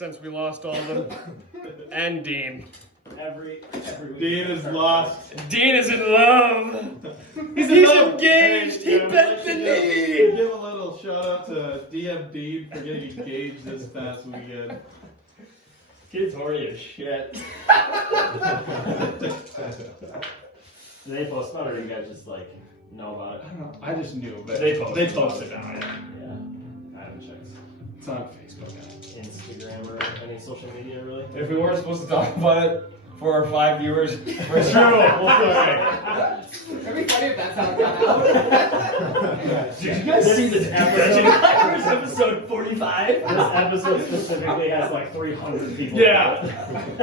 since we lost Alden. And Dean. Every week. Dean is lost. Dean is in love! He's engaged! He bet the knee! Give a little shout out to DM Dean for getting engaged this past weekend. Kid's horny as shit. Do they post about it, or you guys just like know about it? I don't know. I just knew, but They posted posted now. Yeah. I haven't checked. It's on Facebook. Instagram or any social media, really? If we weren't supposed to talk about it for our 5 viewers, we're true. It'd be funny if that's how it got out. Did you guys see this episode 45? This episode specifically has like 300 people. Yeah.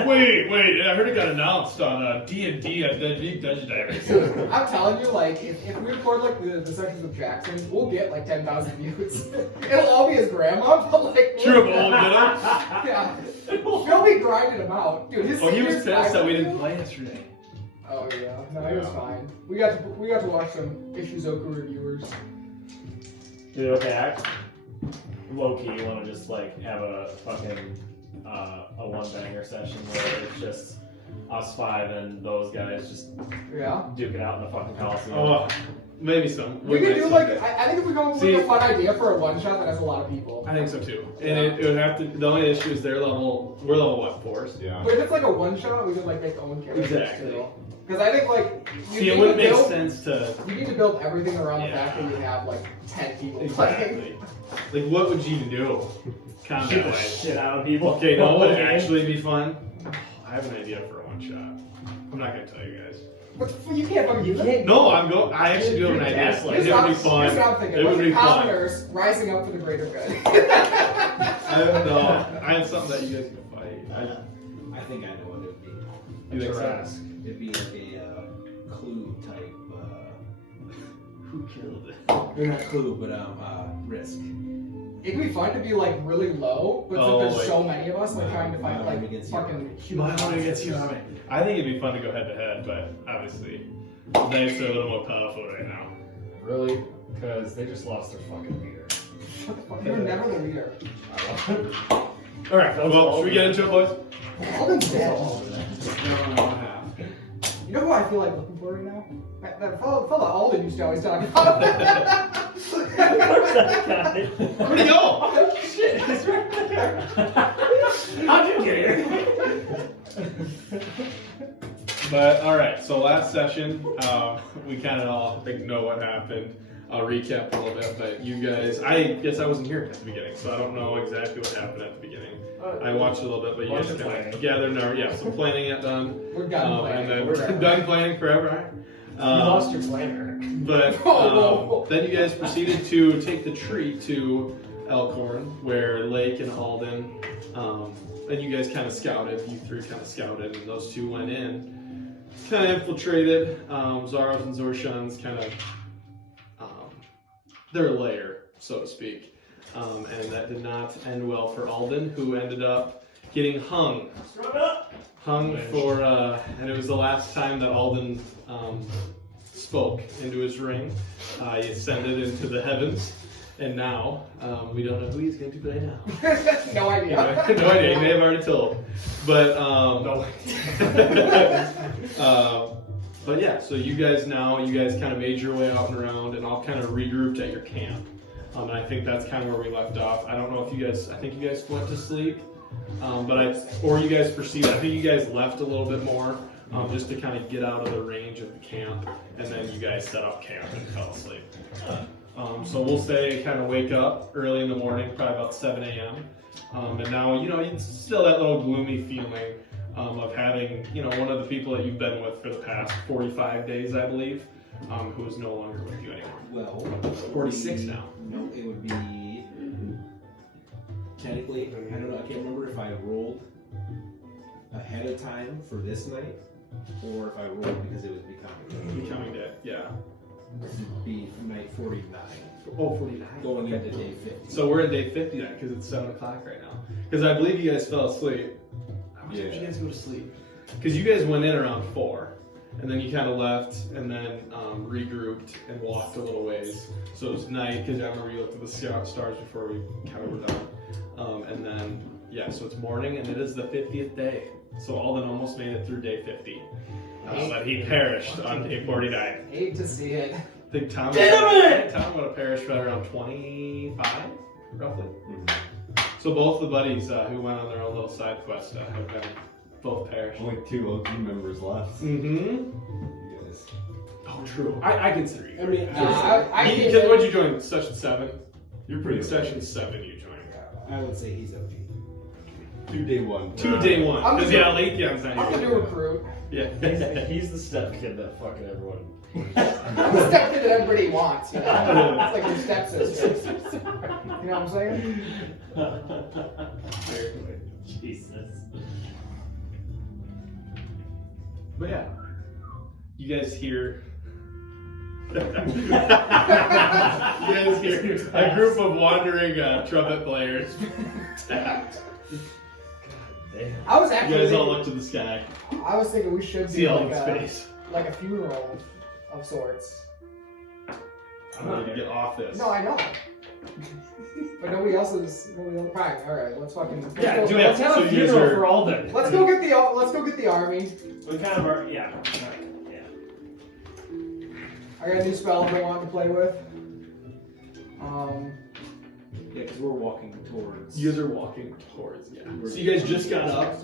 Wait. I heard it got announced on D&D at the Dungeon Divers. I'm telling you, like, if we record like the sections of Jackson, we'll get like 10,000 views. It'll all be his grandma, but like. True, but we'll get him. Yeah. He'll be grinding him out, dude. His He was seniors pissed that we grinding didn't him. play yesterday. Oh yeah, no, he was fine. We got to watch some Ishizoku reviewers. Dude, okay, low-key, you want to just like have a fucking a one-banger session where it's just us five and those guys just duke it out in the fucking Coliseum. Oh, maybe some. We could might do like someday. I think if we come up with a fun idea for a one shot that has a lot of people. I think so too. And it would have to. The only issue is we're level what, 4s? Yeah. But if it's like a one shot, we could like make our own characters. Exactly. Because I think like See, it wouldn't make sense to. You need to build everything around the Yeah. fact that you have like 10 people Exactly. Like, what would you do? Shoot Combat the wise. shit out of people. Okay, no, what would actually be fun? I have an idea for a one shot. I'm not gonna tell you guys. But you can't fucking use it. No, I actually do have an idea. Here's It would be what I'm fun. thinking. It would be fun. Commoners rising up for the greater good. I don't know. I have something that you guys can fight. I think I know what it would be. You think so? Ask. It'd be like a clue type. Who killed it? Not clue, but risk. It'd be fun to be like really low, but Oh, since there's like- so many of us, like trying to find Mine like against fucking human. I think it'd be fun to go head to head, but obviously, the Knights are a little more powerful right now. Really? Because they just lost their fucking leader. What the fuck? You're never the leader. All right, well, should we get into it, boys? Alden's dead. No. You know who I feel like looking for right now? That fella Alden used to always talk about. Where'd he go? Shit, it's right there. How'd you get here? But all right, so last session, we kind of all think know what happened. I'll recap a little bit, but you guys, I guess I wasn't here at the beginning, so I don't know exactly what happened at the beginning. I watched a little bit, but you guys kind of gathered, some planning got done. We're done planning. And then We're done planning forever. You lost your planner. But then you guys proceeded to take the tree to Elkhorn, where Layk and Alden, and you guys kind of scouted. You three kind of scouted, and those two went in, kind of infiltrated Zaros and Zorshun's kind of their lair, so to speak. And that did not end well for Alden, who ended up getting hung. Hung for, and it was the last time that Alden spoke into his ring. He ascended into the heavens, and now we don't know who he's going to play now. No idea. No idea. He may have already told, but but yeah. So you guys kind of made your way out and around, and all kind of regrouped at your camp. And I think that's kind of where we left off. I don't know if you guys. I think you guys went to sleep. Or you guys proceeded. I think you guys left a little bit more, just to kind of get out of the range of the camp, and then you guys set up camp and fell asleep. So we'll say kind of wake up early in the morning, probably about 7 a.m. And now, it's still that little gloomy feeling of having, one of the people that you've been with for the past 45 days, I believe, who is no longer with you anymore. Well, 46 now. No, it would be technically. I don't know. I can't remember if I rolled ahead of time for this night, or if I rolled because it was Becoming dead, yeah. be night 49. Oh, 49. Going into day 50. So we're at day 50 then, because it's 7 o'clock right now. Because I believe you guys fell asleep. How much did you guys go to sleep? Because you guys went in around 4, and then you kind of left, and then regrouped and walked a little ways. So it was night, because I remember you looked at the stars before we kind of were done. And then Yeah, so it's morning, and it is the 50th day. So Alden almost made it through day 50. But he perished on day 49. Hate to see it. I think Tom would have perished right around 25, roughly. So both the buddies who went on their own little side quest have been both perished. Only 2 OG members left. Mm-hmm. You guys. Oh, true. I consider you. I mean, Because what'd you join? Session 7? you're pretty Session 7 you joined. I would say he's OG. 2 day 1. Day 1. I'm Because the- Laythion's not I'm the here. new recruit. Yeah. He's the step kid that fucking everyone. I'm the stepkid that everybody wants, you know? It's like your stepsisters. You know what I'm saying? Jesus. But yeah, you guys hear. You guys hear a group of wandering trumpet players. I was You actually guys all thinking, look to the sky. I was thinking we should See do all in like space. a funeral of sorts. I'm ready to get off this. No, I know. But nobody else is. Fine. All right. Let's fucking. Yeah, let's do go, we have so to have a you guys funeral are- for Alden? let's go get the. Let's go get the army. We kind of are, yeah. Yeah. I got a new spell I've been wanting to play with. Yeah, because we're walking towards. You guys are walking towards, yeah. So you guys just got up.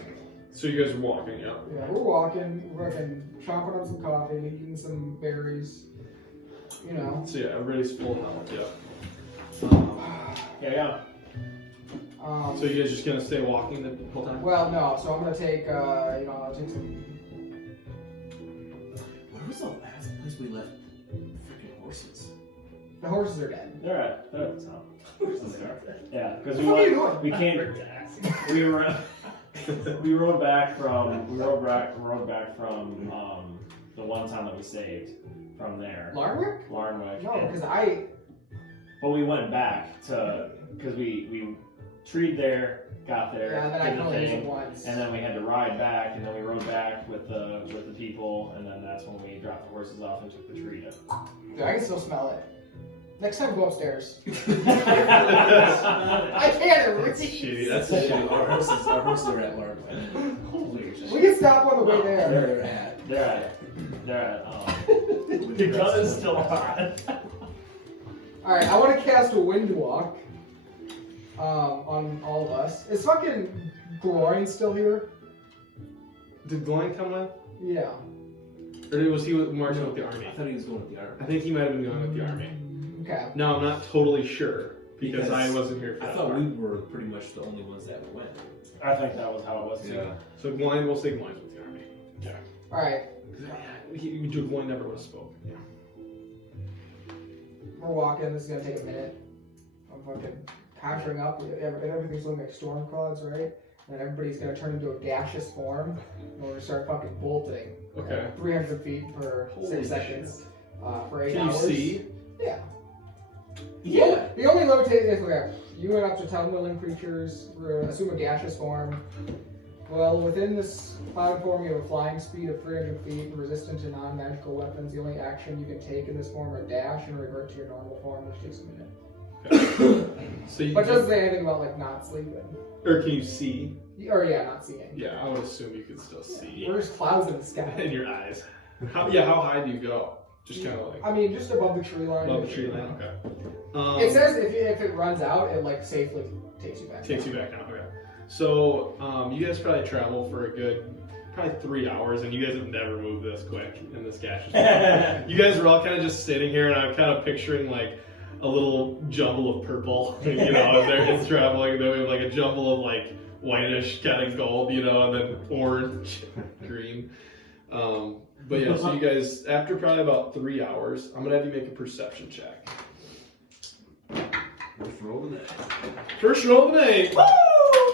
So you guys are walking, yeah. Yeah, we're walking. We're fucking chomping on some coffee, eating some berries. You know. So yeah, everybody's full health, yeah. Yeah. So you guys just gonna stay walking the whole time? Well, no. So I'm gonna take. I'll take some. Where was the last place we left freaking horses? The horses are dead. They're at the top. Yeah, because What are you doing? we came. We rode back from the one time that we saved from there. Larnwick? Larnwick. No, and- because But we went back to because we treed there, got there, Yeah, and then I did can the only use it thing, once. and then we had to ride back, and then we rode back with the people, and then that's when we dropped the horses off and took the tree to. Dude, I can still smell it. Next time, go upstairs. I I can't That's reach. shitty. That's a shitty. Our horses are at Larnwood. Holy shit. We can stop on the way there. They're They're at the gun is still hot. Alright, I want to cast a wind walk on all of us. Is fucking Groin still here? Did Gloin come with? Yeah. Or was he marching with the army? I thought he was going with the army. I think he might have been going with the army. Okay. No, I'm not totally sure because I Because wasn't here for I that thought part. we were pretty much the only ones that went. I think that was how it was too. Yeah. So Gloin, we'll say Gloin's with the army. Yeah. Alright, Gloin never would have spoken. Yeah. we're walking. This is gonna take a minute. I'm fucking conjuring up. Everything's looking like storm clouds, right? And everybody's gonna turn into a gaseous form. And we're gonna start fucking bolting. Okay. 300 feet per Holy 6 seconds. For 8 Can you hours. see? Yeah. Yeah. The only limitation is okay. You and up to 10 willing creatures assume a gaseous form. Well, within this cloud form, you have a flying speed of 300 feet, resistant to non-magical weapons. The only action you can take in this form are dash and revert to your normal form, which takes a minute. So you But it doesn't say anything about like not sleeping. or can you see? Or yeah, not seeing. Yeah, I would assume you could still see There's clouds in the in sky. your eyes. How high do you go? Just kind of like I mean, just above the tree line. above the tree line. Okay. It says if it runs out, it like safely takes you back. Takes you back down. Okay. So you guys probably travel for a good, probably 3 hours, and you guys have never moved this quick in this gaseous form. You guys are all kind of just sitting here, and I'm kind of picturing like a little jumble of purple, you know, as they're traveling. Then we have like a jumble of like whitish kind of gold, you know, and then orange, green. But yeah, so you guys, after probably about 3 hours, I'm gonna have you make a perception check. First roll of the night. First roll of the night. Woo!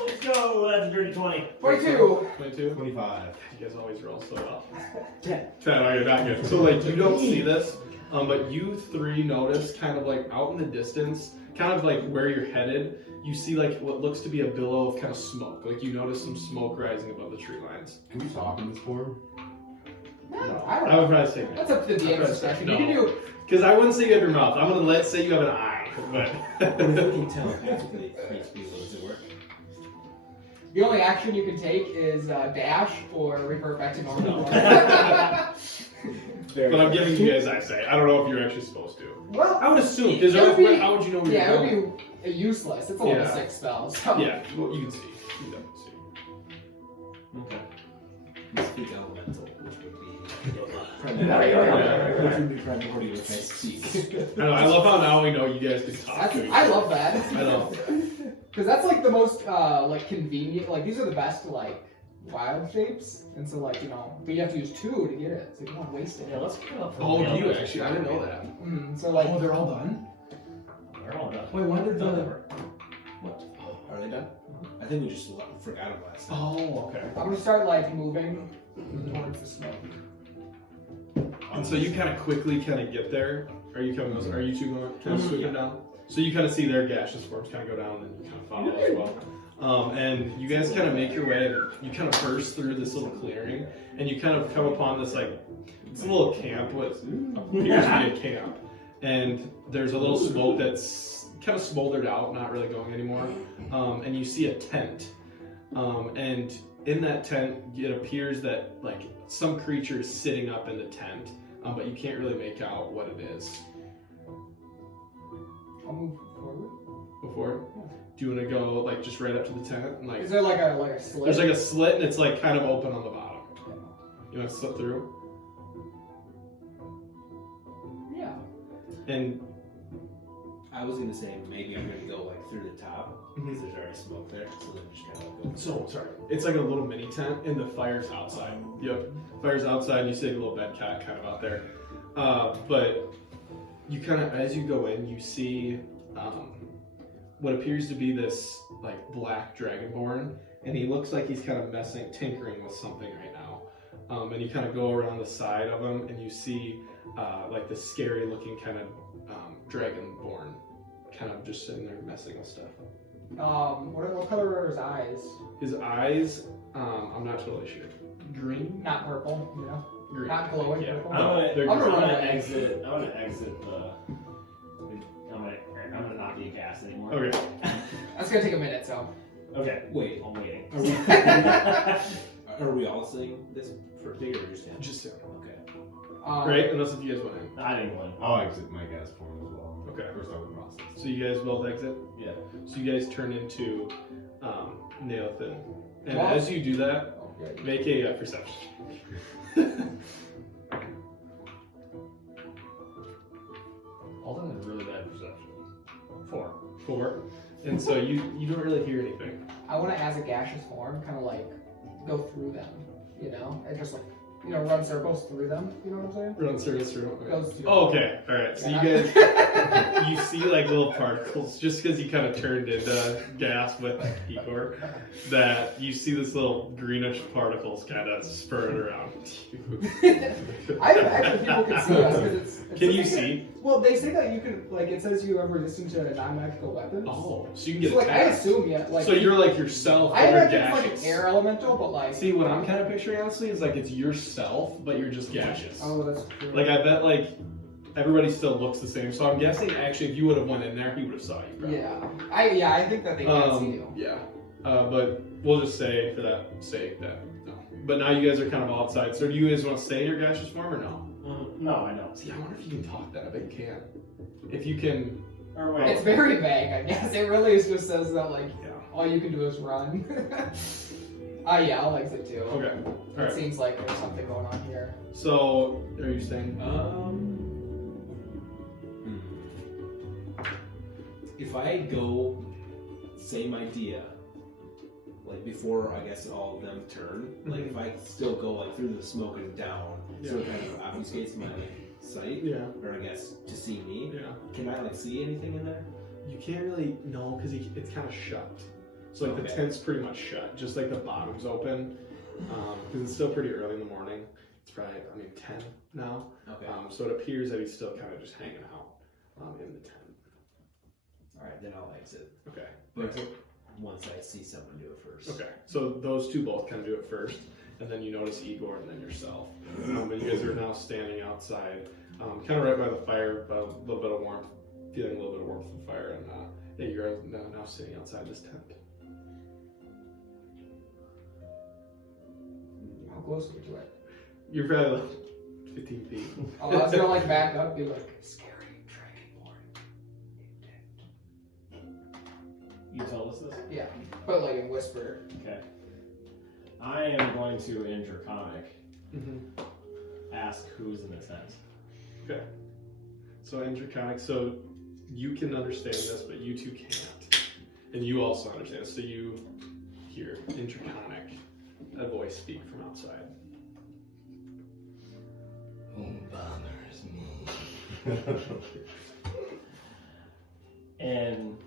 Let's go. That's a dirty 20. 22. 22. 25. You guys always roll so well. 10. 10, okay, not good. So like you don't see this, but you three notice kind of like out in the distance, kind of like where you're headed, you see like what looks to be a billow of kind of smoke. Like you notice some smoke rising above the tree lines. Can we talk in this form? No, I don't I know. would probably say no. That's up to the DM's discretion. No. You can do. Because I wouldn't say you have your mouth. I'm gonna say you have an eye. What if we But can telepathically reach people? Does it work? The only action you can take is dash or revert back to normal. But I'm giving you guys eyesight. I don't know if you're actually supposed to. Well, I would assume, because it would be- how would you know where yeah, you're it going? would be useless. It's a level Yeah. 6 spell. So. Yeah, well, you can see. You can see. Okay. You speak elemental, which would be primordial if I speak. I know. I love how now we know you guys can talk to each I other. love that. I know. Because that's like the most like convenient. Like these are the best like wild shapes, and so like but you have to use 2 to get it, so you don't want to waste it. Yeah, let's pick it up. Oh, you actually? I didn't know that. So like Oh, they're all done? They're all done. Wait, when did Done. the... What? Are they done? I think we just forgot them last time. Oh, okay. I'm gonna start like moving towards the smoke. And so you kind of quickly kind of get there. Are you coming? Are you two going kind of swooping down? So you kind of see their gaseous forms kind of go down, and you kind of follow as well. And you guys kind of make your way. And you kind of burst through this little clearing, and you kind of come upon this like it's a little camp. What appears to be a camp, and there's a little smoke that's kind of smoldered out, not really going anymore. And you see a tent, and in that tent, it appears that like some creature is sitting up in the tent, but you can't really make out what it is. I'll move forward. Before, do you want to go like just right up to the tent? And, like, Is there like a slit? there's like a slit, and it's like kind of open on the bottom. You want to slip through? Yeah. And I was gonna say maybe I'm gonna go like through the top because there's already smoke there, so then just kind of go. so sorry, it's like a little mini tent, and the fire's outside. Yep, fire's outside, and you see a little bed cat kind of out there. But you kind of, as you go in, you see what appears to be this like black dragonborn, and he looks like he's kind of tinkering with something right now. And you kind of go around the side of him, and you see like this scary looking kind of dragonborn, kind of just sitting there messing with stuff. What color are his eyes? His eyes, I'm not totally sure. Green? Not purple, Green. Not glowing Yeah. purple. I'm gonna They're I'm gonna I'm run gonna away. exit. I'm gonna exit the. I'm gonna not be a gas anymore. Okay. That's gonna take a minute, so. Okay. Wait, I'm waiting. are we all seeing this for thing or just him? Just him. Okay. Great, unless if you guys went in. I didn't win. I'll exit my gas form as well. Okay. First I would process. So you guys both exit? Yeah. So you guys turn into Naileth, and Wow. as you do that, Oh, yeah. make a perception. Alden has really bad perception. 4. 4. And so you don't really hear anything. I want to, as a gaseous form, kind of like go through them, and just like run circles through them. You know what I'm saying? Run circles through. Goes through. Oh, okay. All right. So you guys, you see like little particles, just because you kind of turned into gas with Igor, that you see this little greenish particles kind of spurring around you. I actually people can see us because it's Can you see? Well, they say that you can it says you have resistance to non-magical weapons. Oh, so you can get So, like I attacked. assume So you're like yourself. I or you're imagine it's like gaseous. an air elemental, but like. See, what I'm kind of picturing honestly is like it's yourself, but you're just gaseous. Oh, that's true. Like I bet like everybody still looks the same. So I'm guessing actually if you would have went in there, he would have saw you. Probably. Yeah, I think that they can't see you. Yeah. But we'll just say for that sake that no. But now you guys are kind of all outside. So do you guys want to stay in your gaseous form or no? No, I know. See, I wonder if you can talk that. I bet you can. If you can. Or wait. It's very vague, I guess. It really just says that like Yeah. all you can do is run. Yeah, I'll exit too. Okay. It All right. seems like there's something going on here. So are you saying? If I go same idea, like before I guess all of them turn, like if I still go like through the smoke and down, so it kind of obfuscates my sight, Yeah. or I guess to see me. Yeah. Can I like see anything in there? You can't really know because it's kind of shut. So like the Okay. tent's pretty much shut, just like the bottom's open, because it's still pretty early in the morning. It's probably 10 now. Okay. So it appears that he's still kind of just hanging out in the tent. All right, then I'll exit. Okay. But once I see someone do it first. Okay. So those two both kind of do it first, and then you notice Igor and then yourself. And you guys are now standing outside, kind of right by the fire, by a little bit of warmth, feeling a little bit of warmth from the fire, and you're now sitting outside this tent. closer to it. You're probably like 15 feet. I was gonna like back up, be like, scary dragonborn. You tell us this? Yeah, but like in whisper. Okay. I am going to, in Draconic, Mm-hmm. ask who's in the tent. Okay. So in Draconic, so you can understand this, but you two can't. And you also understand, so you hear in Draconic a voice speak from outside. Who bothers me? And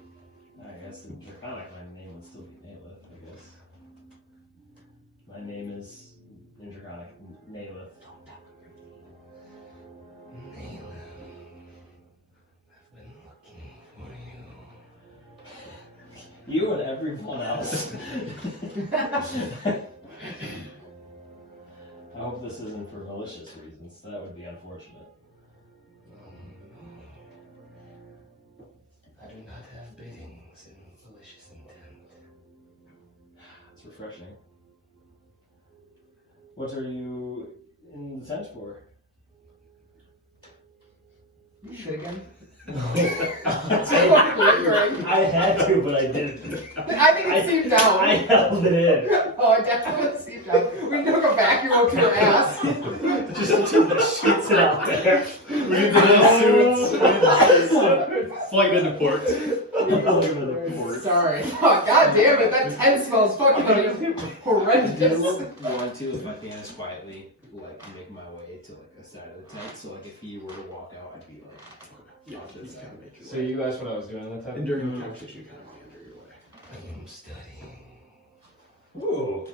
I guess in Draconic, my name would still be Naileth, I guess. My name is, in Draconic, Naileth. Naileth, I've been looking for you. You and everyone else. I hope this isn't for malicious reasons. That would be unfortunate. I do not have biddings in malicious intent. It's refreshing. What are you in the tent for? You shit again? I had to, but I didn't. I think it seeped out. I held it in. Oh, it definitely seeped out. We took a vacuum up to your ass. Just took the shits out there. We did the suits. Plugged into ports. Sorry. Oh, God damn it, that tent smells fucking horrendous. Want to, if I can, as quietly, like make my way to like a side of the tent. So like if he were to walk out, I'd be like, Yeah, just kind of make your So way. you asked what I was doing that time? And during the conversation, you kind of meander your way. I am studying. Ooh.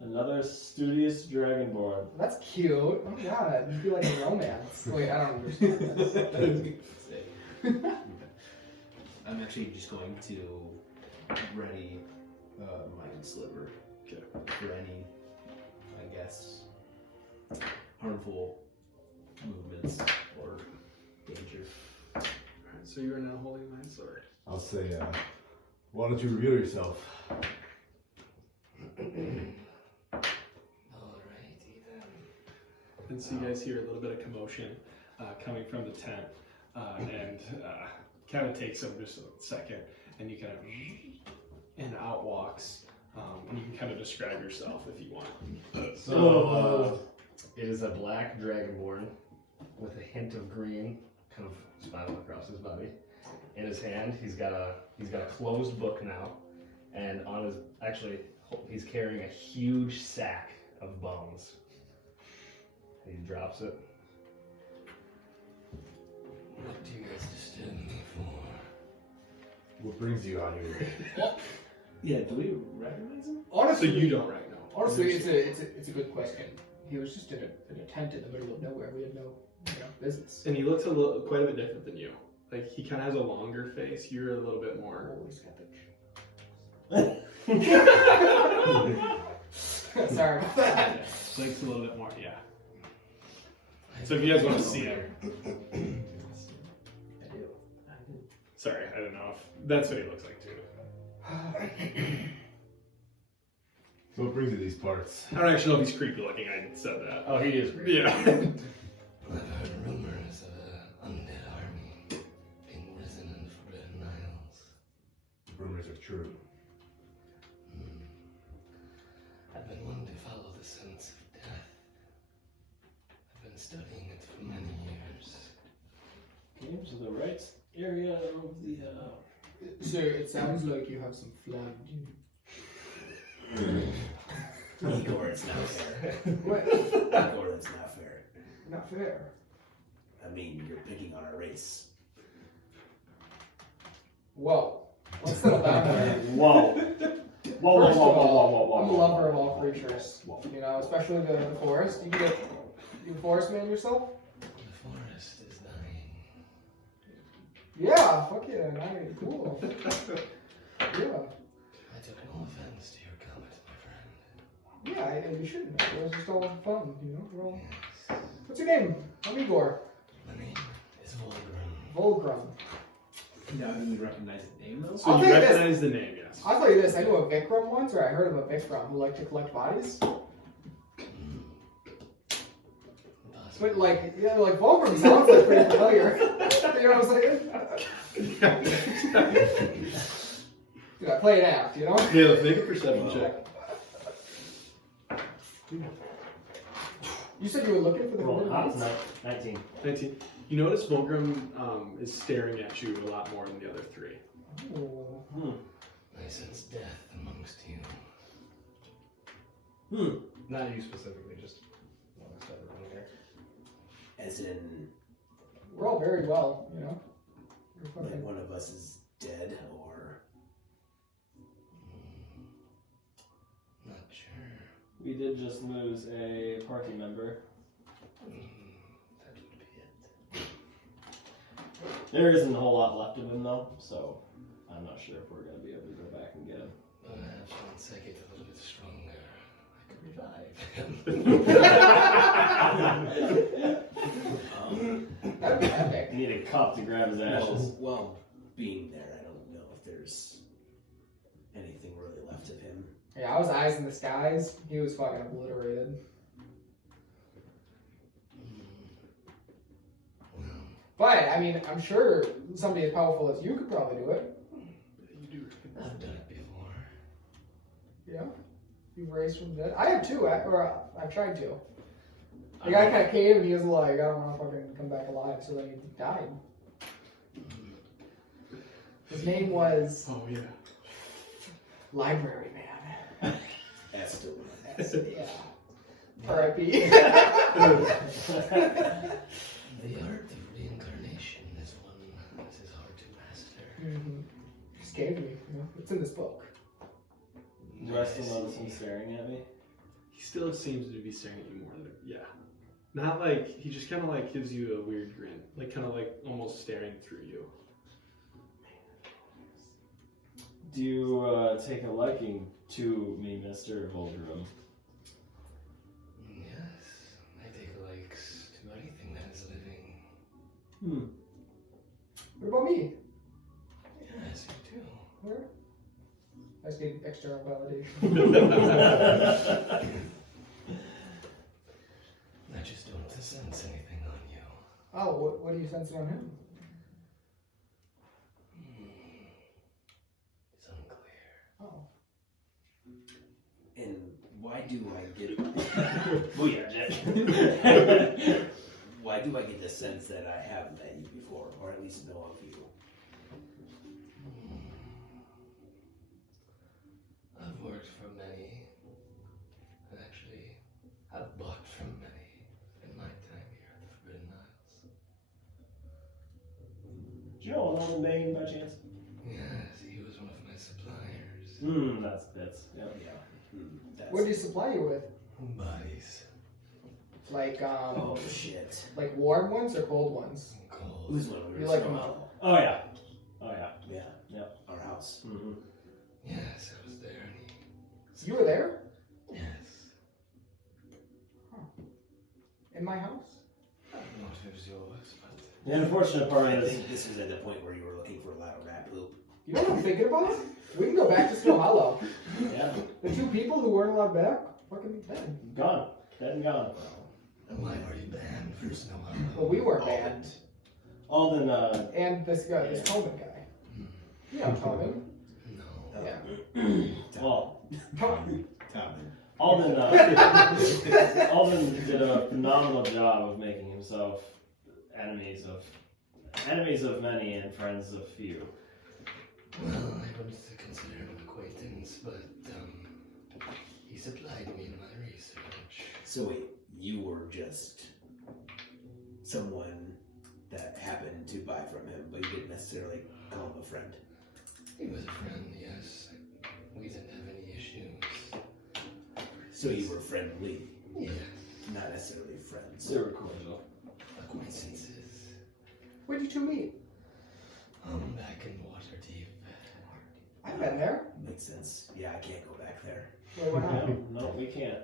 Another studious Dragonborn. That's cute. Oh, God. You'd be like a romance. Wait, I don't understand this. I'm actually just going to ready Mind Sliver for any, I guess, harmful movements or danger. Alright, so you are now holding my sword. I'll say, why don't you reveal yourself? Alrighty then. And so you guys hear a little bit of commotion coming from the tent, and kind of takes them just a second, and you kind of, and out walks, and you can kind of describe yourself if you want. So, it is a black dragonborn with a hint of green, kind of spattered across his body. In his hand, he's got a closed book now, and on his he's carrying a huge sack of bones. He drops it. What do you guys disturb me for? What brings you out here? Yeah, do we recognize him? So Honestly, you don't right now. Honestly, it's a good question. He was just in a tent in the middle of nowhere. We had no business. And he looks quite a bit different than you. Like, he kind of has a longer face. You're a little bit more. Holy skeptic. Sorry about that. Like, a little bit more, yeah. So if you guys want to see him. I do. Sorry, I don't know if that's what he looks like too. So what brings you these parts? I don't actually know if he's creepy looking. I said that. Oh, he is great. Yeah. I've heard rumors of an undead army being risen in the Forbidden Isles. Rumors are true. I've been wanting to follow the sense of death. I've been studying it for many years. Came to the right area of the. So it sounds like you have some flying. Igor, it's not fair. What? Igor, it's not fair. Not fair. I mean, you're picking on our race. Whoa. Let's settle down there. Whoa. Whoa, First of all, I'm a whoa. lover of all creatures. You know, especially the forest. You a forest man yourself? The forest is dying. Yeah, fuck yeah, nice, cool. Yeah. I took no offense to your comment, my friend. Yeah, you shouldn't. It was just all fun, you know? We're all... Yes. What's your name? I'm Igor. My name is Vulgrim. Vulgrim. Now, do you recognize the name though? So I'll you tell you this. recognize the name, yes. I'll tell you this, I knew a Vikram once, or I heard of a Vikram who liked to collect bodies. But like, yeah, like Vulgrim sounds like pretty familiar. You know what I'm saying? Dude, I play an act, you know? Yeah, let's make a perception check. You said you were looking for the Well, forbidden hot's meats? 19. 19. You notice Vulgrim is staring at you a lot more than the other three. Oh. I sense death amongst you. Not you specifically, just amongst everyone here. As in, We're all very well, you know? We're like fucking- one of us is dead, or Not sure. We did just lose a party member. That would be it. There isn't a whole lot left of him though, so I'm not sure if we're gonna be able to go back and get him. Perhaps once I get a little bit stronger, I could revive him. That'd be epic. I need a cup to grab his ashes. well, being there, I don't know if there's anything really left of him. Yeah, I was eyes in the skies. He was fucking obliterated. But, I mean, I'm sure somebody as powerful as you could probably do it. I've done it before. Yeah? You've raised from the dead. I have too, I've tried to. The guy kind of came and he was like, I don't want to fucking come back alive, so then he died. His name was Oh, yeah. Library Man. That's still Yeah. R.I.P. The art of reincarnation is one that is hard to master. Just gave me. You know? It's in this book. The rest of them notice him staring at me. He still seems to be staring at you more than, yeah. Not like, he just kind of like gives you a weird grin. Like, kind of like almost staring through you. Do you take a liking to me, Mr. Vulgrim? Yes, I take likes to anything that is living. What about me? Yes, you do. Where? I just need external validation. I just don't sense anything on you. Oh, what are you sensing on him? It's unclear. Oh. And why do I get Booyah, Jack. why do I get the sense that I have met you before, or at least know of you? I've worked for many, and actually, I've bought from many in my time here at the Forbidden Isles. Do you know Alone Bane by chance? Yes, he was one of my suppliers. That's bits. Yeah. That's, What did he supply you with? Bodies. Like, oh shit. like warm ones or cold ones? Cold. Who's one we You were like talking them about? Oh yeah. Oh yeah. Yeah. Yep. Our house. Mm-hmm. Yes, I was there, and You were there? yes. In my house? I don't know if it was yours, but The unfortunate part I is think this was at the point where you were looking for a lot of rat poop. You know what I'm thinking about? We can go back to Snow Hollow. yeah, The two people who weren't allowed back, fucking dead. gone. Dead and gone. why are you banned from Snow But Hollow? we weren't banned. Alden, And this guy, this Coleman guy. Yeah, Coleman. No. Yeah. well, Coleman. Alden, Alden did a phenomenal job of making himself enemies of many and friends of few. Well, I don't consider him an acquaintance, but he supplied me in my research. So wait, you were just someone that happened to buy from him, but you didn't necessarily call him a friend. He was a friend, yes. We didn't have any issues. So you were friendly, Yes. not necessarily friends. They were cordial. Acquaintances. Where'd you two meet? Back in Waterdeep. I've been there. Makes sense. Yeah, I can't go back there. Wait, why not? No, we can't.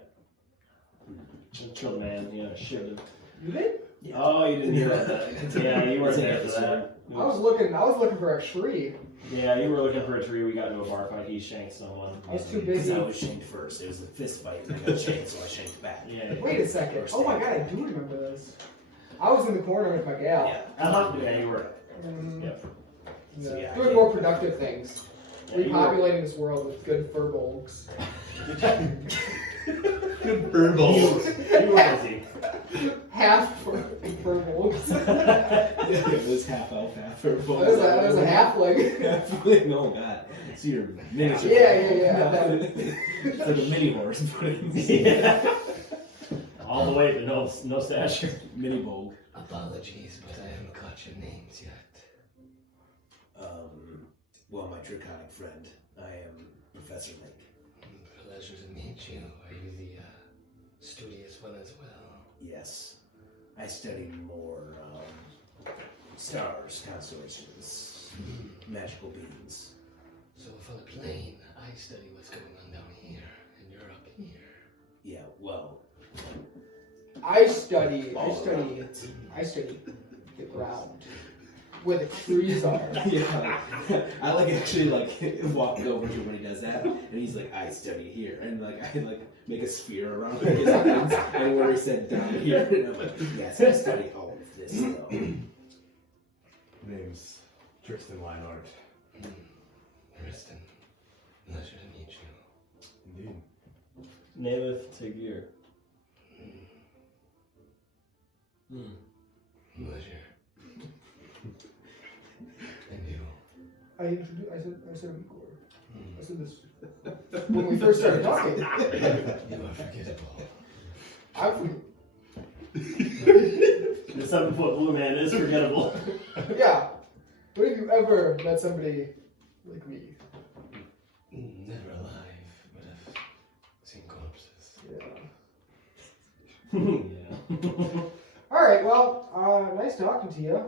Kill the man, shit him. You did? Oh, you didn't hear that. Yeah, you weren't there for that. I was looking for a tree. Yeah, you were looking for a tree. We got into a bar fight. He shanked someone. I was too Because busy. I was shanked first. It was a fist fight, and I got shanked, so I shanked back. Yeah. Wait a second. Oh my god, I do remember this. I was in the corner with my gal. Yeah, you were. Yep. So, yeah, Doing more productive things. Yeah, you were. Repopulating this world with good furbolgs. Good furball. You were busy. Half furbolgs. It was half elf, half purple. That was a halfling. Halfling? Oh god. So you're miniature. Yeah. For the mini horse. Yeah. All the way to no stature. Mini Vogue. Apologies, but I haven't caught your names yet. Well, my draconic friend. I am Professor Layk. Pleasure to meet you. Are you the studious one as well? Yes. I study more stars, constellations, magical beings. So if on the plane, I study what's going on down here, and you're up here. Yeah, well, I study the ground. Where the trees are. yeah. I actually walk over to him when he does that, and he's like, I study here, and I make a sphere around his hands, and where he said down here, and I'm like, yes, I study all of this though. Name's Tristan Leinart. Kristen, pleasure to meet you. Indeed. Naileth Tigir. Pleasure. And you? I said Igor. I said this when we first started talking. You are forgettable. The 7-foot blue man is forgettable. Yeah. When have you ever met somebody like me? Never alive, but I've seen corpses. Yeah. Alright, well, nice talking to you.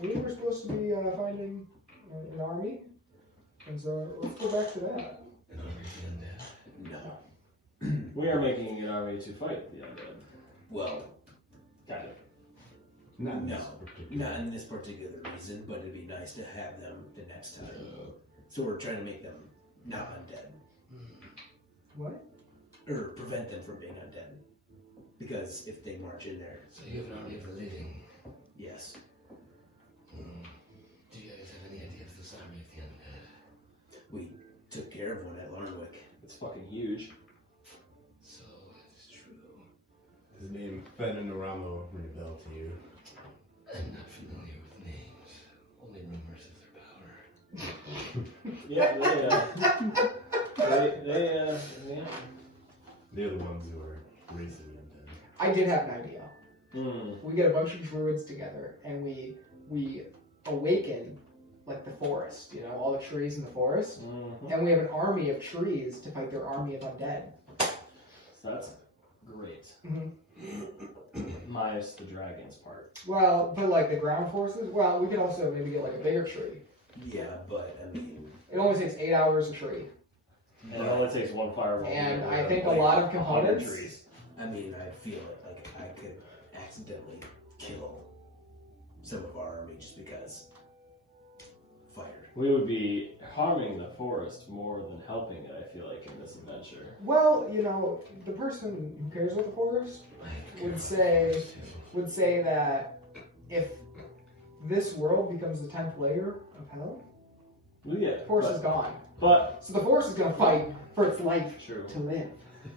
We were supposed to be finding an army, and so let's go back to that. An army of the undead. No. We are making an army to fight the undead. Well, Kind of. Not in no. this particular- Not in this particular reason, but it'd be nice to have them the next time. So we're trying to make them not undead. What? Or prevent them from being undead. Because if they march in there, So you have an army of the living. yes. Do you guys have any idea of this army of the undead? We took care of one at Larnwick. It's fucking huge. So it's true. His name Fenn Aramo ring a bell to you. I'm not familiar with names. Only rumors of their power. Yeah, yeah. They're the ones who are raising the undead. I did have an idea. Mm. We get a bunch of druids together, and we awaken like the forest, all the trees in the forest, Mm-hmm. and we have an army of trees to fight their army of undead. So that's great. Minus the dragons part. Well, but like the ground forces, well, we could also maybe get like a bigger tree. Yeah, but I mean, It only takes 8 hours a tree. And it only takes one fireball. And to I think a like lot of 100 components. trees. I mean, I feel it. Like I could accidentally kill some of our army just because fire. We would be harming the forest more than helping it, I feel like, in this adventure. Well, the person who cares about the forest would say that if this world becomes the 10th layer of hell, We get the forest is gone. But So the forest is going to fight for its life true. to live.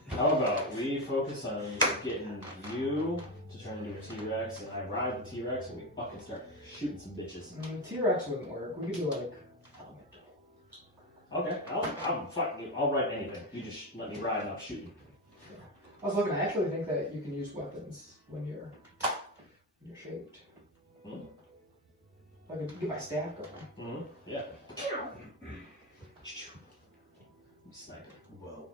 How about we focus on getting you to turn into a T-Rex, and I ride the T-Rex, and we fucking start shooting some bitches. T-Rex wouldn't work. We could do like Okay, I'll ride anything. You just let me ride and I'll shoot you. I was looking. I actually think that you can use weapons when you're shaped. I could get my staff going. Mm-hmm. Yeah. Sniper. Well,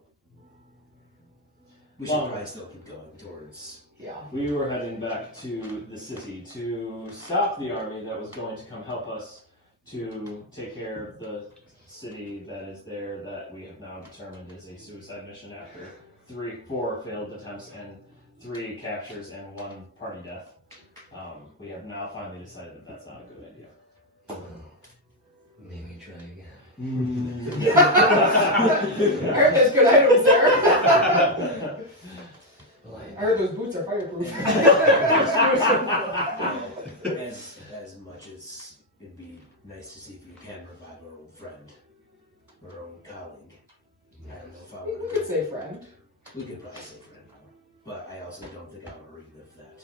we should probably still keep going towards. Yeah. We were heading back to the city to stop the army that was going to come help us to take care of the city that is there that we have now determined is a suicide mission after 4 failed attempts and 3 captures and 1 party death. We have now finally decided that that's not a good idea. Well, maybe try again. I heard there's good items there. Well, I heard those boots are fireproof. As much as it'd be nice to see if you can revive our old friend, our old colleague. I don't know if I We would. could say friend. We could probably say friend, but I also don't think I would relive that.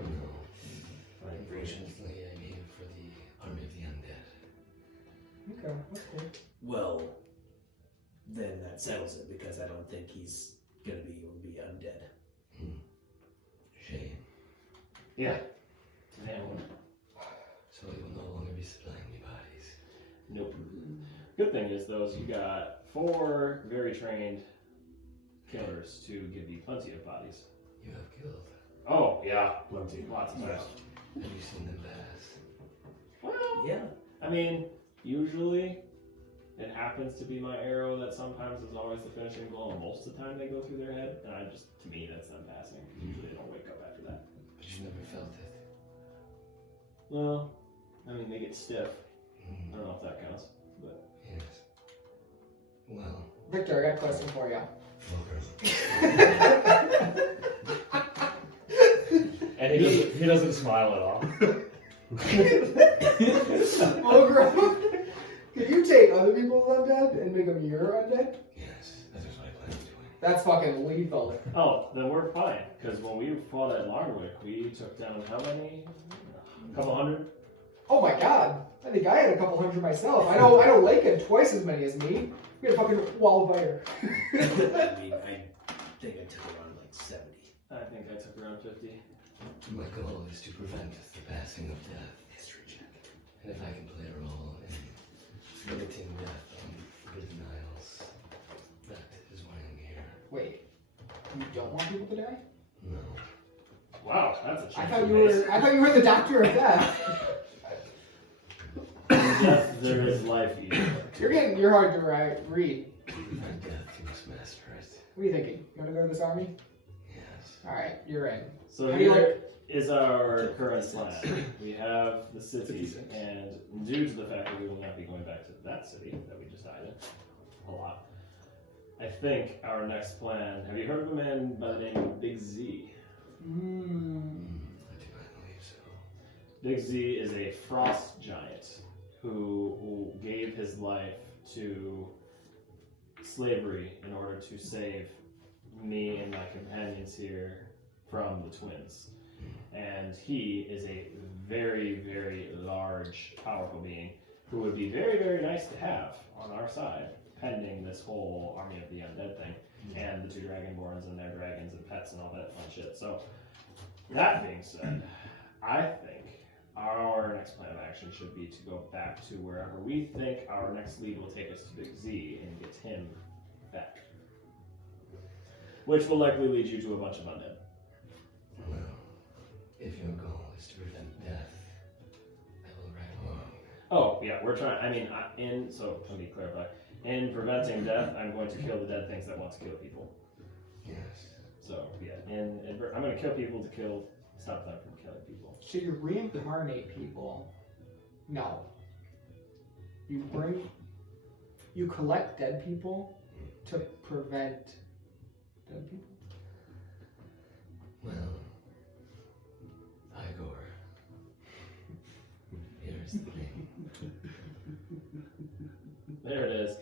no. Unfortunately, I'm here for the army of the undead. Okay, that's cool. Well, then that settles it because I don't think he's gonna be able to be undead. Shame. Yeah. So he will no longer be supplying me bodies. Nope. Good thing is, though, is you got 4 very trained killers to give you plenty of bodies. You have killed. Oh, yeah. Plenty. Lots of times. Have you seen them pass? Well, Yeah. I mean, usually it happens to be my arrow that sometimes is always the finishing blow, and most of the time they go through their head, and to me, that's them passing. Usually they don't wake up after that. But you never felt it. Well, I mean, they get stiff. I Mm, don't know if that counts, but yes. Well, Victor, I got a question for you. And he doesn't smile at all. Vulgrim, can you take other people's undead and make them your undead? yes, that is what I plan on doing. That's fucking lethal. oh, then we're fine. Because when we fought at Larwick, we took down how many? A couple hundred. Oh my god. I think I had a couple hundred myself. I know Layk had twice as many as me. We had a fucking wall of fire. I mean, I think I took around like 70. I think I took around 50. My goal is to prevent the passing of death. History check. And if I can play a role in limiting death on the Forbidden Isles, that is why I'm here. Wait, you don't want people to die? No. Wow, that's a change. I thought you were the doctor of death. Yes, there is life eating. You're hard to read. To prevent death, you must master it. What are you thinking? You want to go to this army? Yes. Alright, you're in. So How do you here is our current plan. We have the city, and due to the fact that we will not be going back to that city that we just died in a lot, I think our next plan. Have you heard of a man by the name of Big Z? I do not believe so. Big Z is a frost giant who gave his life to slavery in order to save me and my companions here from the twins. And he is a very, very large, powerful being who would be very, very nice to have on our side, pending this whole army of the undead thing, and the 2 Dragonborns and their dragons and pets and all that fun shit. So, that being said, I think our next plan of action should be to go back to wherever we think our next lead will take us to Big Z and get him back. Which will likely lead you to a bunch of undead. Well, if your goal is to prevent death, I will ride along. Oh, yeah, we're trying, so let me clarify. In preventing death, I'm going to kill the dead things that want to kill people. Yes. So, yeah, I'm going to kill people to stop them from killing people. So you reincarnate people. No. You collect dead people to prevent dead people? Well, Igor, here's the thing. There it is.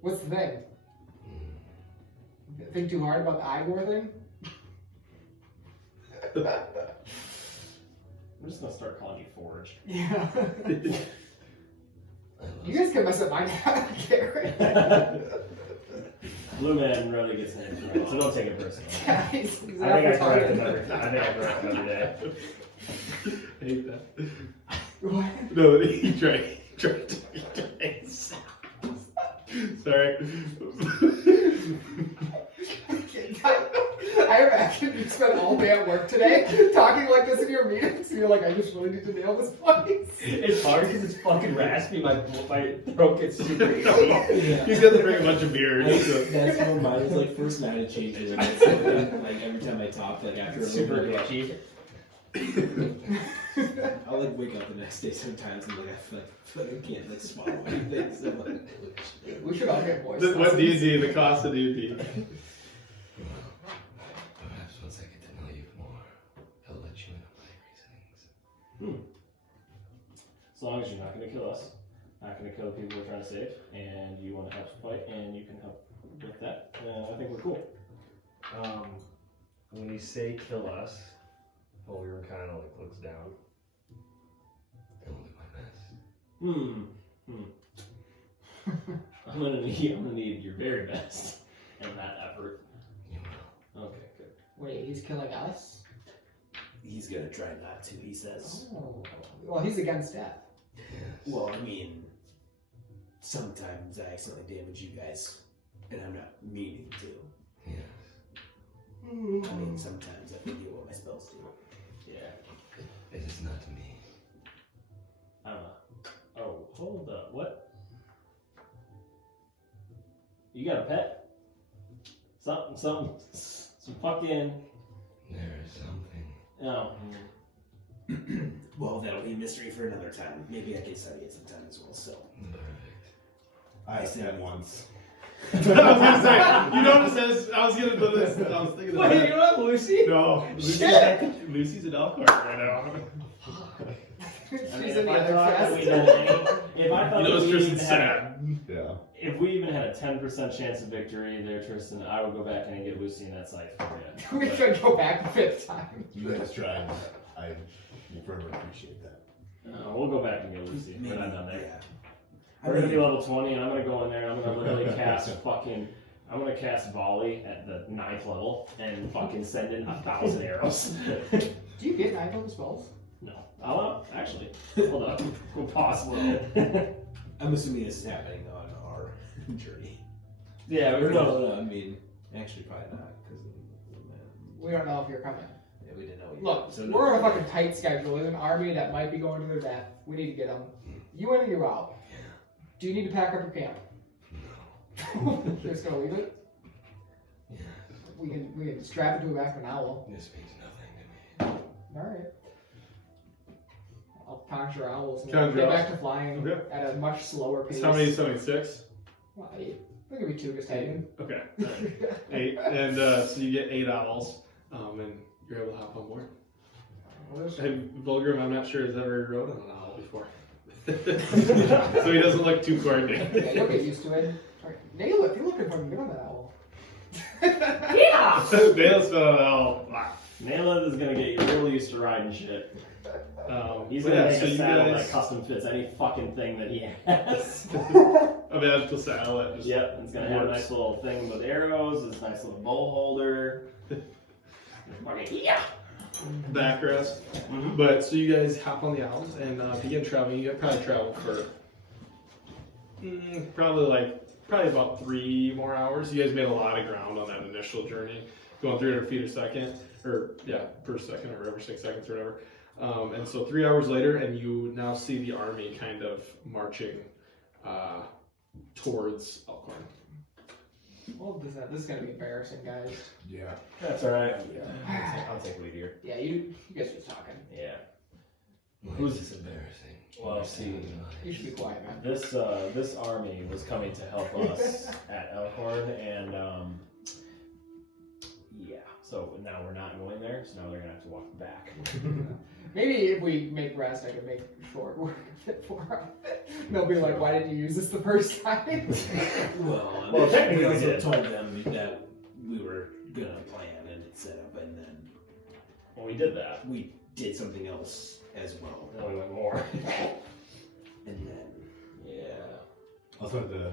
What's the thing? Think too hard about the Igor thing? I'm just going to start calling you Forge. Yeah. I love You guys can mess up my character. Blue Man really gets names right, so don't take it personally. Yeah, he's I think I correct retarded. him every time. I think I correct him every day. I hate that. What? No, he tried to be nice. Sorry. I imagine you spent all day at work today talking like this in your meetings, and you're like, I just really need to nail this place. It's hard because it's fucking raspy. My throat gets super itchy. He's got to drink a bunch of beer. So. That's how mine was like first night it changes. And it's like every time I talk, like after a Super little bit, itchy. I'll like wake up the next day sometimes and like I feel like I can't like swallow anything. So like, We should all get voice What lessons. D&D? The cost of D&D. Perhaps once I get to know you more, I'll let you know my reasonings. As long as you're not going to kill us, not going to kill the people we're trying to save, and you want to help fight, and you can help with that, I think we're cool. When you say kill us, Vulgrim kind of like looks down. I'll do my best. I'm gonna need your very best in that effort. You will. Okay, good. Wait, he's killing us? he's gonna try not to. He says. Oh. Well, he's against death. Well, I mean, sometimes I accidentally damage you guys, and I'm not meaning to. Yes. I mean, sometimes I forget what my spells do. Yeah. It is not me. Oh, hold up. What? You got a pet? Some fucking. There is something. No. Well, that'll be a mystery for another time. Maybe I can study it sometime as well. So Perfect. I said once. I was gonna say, you noticed as I was gonna do this, I was thinking of Wait, you that. don't have Lucy? No, Shit! Lucy's at Elkhorn right now. She's I mean, in the if I other thought that we chest. had any, if I thought You know, that we Tristan's even had, sad. Yeah. if we even had a 10% chance of victory there, Tristan, I would go back and get Lucy in that site for you. We should go back a fifth time. You guys tried. I forever appreciate that. We'll go back and get Lucy. We're not done there. Yeah. We're gonna be level 20, and I'm gonna go in there and I'm gonna literally cast I'm gonna cast volley at the 9th level and fucking send in 1,000 arrows. Do you get 9 level spells? No. Actually. Hold up. We'll pause a little. I'm assuming this is happening on our journey. Yeah, Or no, I mean, actually, probably not, because We don't know if you're coming. we didn't know. Look, So we're on a fucking tight schedule. There's an army that might be going to their death. We need to get them. You in or you out? Do you need to pack up your camp? No. You're just gonna leave it? Yeah. We can strap it to a back of an owl. This means nothing to me. Alright. I'll conjure owls and Conjure get owls. back to flying Okay. at a much slower pace. So how many? 76. Well, 8. There could be 2 just hanging. Okay. All right. 8, and so you get 8 owls, and you're able to hop on board. And Vulgrim, I'm not sure has ever rode on an owl before, so he doesn't look too coordinated. Yeah, you'll get used to it. Alright, Naileth, you're looking fucking good on that owl. Yeah! Naileth's been on an owl. Naileth is gonna get real used to riding shit. He's but gonna yeah, make so a you saddle guys- that custom fits any fucking thing that he has. A magical saddle that just Yep, it's gonna have a works. nice little thing with arrows, this nice little bow holder. Fucking yeah! backrest. Mhm. But so you guys hop on the owls and begin traveling. You probably travel for probably about 3 more hours. You guys made a lot of ground on that initial journey, going 300 feet a second, per second, or every 6 seconds, or whatever. And so 3 hours later, and you now see the army kind of marching towards Elkhorn. Well, this is gonna be embarrassing, guys. Yeah. That's alright. I'll take lead here. Yeah, you guys are just talking. Yeah. Who's this embarrassing? Well, We're seeing You should be quiet, man. This army was coming to help us at Elkhorn, and yeah. So now we're not going there. So now they're gonna have to walk back. Maybe if we make rest, I can make short work of it for them. They'll be like, why did you use this the first time? Well, technically we we also did. told them that we were gonna plan and set up, and then Well, we did that. we did something else as well, Then we went more. and then Yeah. I'll start to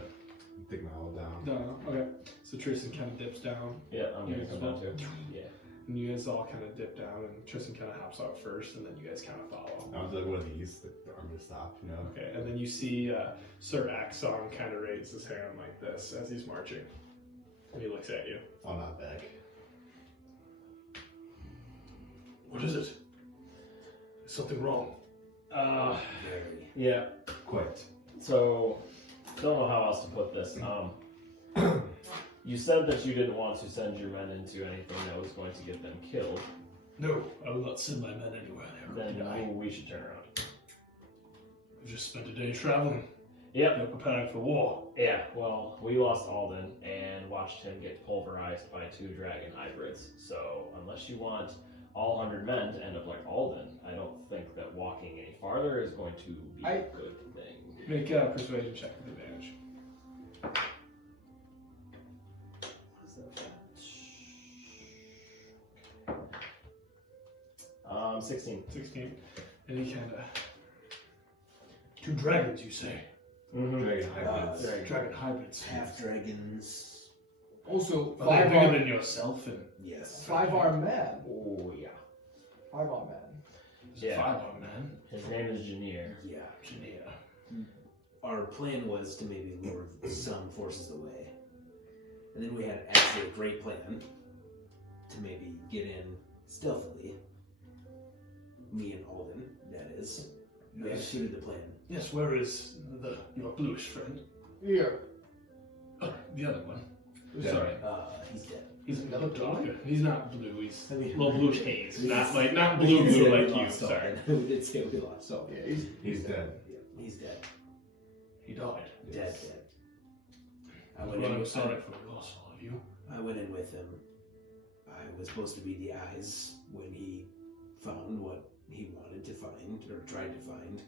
dig my owl down. Okay. So Tristan kind of dips down, Yeah, I'm gonna You come as down well? too. Yeah. and you guys all kind of dip down, and Tristan kind of hops out first, and then you guys kind of follow. I was like, what are these? The army to stop, you know? Okay, and then you see Sir Axesong kind of raise his hand like this as he's marching. And he looks at you. I'll nod back. What is it? Is something wrong? very Yeah. Quite. So, don't know how else to put this. You said that you didn't want to send your men into anything that was going to get them killed. No, I will not send my men anywhere. They are going to die. Then we should turn around. We've just spent a day traveling. Yep. They're preparing for war. Yeah, well, we lost Alden and watched him get pulverized by 2 dragon hybrids. So, unless you want all 100 men to end up like Alden, I don't think that walking any farther is going to be a good thing. Make a persuasion check with advantage. What is that? 16. 16. And he kind of. 2 dragons, you say? Mm-hmm. Dragon hybrids. Dragon hybrids. Half dragons. Also, Are they 5 bigger armed, than yourself? And Yes. 5 armed men. Oh, yeah. 5 armed men. Yeah. 5 armed men. His name is Janir. Yeah. Genea. Our plan was to maybe lure some forces away. And then we had actually a great plan to maybe get in stealthily. Me and Alden, that is. We Yes. executed the plan. Yes, where is your bluish friend? Here. The other one. Yeah. Sorry. He's dead. He's a little darker. He's not blue. He's I a mean- little bluish haze. Not We blue did say we like you. lost Sorry. Alden. We did say we lost so. Yeah, He's dead. Yeah, he's dead. He died. Dead. I I'm went in really with sorry for the loss of all of you. I went in with him. I was supposed to be the eyes when he found what he wanted to find, or tried to find.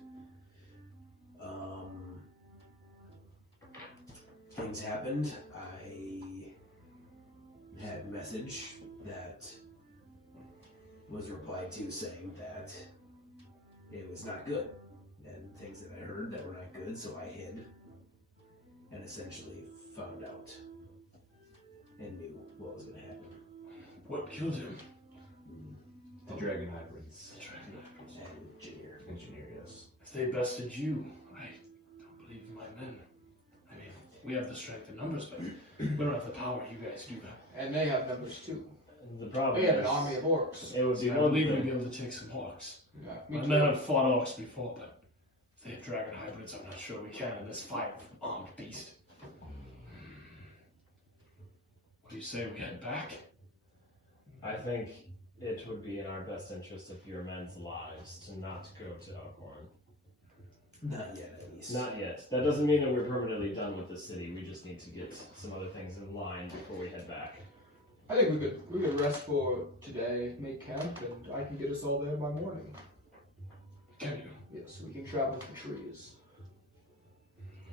Things happened. I had a message that was replied to saying that it was not good, and things that I heard that were not good, so I hid and essentially found out and knew what was going to happen. What killed him? The dragon hybrids. The dragon hybrids. Engineer. Engineer, yes. If they bested you, I don't believe in my men. I mean, we have the strength in numbers, but we don't have the power you guys do. and they have numbers too. The problem They have is, an army of orcs. it would be I one believe thing. you'd be able to take some orcs. Yeah, me My too. men have fought orcs before, but if they have dragon hybrids, I'm not sure we can in this 5-armed beast. What do you say we head back? I think it would be in our best interest of your men's lives to not go to Elkhorn. Not yet, at least. Not yet. That doesn't mean that we're permanently done with the city. We just need to get some other things in line before we head back. I think we could rest for today, make camp, and I can get us all there by morning. Can you? Yes, we can travel the trees.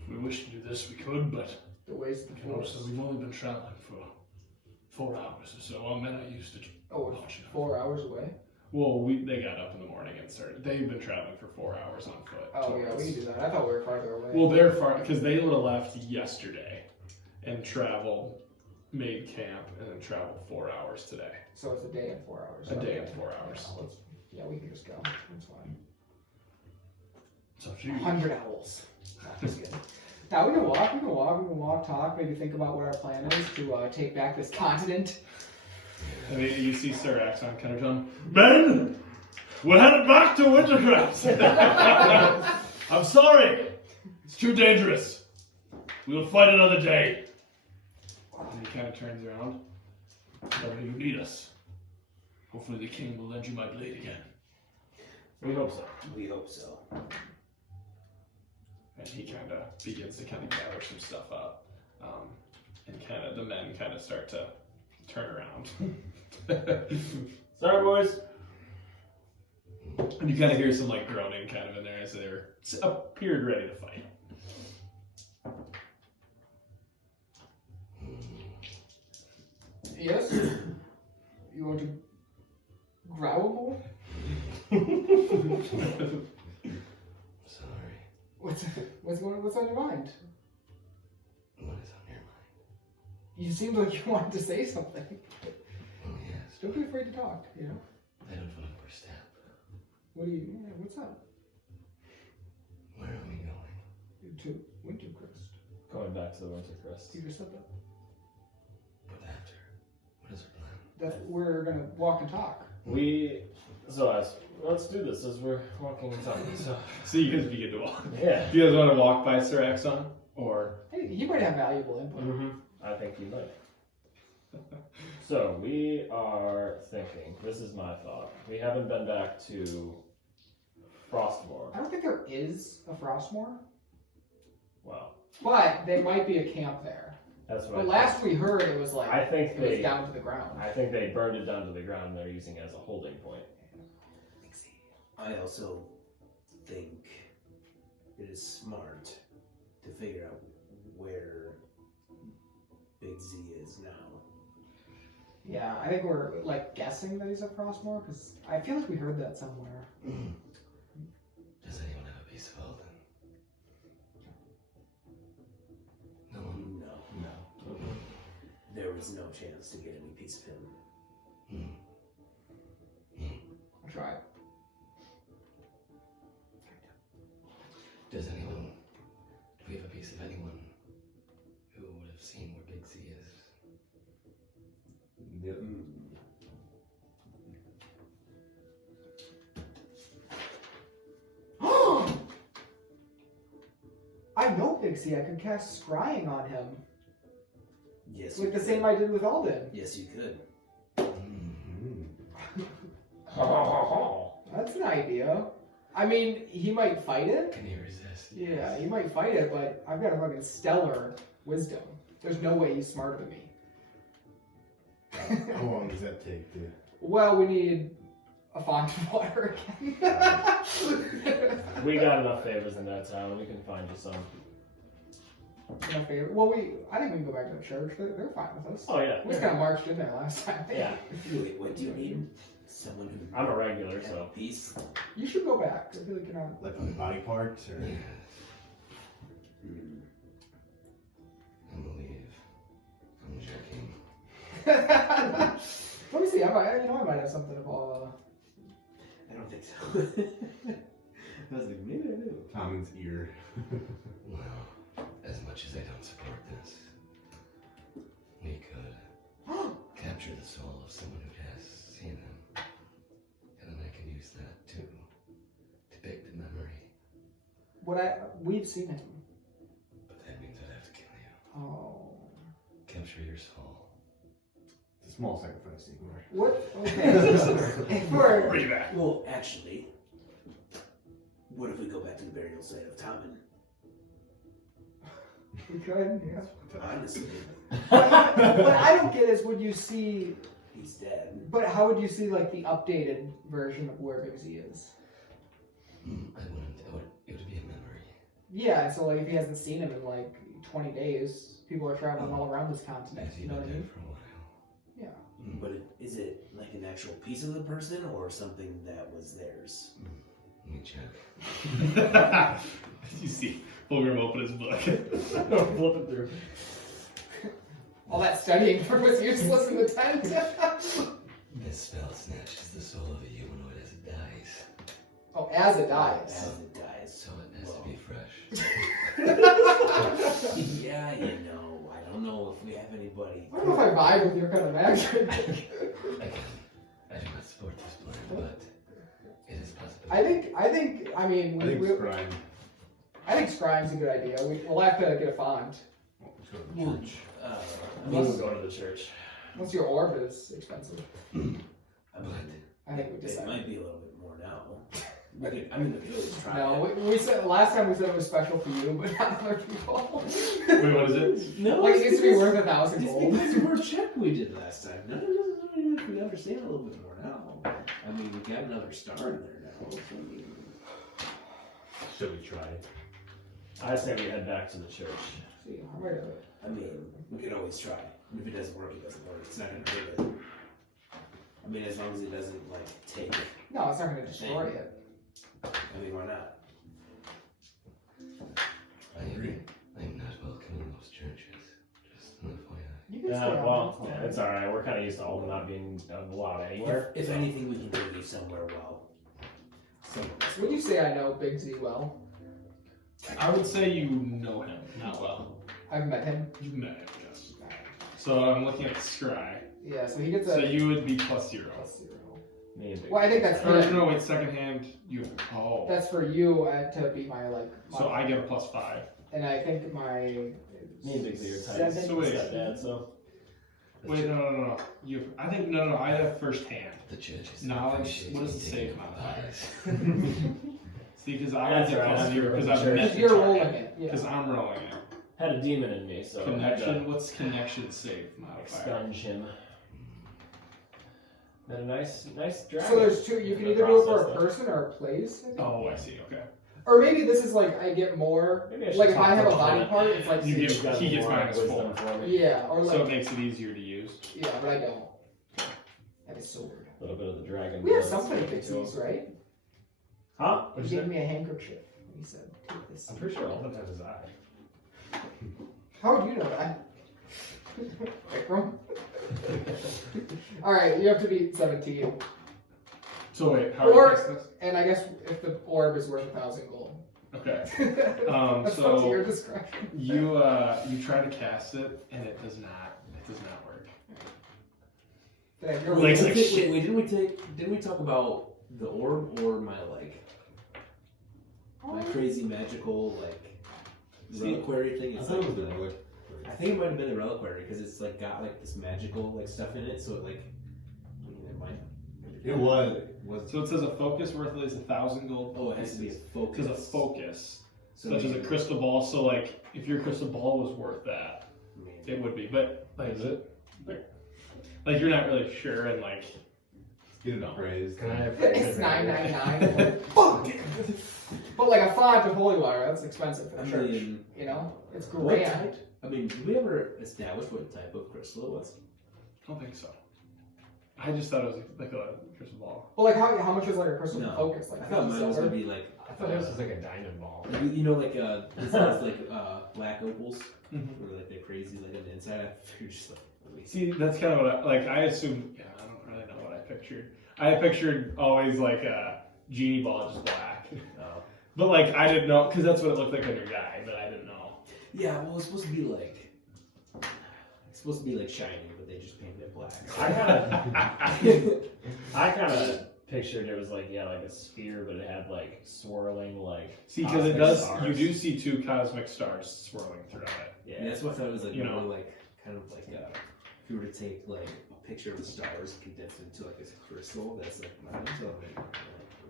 If we wish to do this, we could, but The ways of the you know, forest. so we've only been traveling for 4 hours or so. Our men are used to Oh, marching. 4 hours away? Well, they got up in the morning and started. They've been traveling for 4 hours on foot. Oh, yeah, we can do that. I thought we were farther away. Well, they're far because they would have left yesterday and traveled, made camp, and then traveled 4 hours today. So it's a day and 4 hours. A day Okay. and 4 hours. Yeah, we can just go. That's fine. So you. 100 owls. No, just kidding. Now we can walk, talk, maybe think about what our plan is to take back this continent. I mean, you see Sir Axesong kind of done. Men! We're headed back to Wintercrest! I'm sorry! It's too dangerous. We'll fight another day. And he kind of turns around. Whenever you need us. Hopefully the king will lend you my blade again. We hope so. We hope so. And he kind of begins to kind of gather some stuff up. And kind of the men kind of start to turn around. Sorry, boys. And you kind of hear some like groaning kind of in there as they're appeared ready to fight. Yes? You want to growl more? Sorry. What's on your mind? What is on your mind? You seemed like you wanted to say something. Oh, yes. Don't be afraid to talk, you know? I don't want to overstep. What's up? Where are we going? To Wintercrest. Going back to the Wintercrest. You just said that. What after? What is our plan? That we're gonna walk and talk. Let's do this as we're walking and talking. So you guys begin to walk. Yeah. Do you guys want to walk by Sir Axesong? Or Hey, he might have valuable input. Mm-hmm. I think you might. So we are thinking. This is my thought. We haven't been back to Frostmoor. I don't think there is a Frostmoor, Well, but there might be a camp there. that's what But I last we heard, it was like I think it was they. down to the ground. I think they burned it down to the ground. And they're using it as a holding point. I also think it is smart to figure out where Big Z is now. Yeah, I think we're like guessing that he's at Frostmoor because I feel like we heard that somewhere. Does anyone have a piece of Alden? No one? No. There was no chance to get any piece of him. I'll try. Does anyone? Do we have a piece of anyone who would have seen where Big Z is? Yep. I know Big C. I could cast scrying on him, Yes. like you the could. same I did with Alden. Yes, you could. That's an idea. I mean, he might fight it. Can he resist? Yeah, he might fight it, but I've got a fucking stellar wisdom. There's no way he's smarter than me. How long does that take to? Well, we need a font of water again. We got enough favors in that town. We can find you some. My favorite. Well, I think we can go back to the church. They're fine with us. Oh yeah. We just kind of marched in there last time. Yeah. Wait, what do you need? Someone who I'm a regular, so. peace. You should go back. I feel like you're not. Like on the body parts, or? I'm gonna leave. I'm joking. Let me see. I might have something about. I don't think so. I was like, maybe I do. Tommen's ear. Well, as much as I don't support this, we could capture the soul of someone who has seen him, and then I can use that to depict the memory. We've seen him. But that means I'd have to kill you. Oh. Capture your soul. It's a small sacrifice, Igor. What? Okay. If we're- Bring it back. Well, actually, what if we go back to the burial site of Tommen? we could. Yeah. Honestly, What I don't get is would you see? he's dead. But how would you see like the updated version of where Big Z is? I wouldn't. It would be a memory. Yeah, so like if he hasn't seen him in like 20 days, people are traveling all around this continent. Because You you've know what I been dead mean? for a while. Yeah. But is it like an actual piece of the person or something that was theirs? Let me check. You see Vulgrim open his book. Flip it through. All that studying for was useless in the tent. This spell snatches the soul of a humanoid as it dies, Oh, as it As dies. it dies. so it has to be fresh. Yeah, you know, I don't know if we have anybody. I don't know if I vibe with your kind of magic. I do not support this plan, but it is possible. I think, I think Scrying. I think scrying's a good idea. We'll have to get a font. Let's go to the church. We'll go to the church. Once your orb is expensive. I mean, I think we it decided. might be a little bit more now. We could always try. No, it. we said last time we said it was special for you, but not other people. Wait, what is it? No, Like it it's needs to be because- worth 1,000 It's gold. because of our check we did last time. None of us we understand a little bit more now. I mean, we got another star in there now. Should we try it? I say we head back to the church. See, I might have. I mean, we could always try. And if it doesn't work, it doesn't work. It's not gonna hurt it. I mean, as long as it doesn't like take. No, it's not going to destroy it. I mean, why not? I am not welcome in those churches. Just an FYI. You can stay Yeah, on. well, yeah, it's alright. We're kind of used to Alden not being allowed anywhere. If anything, we can take you somewhere well. Somewhere. When you say I know Big Z well, I would say you know him, not well. I've met him. You've met him, yes. So I'm looking at the scry. Yeah, so he gets a So you would be +0. +0. Me and Big Well, I think that's Or him. no, wait, second hand, you oh. That's for you to be my like. So I get a +5. And I think my. Me and Big Z are tight. Seven- So wait. Stepdad, so. Wait, no. I think no. I have first hand. The judges. Knowledge. What does it say taking about my that? lies. See, because I That's would right, get I'm because sure. I'm met You're rolling it. Yeah. Because I'm rolling it. Had a demon in me, so Connection. What's connection save modifier? expunge him. Then a nice dragon. So there's two. You can either do it for a person or a place. I think. Oh, I see. Okay. Or maybe this is like I get more. Maybe I should Like if talk I have a to body Janet. part, it's like You six. give- Got he gets more minus wisdom 4. for me. Yeah, or like So it makes it easier to use. yeah, but I don't. I have a sword. A little bit of the dragon. We have blood somebody sticking fix to him. these, right? Huh? He What'd you gave say? me a handkerchief. He said, "Take this." I'm pretty sure Alden has his eye. How would you know that? Vikram? Alright, you have to beat 17. So wait, how do Or- you fix this? And I guess if the orb is worth 1,000 gold. Okay. That's so- up to your discretion. You try to cast it and it does not work. Dang, you're Like, right. Wait, didn't we talk about the orb or my my crazy magical See, reliquary thing? I It's thought it like, was the relic. I think it might have been the reliquary because it's like got like this magical stuff in it, so it like it might. It was. So it says a focus worth at least 1,000 gold. Oh, it has to be a focus. Because a focus, So such as a maybe- crystal ball. So like, if your crystal ball was worth that, maybe. it would be. But like, Is it? like you're not really sure, and like, Get it appraised. Can I have It's 999. Fuck! But like a font of holy water, that's expensive for I a church. mean, You know? It's what grand. type? I mean, did we ever establish what type of crystal it was? I don't think so. I just thought it was like a crystal ball. But like how much is like a crystal No. focus? Like I thought 50 mine was gonna silver? be like. I thought this was like a diamond ball. You know, like it has like black opals, Mhm. where like they're crazy, like on the inside. I figured just like. Let me See, that's kind of what I assumed. Yeah, I don't really know what I pictured. I pictured always like a genie ball, just black. Oh. But like I didn't know because that's what it looked like on your guy, but I didn't know. Yeah, well, it's supposed to be like. It's supposed to be like shiny, but they just painted it black. I kind of pictured it was like a sphere, but it had like swirling like. See, because it cosmic does. stars. You do see 2 cosmic stars swirling throughout it. Yeah. And that's what I thought it was like. You know. More like kind of like if you were to take like a picture of the stars, condense it into like this crystal. That's like mine. So,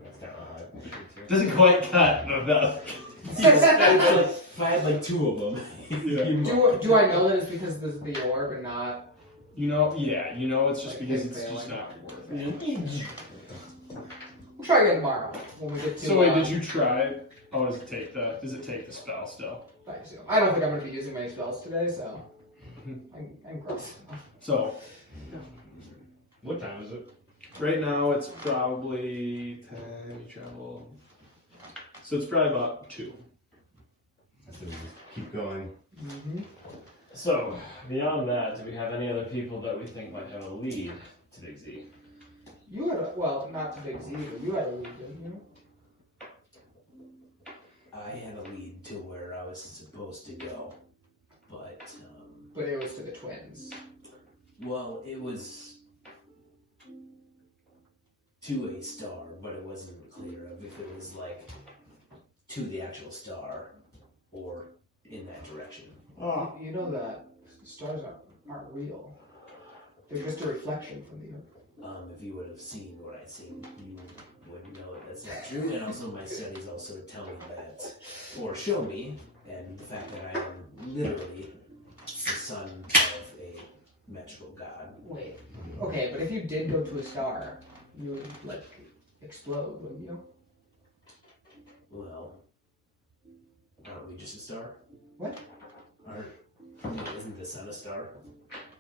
That's kind of how I pictured it too. Doesn't quite cut, but that. if I had like 2 of them. Yeah. Do I know that it's because this is the orb and not? You know, yeah, you know, it's just Like because him it's just failing. not worth it. We'll try again tomorrow when we get to. So wait, did you try? Oh, does it take the spell still? I assume. I don't think I'm going to be using many spells today, so I'm gross. So What time is it? right now it's probably 10 you travel. So it's probably about 2. So we just keep going. Mm-hmm. So beyond that, do we have any other people that we think might have a lead to Big Z? You had not to Big Z, but you had a lead, didn't you? I had a lead to where I was supposed to go, but But it was to the twins. well, it was to a star, but it wasn't clear of if it was like to the actual star or in that direction. You know that stars aren't real. They're just a reflection from the earth. If you would have seen what I'd seen, you would know that that's not true. And also, my studies also tell me that, or show me, and the fact that I am literally the son of a magical god. Wait. Okay, but if you did go to a star, you would like explode, wouldn't you? Well, aren't we just a star? What? Isn't the sun a star?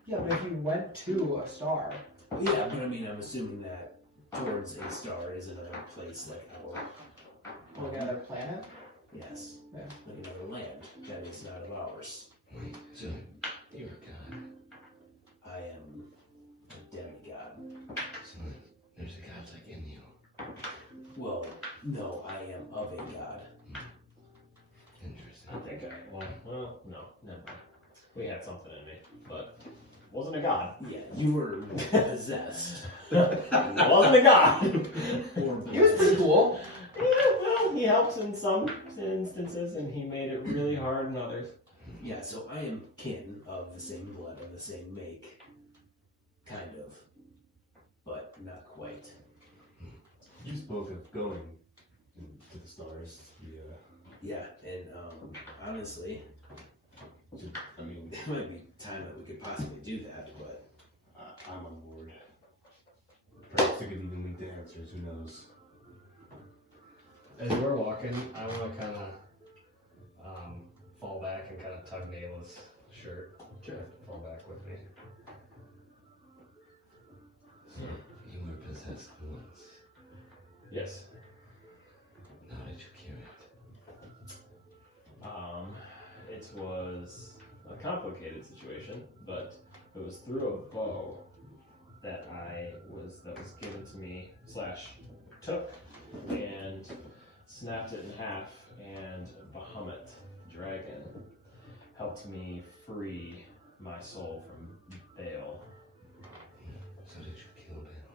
Yeah, but if you went to a star, Yeah, but I mean, I'm assuming that towards a star is another place like our. like another planet. Yes. Yeah. Like another land that is not of ours. Wait, so you're a god. I am a demigod. So there's a god like in you. Well, no, I am of a god. Interesting. I think well, no, never mind. We had something in me, but wasn't a god. Yeah, you were possessed. Wasn't a god. Or He was pretty cool. Yeah, well, he helps in some instances, and he made it really hard in others. Yeah, so I am kin of the same blood, of the same make. kind of, but not quite. You spoke of going to the stars. Yeah, and honestly, I mean, there might be time that we could possibly do that, but I'm on board. Perhaps it could even lead to answers. Who knows? As we're walking, I want to kind of fall back and kind of tug Naileth's shirt. Sure. Fall back with me. So, you were possessed once. Yes. How did you cure it? It was a complicated situation, but it was through a bow that was given to me / took and snapped it in half, and Bahamut dragon helped me free my soul from Bale. So did you kill Bill?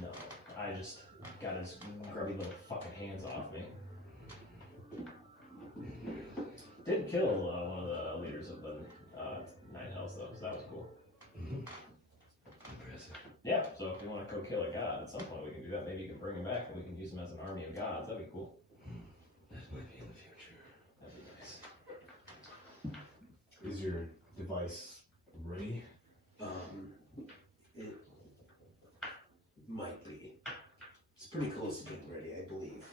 No, I just got his grubby little fucking hands off me. Did kill one of the leaders of the Nine Hells though, so that was cool. Mm-hmm. Impressive. Yeah, so if you want to go kill a god at some point, we can do that. Maybe you can bring him back and we can use him as an army of gods. That'd be cool. That might be in the future. That'd be nice. Is your device ready? It might be. It's pretty close to being ready, I believe.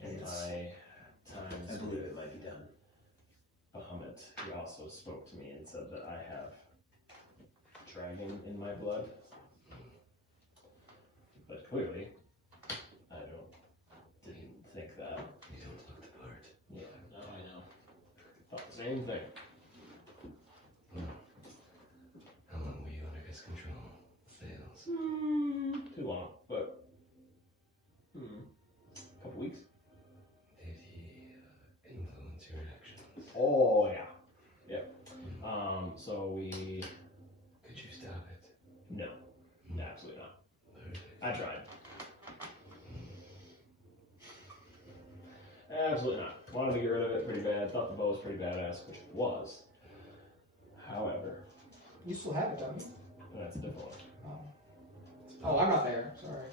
And I believe it might be done. Bahamut, he also spoke to me and said that I have dragon in my blood. But clearly, I didn't think that. You don't look the part. Yeah, no, I know. Thought the same thing. Well, how long were you under his control? Fails. Too long, but a couple weeks. Did he influence your actions? Oh yeah, yep. So we Could you stop it? no, absolutely not. Perfect. I tried. Absolutely not. Wanted to get rid of it pretty bad. Thought the bow was pretty badass, which it was. However, You still have it, don't you? that's a different one. Oh, I'm not there. Sorry.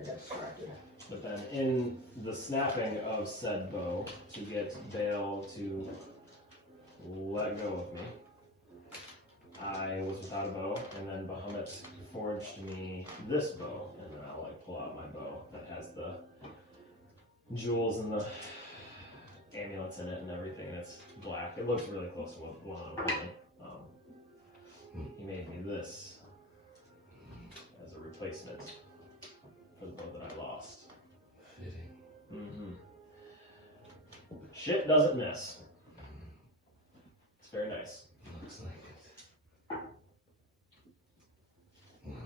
I got distracted. But then in the snapping of said bow to get Bale to let go of me, I was without a bow, and then Bahamut forged me this bow, and then I'll like pull out my bow that has the jewels and the amulets in it and everything. That's black. It looks really close to what one on woman. He made me this as a replacement for the bow that I lost. Fitting. Mm-hmm. Shit doesn't miss. It's very nice. Looks like it. Well,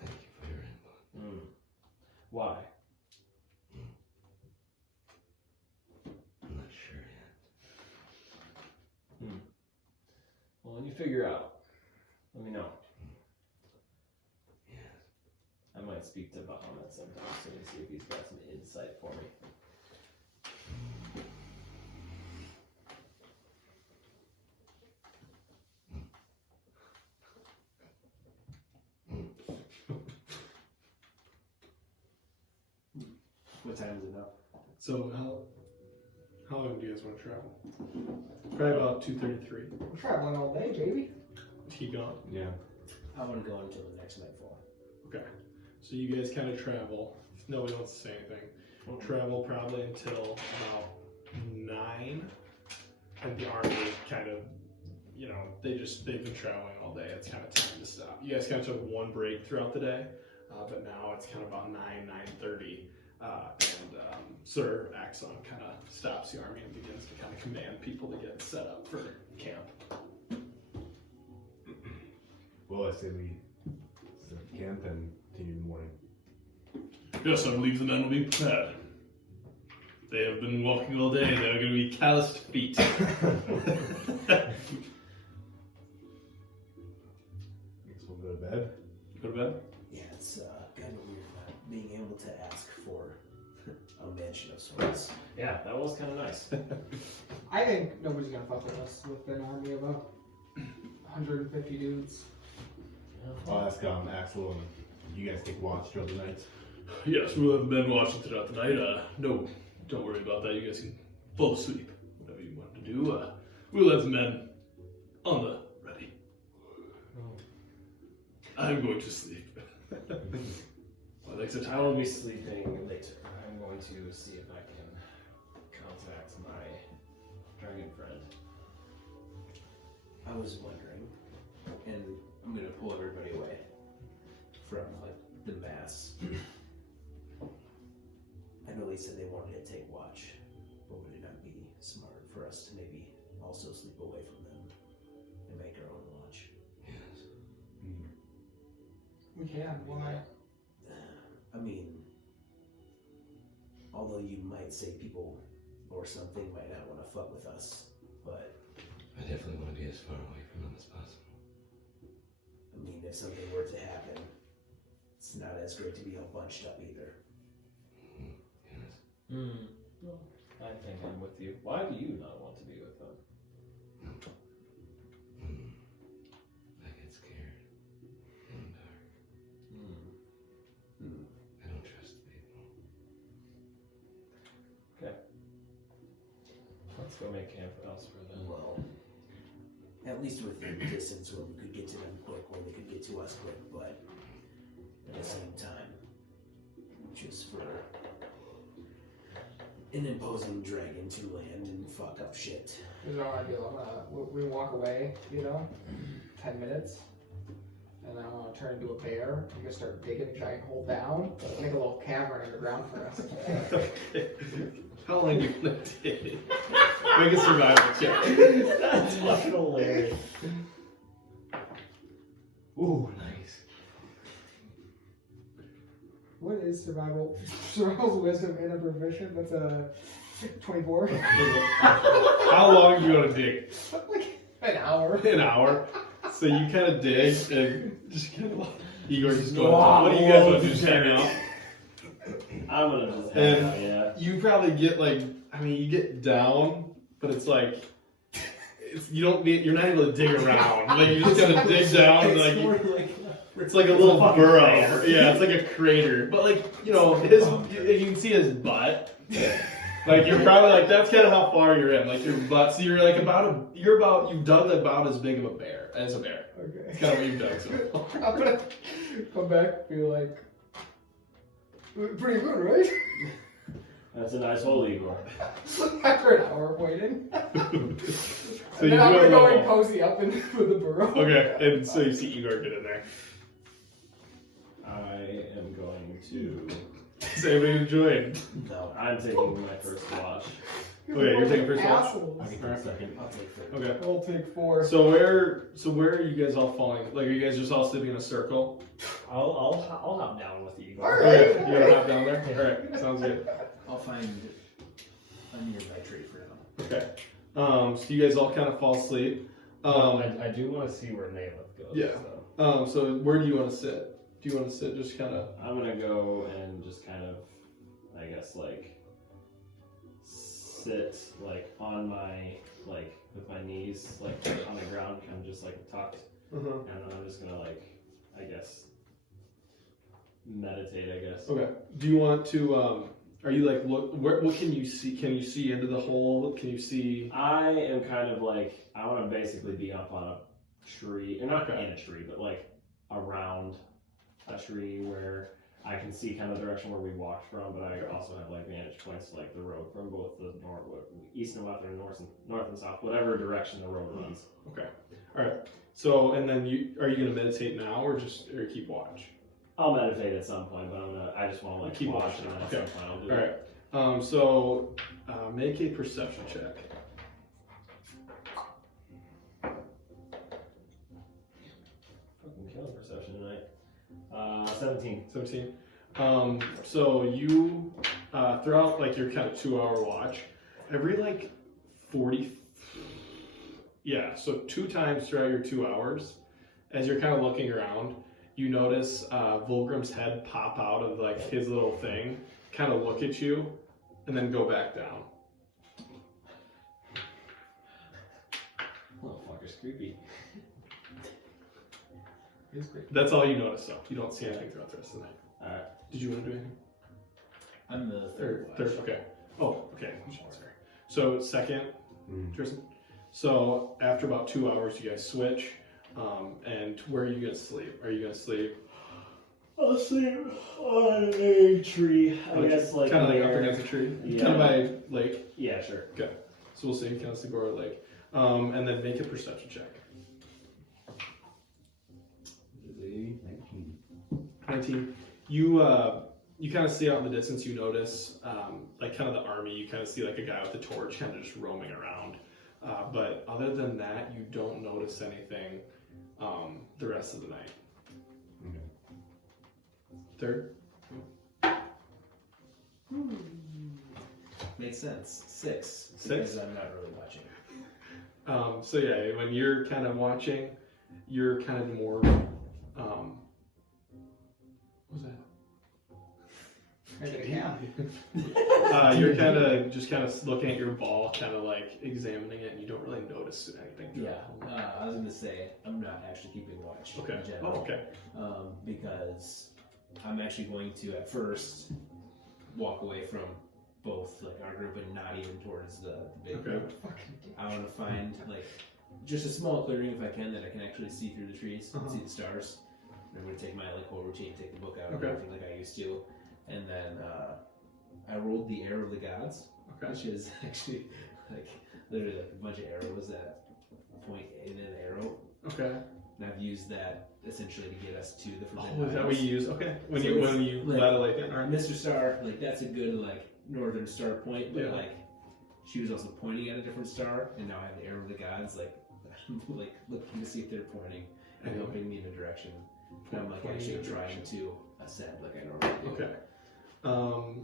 thank you for your input. Why? I'm not sure yet. Well, when you figure out, let me know. Yes. I might speak to Bahamut sometime soon and see if he's got some insight for me. What time is it now? So how long do you guys want to travel? Probably about 2:33. We're traveling all day, baby. Is he gone? Yeah. I'm gonna go until the next nightfall. Okay. So you guys kind of travel. If nobody wants to say anything. Travel probably until about 9. And the army kind of, they've been traveling all day. It's kind of time to stop. You guys kind of took one break throughout the day, but now it's kind of about 9:30. Sir Axesong kind of stops the army and begins to kind of command people to get set up for camp. Well, I say we set up camp and continue in the morning. Yes, I believe the men will be prepared. They have been walking all day. They are going to be calloused feet. Guess we'll go to bed. Go to bed? Yeah, it's kind of weird not being able to ask for a mansion of sorts. Yeah, that was kind of nice. I think nobody's gonna fuck with us with an army of 150 dudes. I'll ask Axel and you guys take watch throughout the night. Yes, we'll have men watching throughout the night. No, don't worry about that. You guys can fall asleep. Whatever you want to do. We'll have the men on the ready. I'm going to sleep. Alexa, I will be sleeping later. I'm going to see if I can contact my dragon friend. I was wondering, and I'm gonna pull everybody away from like the mass. I know they said they wanted to take watch, but would it not be smart for us to maybe also sleep away from them and make our own watch? Yes. We can. Why? I mean, although you might say people or something might not want to fuck with us, but I definitely want to be as far away from them as possible. I mean, if something were to happen, it's not as great to be all bunched up either. Yes. Well, I think I'm with you. Why do you not want to be with them? I get scared in the dark. I don't trust people. Okay. Let's go make camp elsewhere then. Well, at least within distance where we could get to them quick, where they could get to us quick, but at the same time, just for an imposing dragon to land and fuck up shit. Here's our idea. We walk away, 10 minutes, and then I want to turn into a bear. You can start digging a giant hole down, make a little cavern underground for us. How long do you want to dig? Make a survival check. That's fucking hilarious. Ooh, nice. What is survival? Survival's wisdom and a proficient. That's a 24. How long do you want to dig? Like an hour. An hour. So you kind of dig and just kind of Igor just going. What do you guys want to do? Just hang out. I'm gonna just hang And out, yeah. you probably get you get down, but it's like you're not able to dig around. Like you just gotta dig down and it's like a little fucking burrow. crater. Yeah, it's like a crater. But you can see his butt. Like you're probably that's kind of how far you're in. Like your butt. So you're you've dug about as big of a bear as a bear. Okay. It's kind of what you've done so far. I'm gonna come back and be like, pretty good, right? That's a nice hole, Igor. After an hour of waiting. So And you then I'm do gonna a go little- and cozy up into the burrow. Okay, and so you see Igor get in there. I am going to. Is anybody enjoying? No, I'm taking my first watch. Okay, you're taking first watch? Assholes. I can take a second. I'll take third. Okay. I'll take 4. So where are you guys all falling? Like, are you guys just all sleeping in a circle? I'll hop down with you, Igor. All right. Okay, you wanna hop down there? Alright, sounds good. I'll find a nearby tree for now. Okay. So you guys all kind of fall asleep. I do want to see where Naileth goes. Yeah. So. So where do you want to sit? Do you want to sit just kind of? I'm gonna go and just kind of, I guess, sit on my with my knees on the ground, kind of just tucked, and then I'm just gonna I guess meditate. I guess. Okay. Do you want to? Are you look? What can you see? Can you see into the hole? Can you see? I am kind of I want to basically be up on a tree, or not in a tree, but around a tree where I can see kind of the direction where we walked from, but I also have vantage points the road from both the east and west, or north and south, whatever direction the road runs. Okay. All right. So and then are you gonna meditate now or keep watch? I'll meditate at some point, but I just want to Keep watch watching. and then Okay. at some point I'll do All it. right. So make a perception check. Fucking killing perception tonight. 17. 17. So you throughout your kind of 2-hour watch, every 40. Yeah. So 2 times throughout your 2 hours, as you're kind of looking around, you notice Vulgrim's head pop out of his little thing, kind of look at you, and then go back down. Motherfucker's creepy. It's great. That's all you notice, though. You don't see anything throughout the rest of the night. Alright. Did you want to do anything? I'm the third watch. Third, okay. Oh, okay. Sorry. So second, Mm. Tristan. So after about 2 hours, you guys switch. And where are you gonna sleep? Are you gonna sleep? I'll sleep on a tree. I guess like kind of like up near- against a tree, Yeah. kind of by Layk. Yeah, sure. Okay. So we'll say you kind of sleep over Layk, and then make a perception check. 19. You kind of see out in the distance. You notice like kind of the army. You kind of see like a guy with a torch, kind of just roaming around. But other than that, you don't notice anything the rest of the night. Okay. Third. Makes sense. Six. 6? Because I'm not really watching. So yeah, when you're kind of watching, you're kind of more. What was that? You're kind of just kind of looking at your ball, kind of like examining it, and you don't really notice anything. Yeah. I was gonna say I'm not actually keeping watch. Okay. In general. Oh, okay. Because I'm actually going to at first walk away from both like our group and not even towards the big Okay. group. I want to find like just a small clearing if I can that I can actually see through the trees and see the stars. And I'm going to take my like whole routine, take the book out and Okay. everything like I used to, and then I rolled the arrow of the gods, Okay. which is actually like literally like a bunch of arrows that point in an arrow. Okay. And I've used that essentially to get us to the Forbidden Oh, is that what Isles. you use? Okay. When So you it's like- let it like that. All right. Mr. Star, like that's a good like northern star point, but Yeah. like she was also pointing at a different star, and now I have the arrow of the gods, like like looking to see if they're pointing and helping me in a direction. And I'm like Pointing in actually a trying direction. to ascend like I normally do. Okay.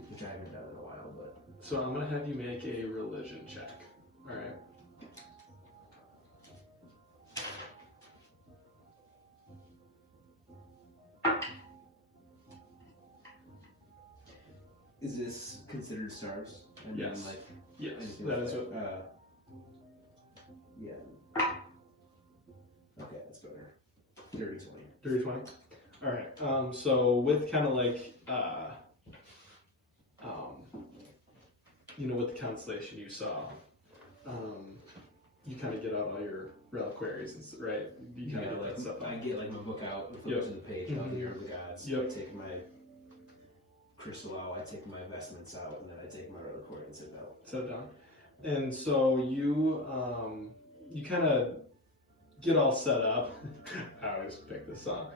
Which I haven't done in a while, but So I'm gonna have you make a religion check. All right. is this considered stars? And Yes. then, like Yes, anything that like is what. yeah. Okay, let's go there. 30, 20. Dirty 20. All right. So with kind of like, with the constellation you saw, you kind of get out all your reliquaries, and right? You kind of get like that stuff I out. get like my book out, flip Yep. to the page, Mhm. on the Arrow of the Gods. Yep. I take my crystal out, I take my vestments out, and then I take my reliquary and sit out. Set it down. And so you kind of get all set up. I always pick this song.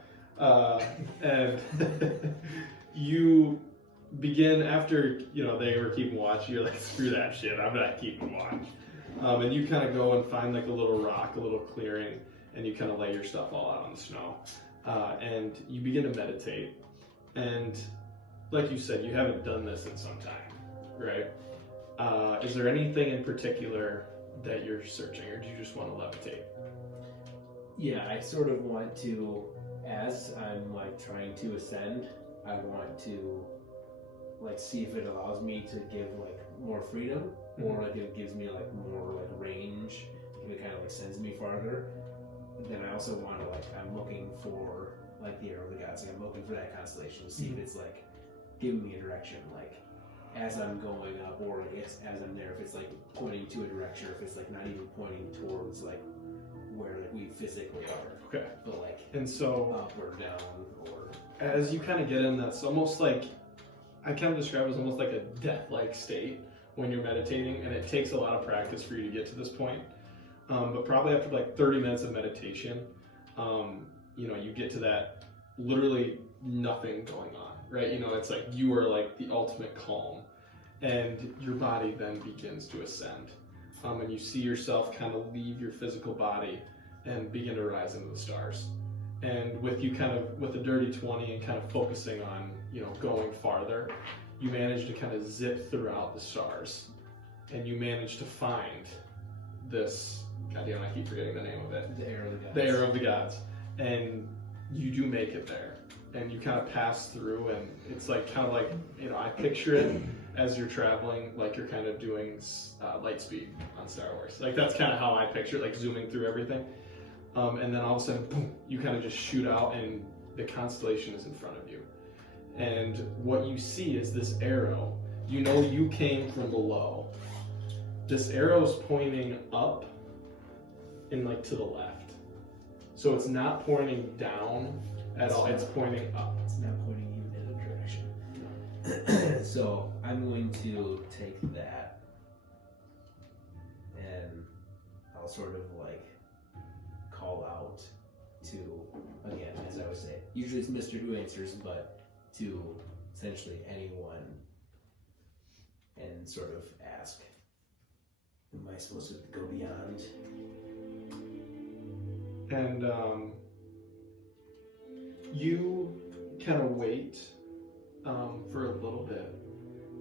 And you begin after, they were keeping watch. You're like, screw that shit. I'm not keeping watch. And you kind of go and find like a little rock, a little clearing, and you kind of lay your stuff all out on the snow. And you begin to meditate. And like you said, you haven't done this in some time, right? Is there anything in particular that you're searching, or do you just want to levitate? Yeah, I sort of want to, as I'm like trying to ascend, I want to like see if it allows me to give like more freedom, or like it gives me like more like range, if it kind of like sends me farther. But then I also want to like, I'm looking for like the Arrow of the Gods, like I'm looking for that constellation to see if it's like giving me a direction, like as I'm going up, or I guess as I'm there, if it's like pointing to a direction, or if it's like not even pointing towards like where like we physically are, Okay. but like And so up or down, or as you kind of get in, that's almost like, I kind of describe it as almost like a death-like state when you're meditating, and it takes a lot of practice for you to get to this point. But probably after like 30 minutes of meditation, you get to that literally nothing going on, right? It's like you are like the ultimate calm, and your body then begins to ascend. And you see yourself kind of leave your physical body and begin to rise into the stars. And with you kind of, with the dirty 20 and kind of focusing on, going farther, you manage to kind of zip throughout the stars. And you manage to find this, goddamn, I keep forgetting the name of it. the Arrow of the Gods. The Arrow of the Gods. And you do make it there. And you kind of pass through, and it's like, kind of like, I picture it as you're traveling, like you're kind of doing light speed on Star Wars. Like that's kind of how I picture it, like zooming through everything. and then all of a sudden, boom, you kind of just shoot out, and the constellation is in front of you. And what you see is this arrow. You know you came from below. This arrow is pointing up and like to the left. So it's not pointing down at all. It's pointing up. It's not pointing you in a direction. So I'm going to take that, and I'll sort of like call out to, again, as I would say, usually it's Mr. Who Answers, but to essentially anyone, and sort of ask, am I supposed to go beyond? And you kind of wait for a little bit,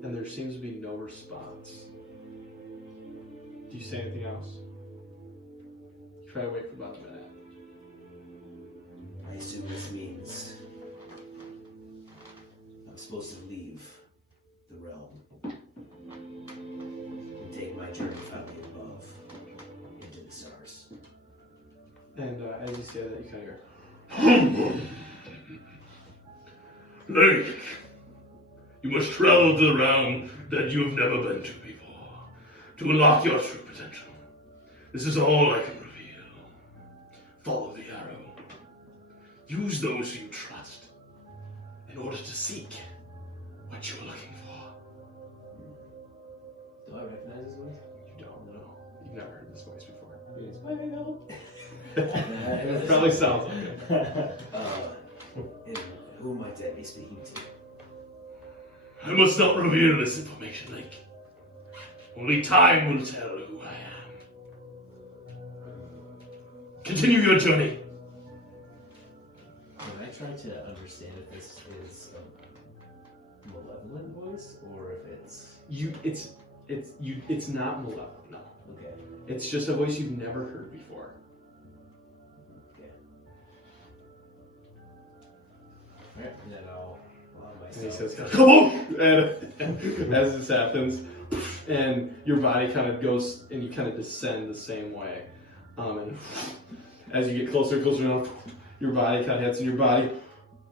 and there seems to be no response. Do you say anything else? You try to wait for about a minute. I assume this means I'm supposed to leave the realm and take my journey from the above into the stars. And as you say that, you kind of go, Layk, you must travel to the realm that you have never been to before to unlock your true potential. This is all I can reveal. Follow the arrow. Use those you trust in order to seek what you are looking for. Do I recognize his voice? you don't know. You've never heard this voice before. It's my name. It probably sounds like it. And who might I be speaking to? I must not reveal this information, Layk. Only time will tell who I am. Continue your journey. Can I try to understand if this is a malevolent voice or if it's It's not malevolent. No, okay? it's just a voice you've never heard before. Okay. All right, and then I'll allow And he myself. says, "Come on!" And as this happens, and your body kind of goes, and you kind of descend the same way. And as you get closer and closer enough, your body kind of hits, and your body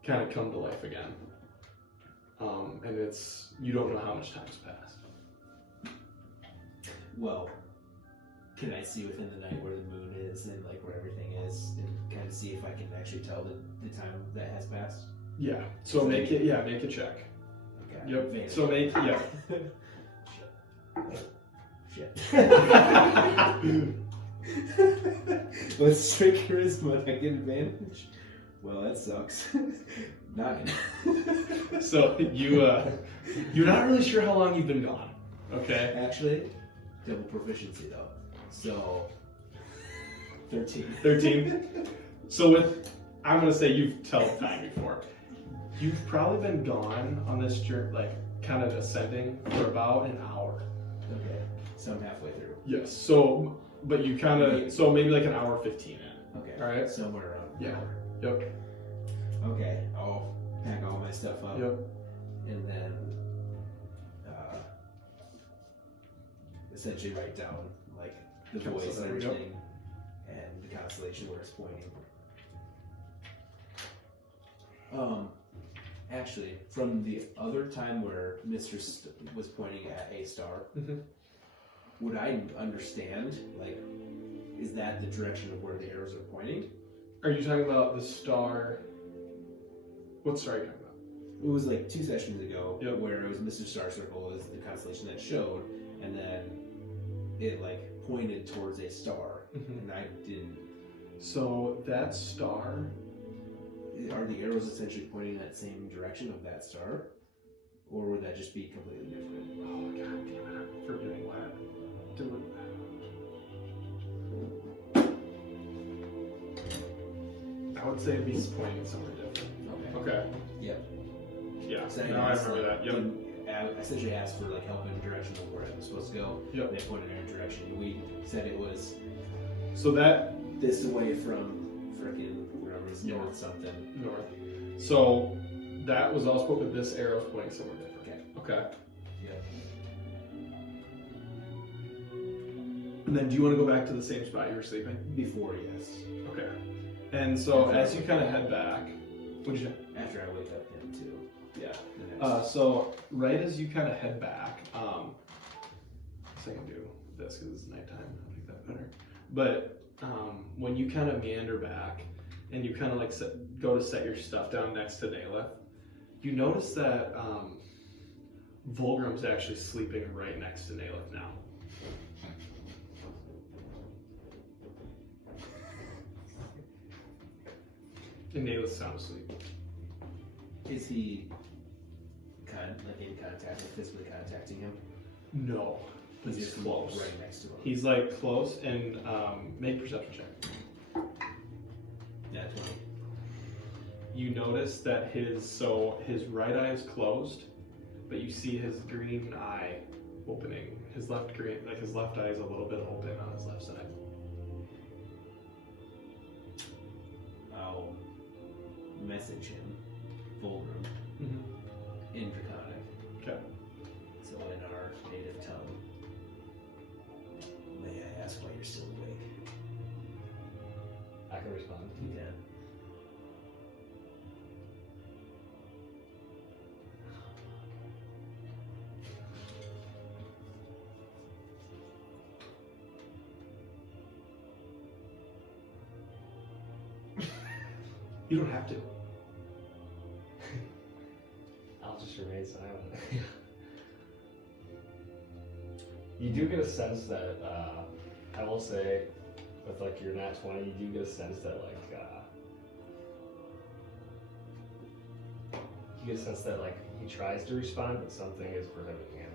kind of come to life again. And you don't know how much time's passed. Well, can I see within the night where the moon is and like where everything is, and kind of see if I can actually tell the time that has passed? Yeah. So make a check. Okay. Yep. Advantage. So make Shit. With straight charisma, I get advantage. Well, that sucks. 9. So you're not really sure how long you've been gone. Okay. Actually, double proficiency though. So 13. 13. So I'm gonna say you've told time before. You've probably been gone on this journey, like kind of ascending, for about an hour. Okay. So I'm halfway through. Yes. So, but you kind of maybe like an hour 15 in. Okay. All right. Somewhere around. Yeah. an hour. Yep. Okay. I'll pack all my stuff up. Yep. And then essentially write down like the voice and Constellation, everything, and the constellation where it's pointing. Actually, from the other time where Mr. Was pointing at a star, would I understand? Like, is that the direction of where the arrows are pointing? Are you talking about the star? What star are you talking about? It was like 2 sessions ago, Yep. where it was Mr. Star Circle was the constellation that showed, and then it like pointed towards a star, and I didn't. So that star. Are the arrows essentially pointing that same direction of that star, or would that just be completely different? Oh god damn it! I'm forgetting what. I would say it'd be pointing somewhere different. Okay. Okay. Yep. Yeah. So No, I remember that. Yep. I essentially asked for like help in the direction of where I was supposed to go. Yep. And they pointed in a direction. We said it was So that this away from frickin' wherever it's Yeah. north something. north. So that was also put with this arrow pointing somewhere different. Okay. Okay. Yep. And then do you want to go back to the same spot you were sleeping? Before, yes. Okay. And so as you kind of head back, what'd you say? After I wake up him too. Yeah. The next. So right as you kind of head back, so I can do this because it's nighttime. I think that better. But when you kind of meander back and you kind of like go to set your stuff down next to Naileth, you notice that Vulgrim's actually sleeping right next to Naileth now. And Naileth's sound asleep. Is he in contact, like physically contacting him? No, but he's close. Right next to him. He's like close and make a perception check. Yeah, 20. You notice that his right eye is closed, but you see his green eye opening. His left eye is a little bit open on his left side. I'll message him, Vulgrim, in Draconic. Okay. So in our native tongue, may I ask why you're still awake? I can respond. You can. You don't have to. I'll just remain silent. You do get a sense that, I will say, with like your nat 20, you do get a sense that he tries to respond, but something is prohibiting him.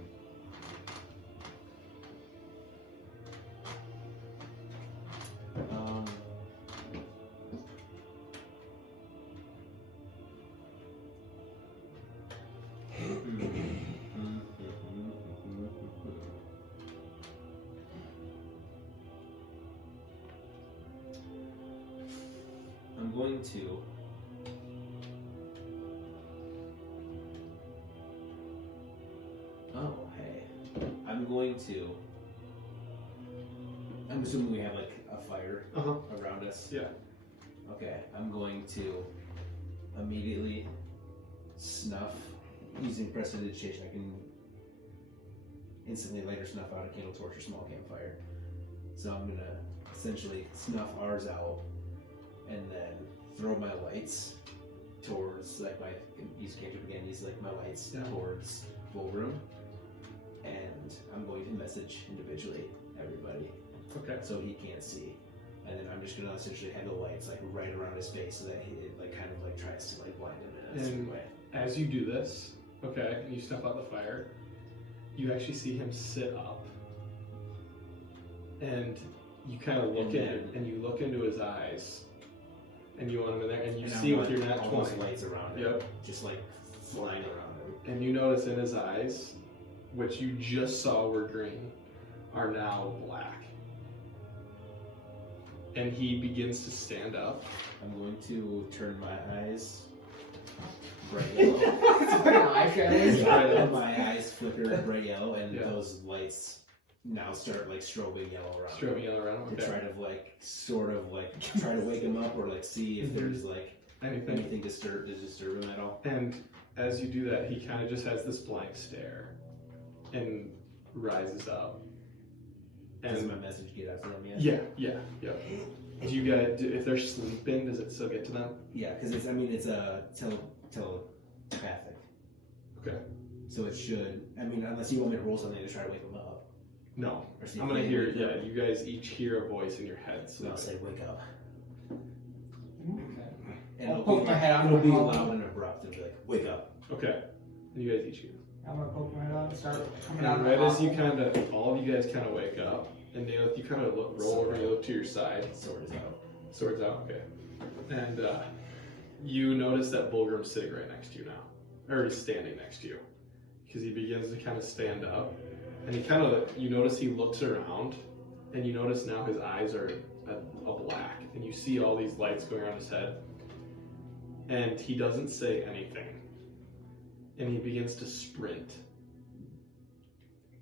I'm going to I'm assuming we have like a fire around us. Yeah. Okay, I'm going to immediately snuff using prestidigitation. I can instantly light or snuff out a candle, torch, or small campfire. So I'm gonna essentially snuff ours out and then throw my lights towards use cantrip again, use my lights towards Vulgrim. And I'm going to message individually everybody. Okay. So he can't see. And then I'm just gonna essentially have the lights right around his face so that it kind of tries to blind him in a certain way. As you do this, okay, and you step out the fire, you actually see him sit up. And you kind of look you look into his eyes. And you want him in there, and you see with your nat 20 all those lights around him, yep, just flying around him. And you notice in his eyes, which you just saw were green, are now black. And he begins to stand up. I'm going to turn my eyes bright yellow. My eyes flicker bright yellow, and those lights now start strobing yellow around. Strobing yellow around. Okay. To try to try to wake him up or see if there's anything to disturb him at all. And as you do that, he kind of just has this blank stare and rises up. Does my message get out to them yet? Yeah. Do you guys, if they're sleeping, does it still get to them? Yeah, because it's a telepathic. Okay. So it should. Unless you want me to roll something to try to wake them up. No. I'm gonna hear. Yeah, you guys each hear a voice in your head. So I'll say, "Wake up." And I'll poke my head out. It'll be loud and abrupt. It'll be like, "Wake up." Okay. And you guys each hear. I'm gonna poke my head out and start coming out. And right as you all of you guys kind of wake up, and Naileth, you kind of roll over and you look to your side. Sword's out. Okay. And you notice that Vulgrim's sitting right next to you now, or he's standing next to you, because he begins to kind of stand up, and you notice he looks around, and you notice now his eyes are a black, and you see all these lights going around his head, and he doesn't say anything. And he begins to sprint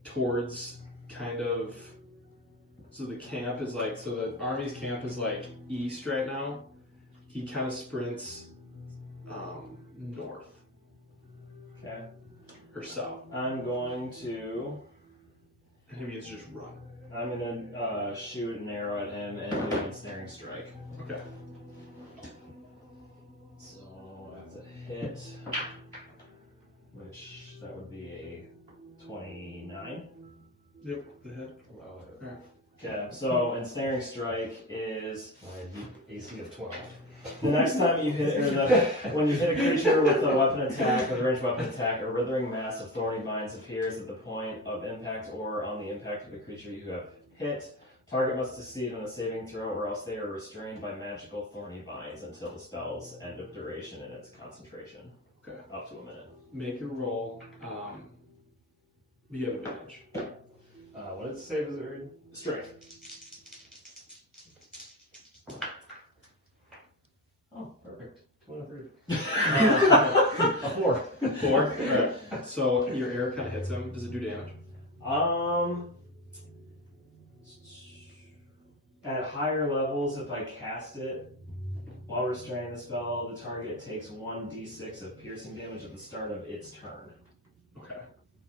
towards kind of So the camp is like, so the army's camp is like east right now. He kind of sprints north. Okay. Or south. I'm going to. And he means just run. I'm gonna shoot an arrow at him and do a ensnaring strike. Okay. So that's a hit, which that would be a 29. Yep, the hit. Okay, so ensnaring strike is AC of 12. the next time you hit, when you hit a creature with a weapon attack, with a ranged weapon attack, a withering mass of thorny vines appears at the point of impact or on the impact of the creature you have hit. Target must succeed on a saving throw, or else they are restrained by magical thorny vines until the spell's end of duration and its concentration. Okay. Up to a minute. Make your roll. You have advantage. What did it say? Was it read? Strength. Oh, perfect. 2 and a 3. A 4. 4? Alright. So your arrow kind of hits him. Does it do damage? At higher levels, if I cast it while restraining the spell, the target takes 1d6 of piercing damage at the start of its turn. Okay.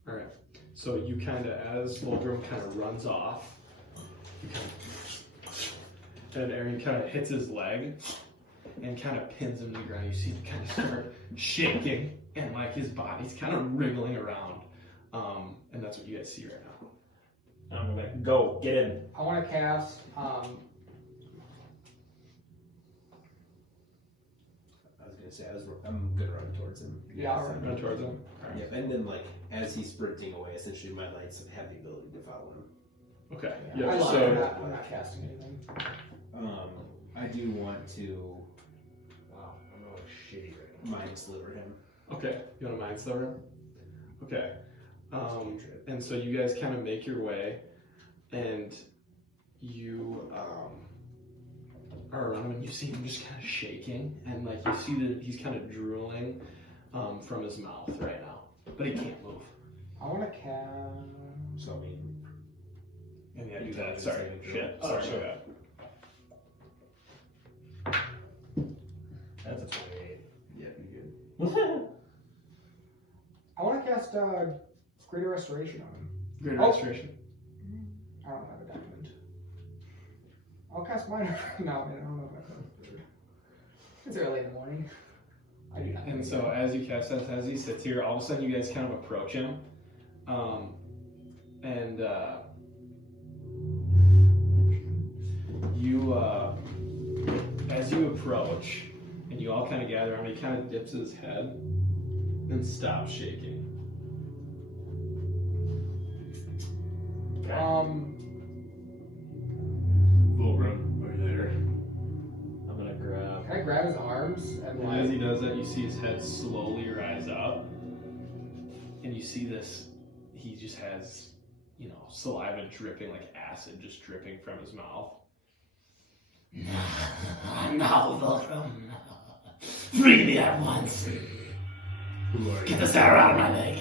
Alright. So you kind of, as Vulgrim kind of runs off, you and Aaron kind of hits his leg and kind of pins him to the ground. You see him kind of start shaking and like his body's kind of wriggling around. And that's what you guys see right now. I'm gonna go, get in. I want to cast. I was gonna say I'm gonna run towards him. Yeah, I'll run. Run towards him. Yep, and then like as he's sprinting away, essentially my lights have the ability to follow him. Okay. Yeah, Yeah. I'm So not casting anything. I do want to Wow, I'm really shitty right now. mind sliver him. okay, you want to mind sliver him? Okay. And so you guys kind of make your way, and you are around him, and you see him just kind of shaking, and like you see that he's kind of drooling from his mouth right now, but he can't move. I want to cast. So I mean, And yeah, You do tell that. me Sorry. the same Shit. Oh, Sorry. sure. Go ahead. That's a 28. yeah, you're good. I want to cast Greater Restoration on him. Great Oh. restoration. I don't have a diamond. I'll cast mine. No, I don't know if I can. It's early in the morning. I do not. And so as you cast that, as he sits here, all of a sudden you guys kind of approach him, and you, as you approach, and you all kind of gather around, he kind of dips his head and stops shaking. Vulgrim, are you there? I'm gonna grab. Can I grab his arms and And as like? he does that, you see his head slowly rise up, and you see this. He just has, saliva dripping like acid, just dripping from his mouth. Now, Vulgrim. Free me at once. Who are Get you? this arrow out of my leg,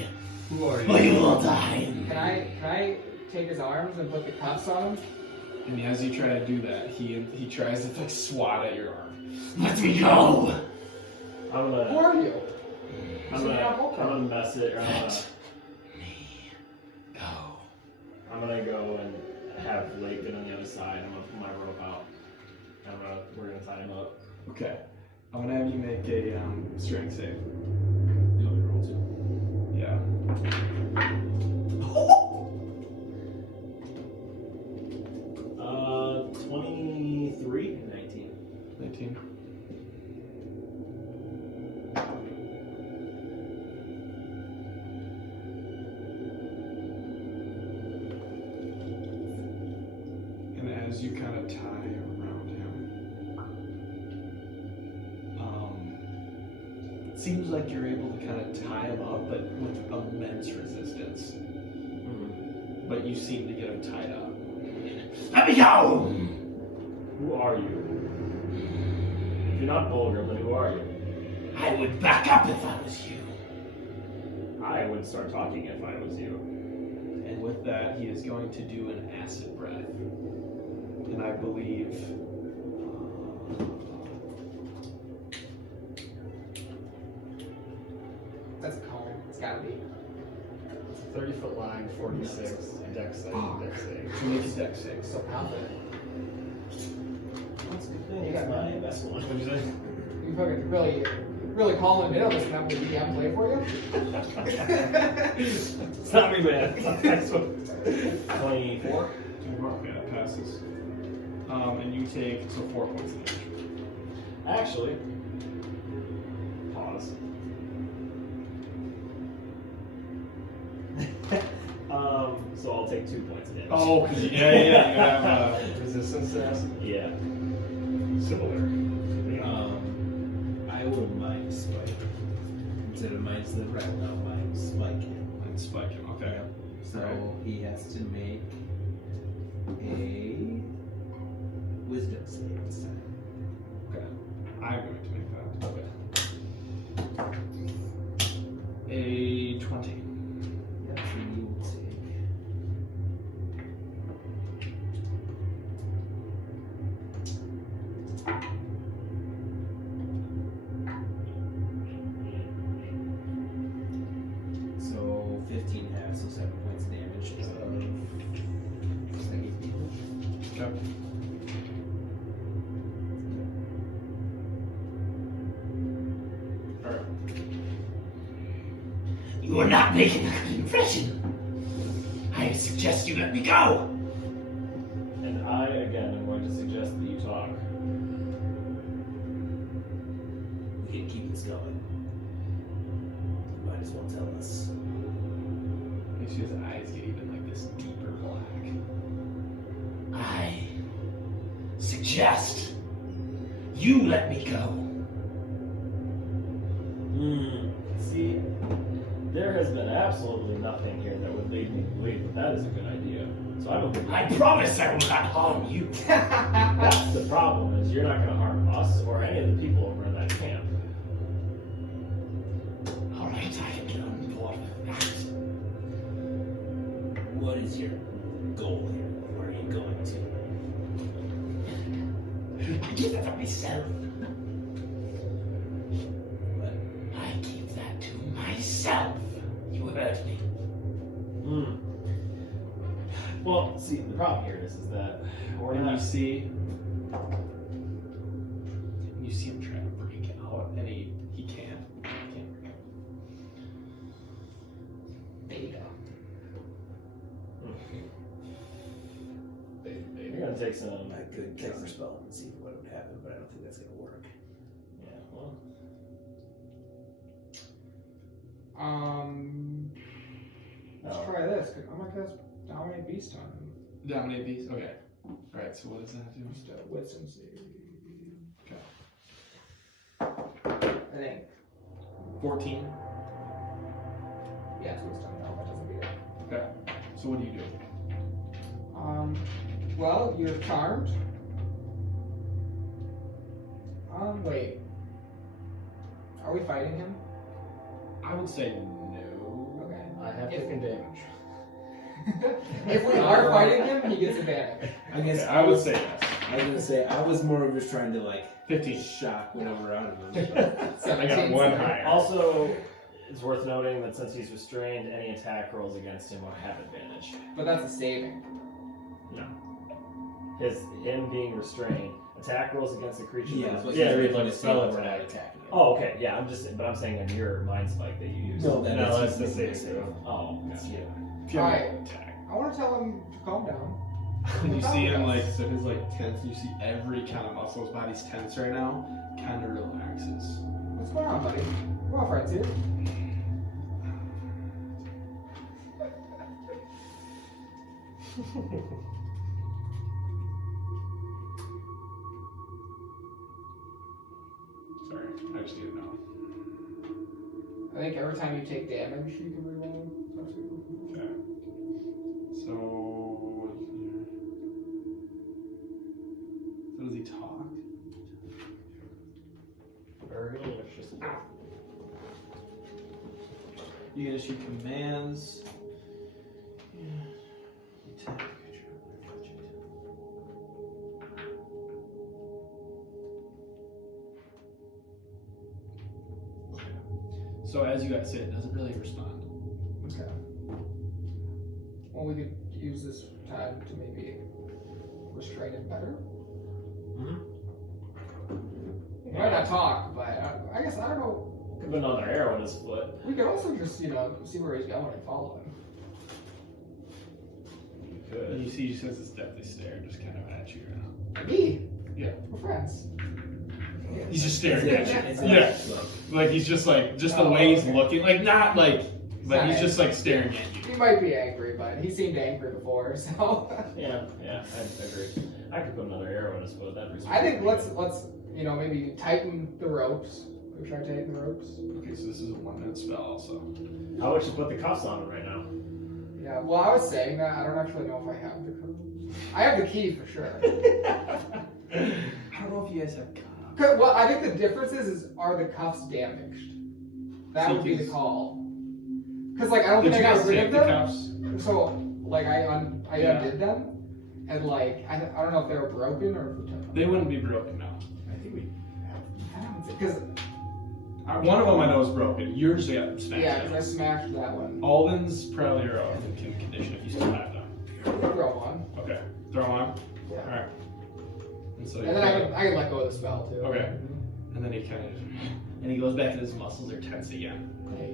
Who are or you? you will die. Can I take his arms and put the cuffs on him? And as you try to do that, he tries to like swat at your arm. Let me go. I'm Who gonna. are you? I'm gonna mess it. Or Let me go. I'm gonna go and have Layk get on the other side. I'm gonna pull my rope out. We're gonna tie him up. Okay. I'm gonna have you make a strength save. You want me to roll too? Yeah. 23. 19. 19. And as you kind of tie around him, it seems like you're able to kind of tie him up, but with immense resistance. But you seem to get him tied up. Let me go. Who are you? If you're not Vulgrim, then who are you? I would back up if I was you. I would start talking if I was you. And with that, he is going to do an acid breath. And I believe. That's a cone. It's gotta be. 30-foot line, 46, dex save, dex save. So make his dex save. So confident. That's good. You got my best one. What'd you say? You fucking really calling it in on this and having the DM play for you? It's not me, man. That's what. 24. Okay, that passes. And you take 4 points of damage. Actually, pause. So I'll take 2 points of damage. Oh, because you have. Resistance to acid? Yeah. Similar. I will mind spike. Instead of minus the right now, mind spike him. And spike him. Okay. So he has to make a wisdom save this time. Okay. I'm going to make that. Okay. A 20. Yeah, so you will take. So 15 halves, so 7 points damage of psychic damage. Okay. Alright. You are not making a good impression. I suggest you let me go. And I, again, am going to suggest that you talk. We can keep this going. You might as well tell us. You see his eyes get even like this deeper black. I suggest you let me go. See, there has been absolutely nothing here that would lead me to believe that that is a good idea. So I don't think I promise I will not harm you. that's the problem, is you're not going to harm us or any of the people over in that camp. All right, I can get on board with that. What is your goal here? Where are you going to? I keep that for myself. What? I keep that to myself. You heard me. Well, see, the problem here is that we're And not... you see him trying to break out, and he can't. Beta. You're going to take some... I could counterspell and see what would happen, but I don't think that's going to work. Yeah, well... Let's try this. I'm gonna cast Dominate Beast on him. Dominate beast. Okay. Alright, so what does that do? Just a wisdom save. Okay. I think. 14. Yeah, it's wisdom. No, that doesn't beat it. Okay. So what do you do? Well, you're charmed. Wait. Are we fighting him? I would say no. Okay. I have taken damage. If we are fighting him, he gets advantage. I guess Okay, I would say yes. I was gonna say I was more of just trying to like 15. shock whatever out of him. I got 1 higher. Also, it's worth noting that since he's restrained, any attack rolls against him will have advantage. But that's a saving. No. Him being restrained, attack rolls against the creature. Yeah, that is but Yeah, he's like making a a spell spell we're not attack. attacking him. Oh, okay, yeah, I'm saying in your mind spike that you use. No, that No, is that's the just saving save. throw. Oh, It's- yeah. If you have Alright. an attack. I want to tell him to calm down. And you see him like, so his like tense, you see every kind of muscle, his body's tense right now, kind of relaxes. What's going on, buddy? We're all friends here. Sorry, I just need to know. I think every time you take damage, you can reroll. Okay. So, so does he talk? Very delicious. You can issue commands. Yeah. So as you guys say, it doesn't really respond. Okay. Well, we could use this time to maybe restrain it better. He might not talk, but I guess, I don't know. Could put another arrow in his foot. We could also just, see where he's going and follow him. Good. And you see he says this deathly stare just kind of at you. Me? Yeah. We're friends. He's just staring at you. It's Yeah. like, Like he's just like, the Oh, way he's okay. looking, like not like, but he's Sorry. just like staring at you. He might be angry, but he seemed angry before, so. Yeah, I agree. I could put another arrow in his foot. That'd be I think let's maybe tighten the ropes. We try to tighten the ropes. Okay, so this is a 1 minute spell, so. How would you put the cuffs on him right now? Yeah, well, I was saying that. I don't actually know if I have the code. I have the key for sure. I don't know if you guys have. Well, I think the difference is are the cuffs damaged? That would be the call. Because, like, I don't Did think you I guys got rid take of the them. cuffs? So, like, I Yeah. undid them. And, like, I don't know if they were broken or if we took them. They wouldn't be broken now. I think we have. Because, One of them I know is broken. Yours got smashed. yeah, because I smashed that one. Alden's probably your own in condition if you still have them. Throw one. Okay. Throw on. Yeah. Alright. And so And then I can let go of the spell, too. Okay. And then he kind of. And he goes back and his muscles are tense again. Hey.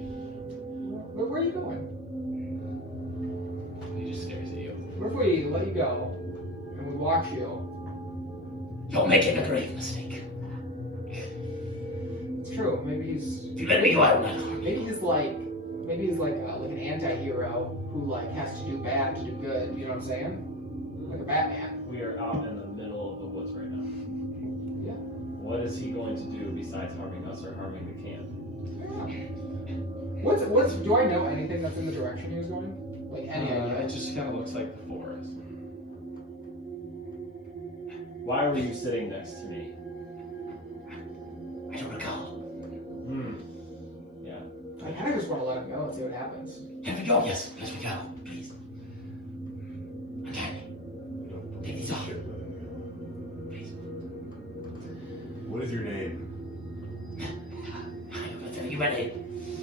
Where are you going? He just stares at you. What if we let you go and we watch you? You're making a grave mistake. It's true. Maybe he's If you let me go out now, like an anti-hero who like has to do bad to do good. You know what I'm saying? Like a Batman. We are out in the middle of the woods right now. Yeah. What is he going to do besides harming us or harming the camp? What's do I know anything that's in the direction he was going? Like any idea? It just kind of looks like the forest. Why were you sitting next to me? I don't recall. Yeah. I kind of just want to let him go and see what happens. Let me go. Yes, let me go. Please. Untie me. Take these off. Please. What is your name? I'm not telling you my name.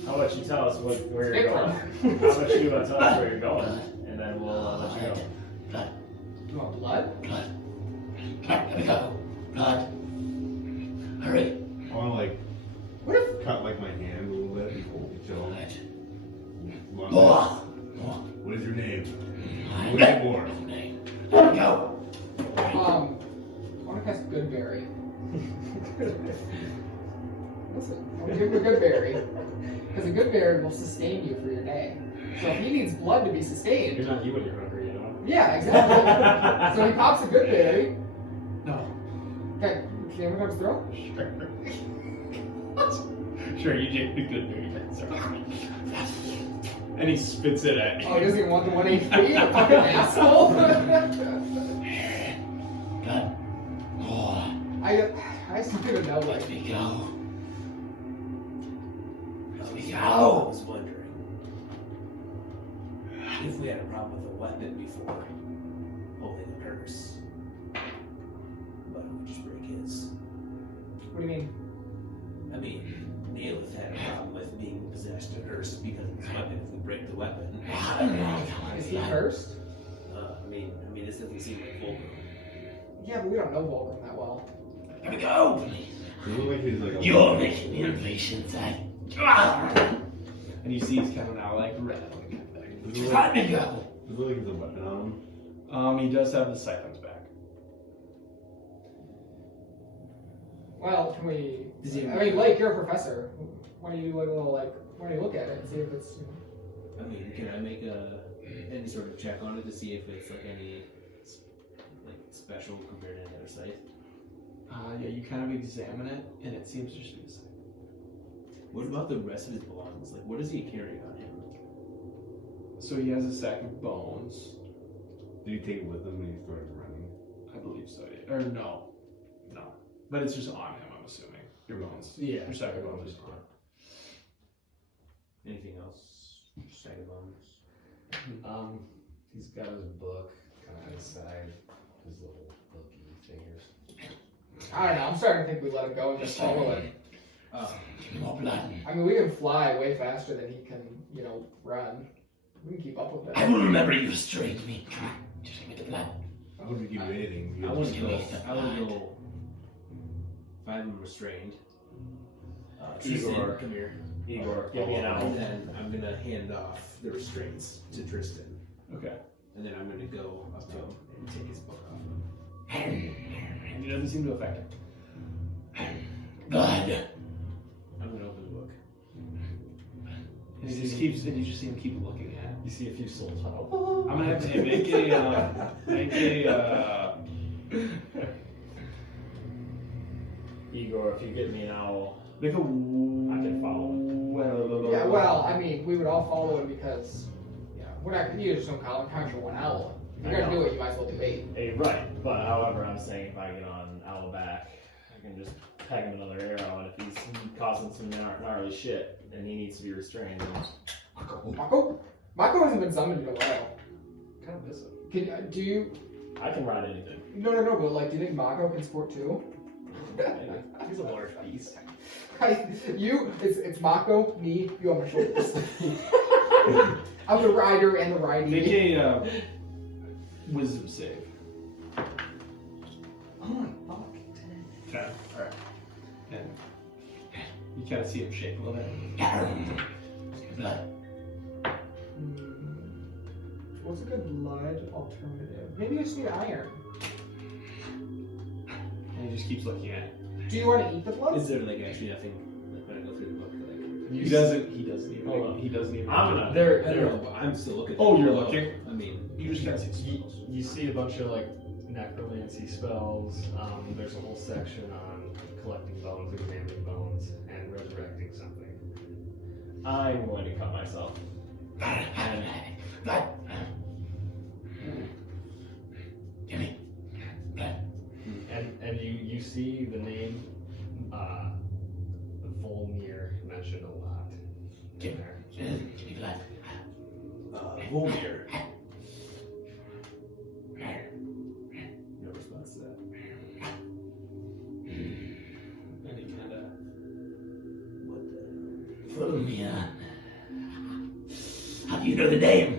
How about you tell us where you're going? Igor. How about you tell us where you're going, and then we'll let you go. Blood. You want blood? Blood. Blood. Let me go. Blood. Hurry. I want to like What if? cut like my hand a little bit before we chill. Blood. More. More. What is your name? I What is your born? no name. Let me go. I want to cast Goodberry. Listen, I'm gonna give him a Goodberry because a Goodberry will sustain you for your day. So if he needs blood to be sustained, You're not you when you're hungry, you know? yeah, exactly. So he pops a Goodberry. No. Okay, can you ever throw? Sure, you did the good very And he spits it at you. Oh, he doesn't even want the 1 HP? You fucking asshole! Blood. More. I just don't even know, like, Let me go. Let me I go. was wondering if we had a problem with a weapon before holding a curse. But it would just break his. what do you mean? I mean, Naileth had a problem with being possessed to curse because of his weapon. If we break the weapon, Is he cursed? I mean, this doesn't seem like Vulgrim. Yeah, but we don't know Vulgrim that well. Let me go, please. Does it look like he's like a You're making me impatient. And you see he's kind of now like rattling. Does it Let look me go. like he's a weapon on him? He does have the siphons back. Well, can we... Does he- I mean, Layk, you're a professor. Why don't you look at it and see if it's... I mean, can I make any sort of check on it to see if it's like any like special compared to any other site? Yeah, you kind of examine it, and it seems to just be the same. What about the rest of his belongings? Like, what does he carry on him? So he has a sack of bones. Did he take it with him when he started running? I believe so. Or no. But it's just on him, I'm assuming. Your bones. Yeah. Your sack of bones is on. Anything else? Sack of bones. He's got his book kind of inside his little booky fingers. I don't know, I'm starting to think we let him go and just follow it. Give me more blood. I mean, we can fly way faster than he can, run. We can keep up with I that. will remember you restrained me. Come on, just give me the blood. I wouldn't give you anything. I would go. If I'm restrained. Igor. Come here. Igor, give me an owl. And then I'm gonna hand off the restraints to Tristan. Okay. And then I'm gonna go up to him and take his book off him. And it doesn't seem to affect him. Blood. I'm gonna open the book. And you just see him keep looking at it. You see a few souls pop. I'm gonna have to make a Igor, if you get me an owl, make a. I can follow him. Yeah, well, I mean, we would all follow him because, we're not, you just don't conjure one owl. If you're I gonna know. do it, you might as well do 8. Hey, right, but however, I'm saying if I get on owl back, I can just tag him another arrow, and if he's causing some gnarly shit and he needs to be restrained, then Mako hasn't been summoned in a while. Kind of miss it. Do you? I can ride anything. No, but like, do you think Mako can sport too? He's a large beast. It's Mako, me, you on my shoulders. I'm the rider and the riding. Make a wisdom save. Okay. All right. And you kind of see him shake a little bit. Blood. What's a good blood alternative? Maybe I just need iron. And he just keeps looking at it. Do you want to eat the blood? Is there like actually nothing like when I go through the book that I can? He doesn't even. Hold on. He doesn't even. I'm gonna. I There. don't know, but I'm still looking. Oh, you're Well, looking? I mean, You just kind of see. You see a bunch of like necromancy spells. There's a whole section on collecting bones, examining bones, and resurrecting something. I'm going to cut myself. Blood. Give me. Blood. And you see the name Volmir mentioned a lot. Give me blood. Volmir. No response to that. And he kind of. What the? Volmir. How do you know the name?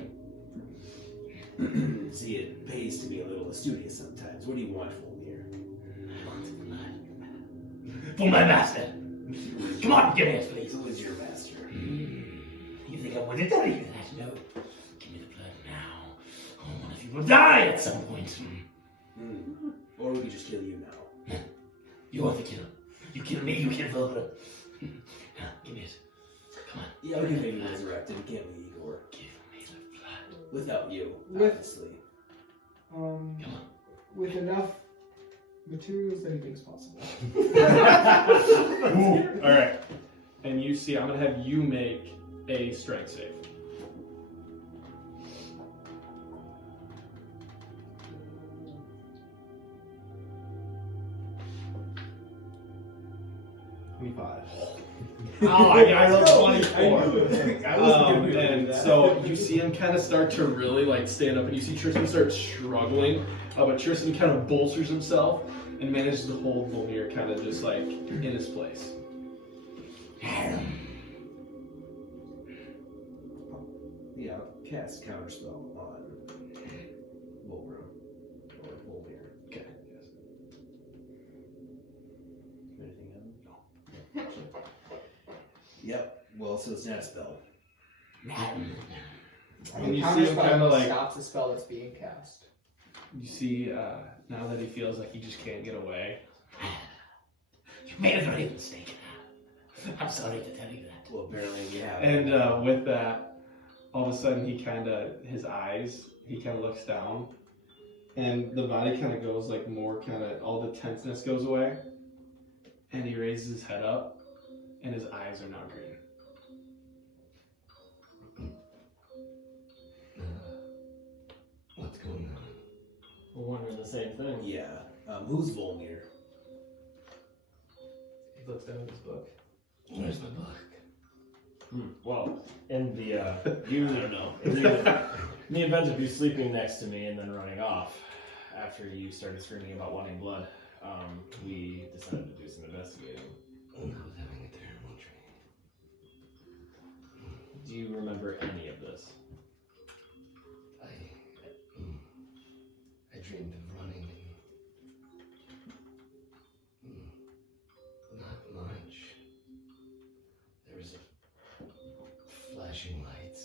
See, it pays to be a little studious sometimes. What do you want, Volmir? I want blood. For my master. Come on, give me it, please. Who is your master? You think I wouldn't tell you that? No. Give me the blood now. Or one of you will die at some point. Or we could just kill you now. You're the killer. You kill me, you kill Vulgrim. Give me it. Come on. Yeah, we can maybe resurrect him, can't we, Igor? Give me the blood. Without you, With- obviously. Come on. With enough materials, anything's possible. Ooh, all right. And you see, I'm gonna have you make a strength save. Oh, I rolled 24. And so you see him kind of start to really like stand up, and you see Tristan start struggling, but Tristan kind of bolsters himself and manages to hold Volmir kind of just like in his place. Yeah, cast counterspell on Vulgrim. Or Volmir. Okay. Anything else? No. Yep. Well, so it's not a spell. I And think you see him counterspell kind of like stops the spell that's being cast. you see now that he feels like he just can't get away. You made a great mistake. I'm sorry to tell you that. Well, apparently you have. And with that, all of a sudden he kind of his eyes he kind of looks down, and the body kind of goes like more kind of all the tenseness goes away, and he raises his head up, and his eyes are now green. What's going on? We're wondering the same thing. Yeah. Who's Volmir? He looks down at his book. Where's my book? Well, in the you I don't know. in the event of you sleeping next to me and then running off after you started screaming about wanting blood, we decided to do some investigating. when I was having a terrible dream. Do you remember any of this? I dreamed of running and not much. There was flashing lights.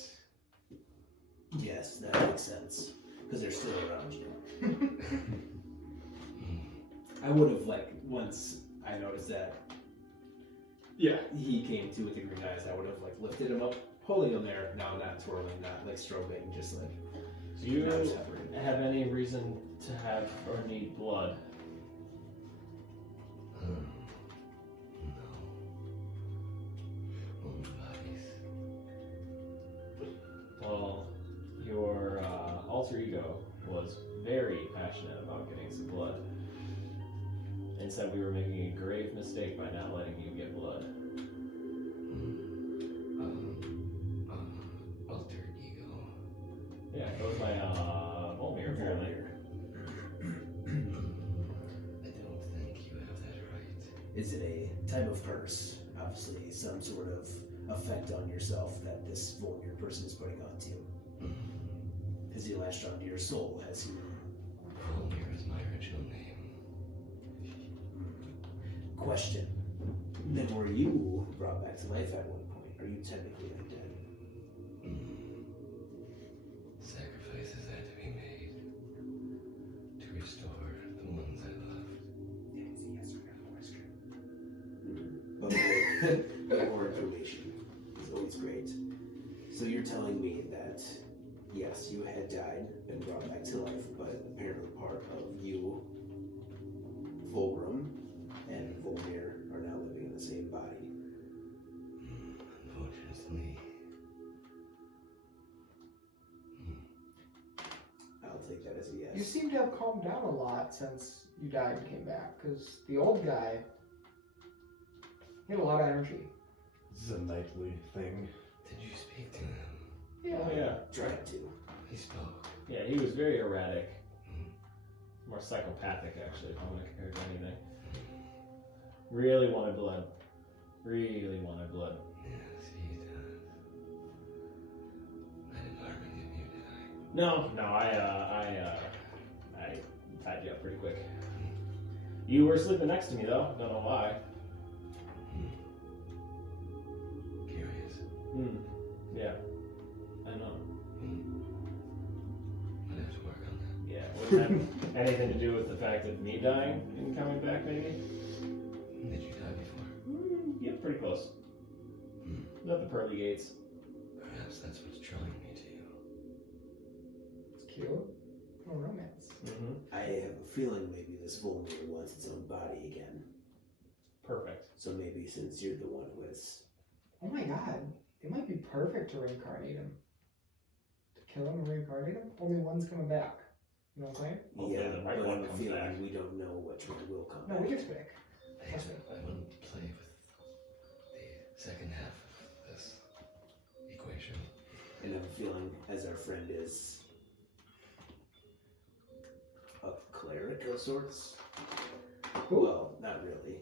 Yes, that makes sense. Because they're still around you. I would have, once I noticed that Yeah. he came to with the green eyes, I would have, lifted him up, holding him there. Now, not twirling, not, strobing, just, Do you not separated. have any reason to have or need blood? No. Only bodies. Well, your alter ego was very passionate about getting some blood. And said we were making a grave mistake by not letting you get blood. Alter ego. Yeah, it goes by Volmir apparently. I don't think you have that right. Is it a type of curse? Obviously, some sort of effect on yourself that this vulnerable person is putting onto you. Has he latched onto your soul? Has he? Volmir is my original name. Question. Then were you brought back to life at one point? Are you technically undead? Sacrifices had to be made to restore the ones I loved. It's a yes or no question. But more information is always great. So you're telling me that, yes, you had died, been brought back to life, but apparently part of you, Vulgrim, and Volmir are now living in the same body. Unfortunately. I'll take that as a yes. You seem to have calmed down a lot since you died and came back, because the old guy, he had a lot of energy. This is a nightly thing. Did you speak to him? Oh yeah. Tried to. He spoke. Yeah, he was very erratic. More psychopathic actually, if I'm gonna compare it to anything. Really wanted blood. Really wanted blood. Yes, he does. I didn't harm any of you, did I? No, I tied you up pretty quick. You were sleeping next to me though. Don't know why. Curious. Yeah. I know. I'd have to work on that. Yeah. Would it have anything to do with the fact of me dying and coming back, maybe? Did you die before? Yeah, pretty close. Not the pearly gates. Perhaps that's what's drawing me to you. It's cute. Oh, romance. I have a feeling maybe this Volmir wants its own body again. Perfect. So maybe since you're the one who is... Oh my god. It might be perfect to reincarnate him. To kill him and reincarnate him? Only one's coming back. You know what I'm saying? Hopefully Yeah, the but right I one have a comes feeling back. we don't know which one will come No, back. we get to pick. I wouldn't play with the second half of this equation. And I have a feeling, as our friend is a cleric of sorts. Who? Well, not really.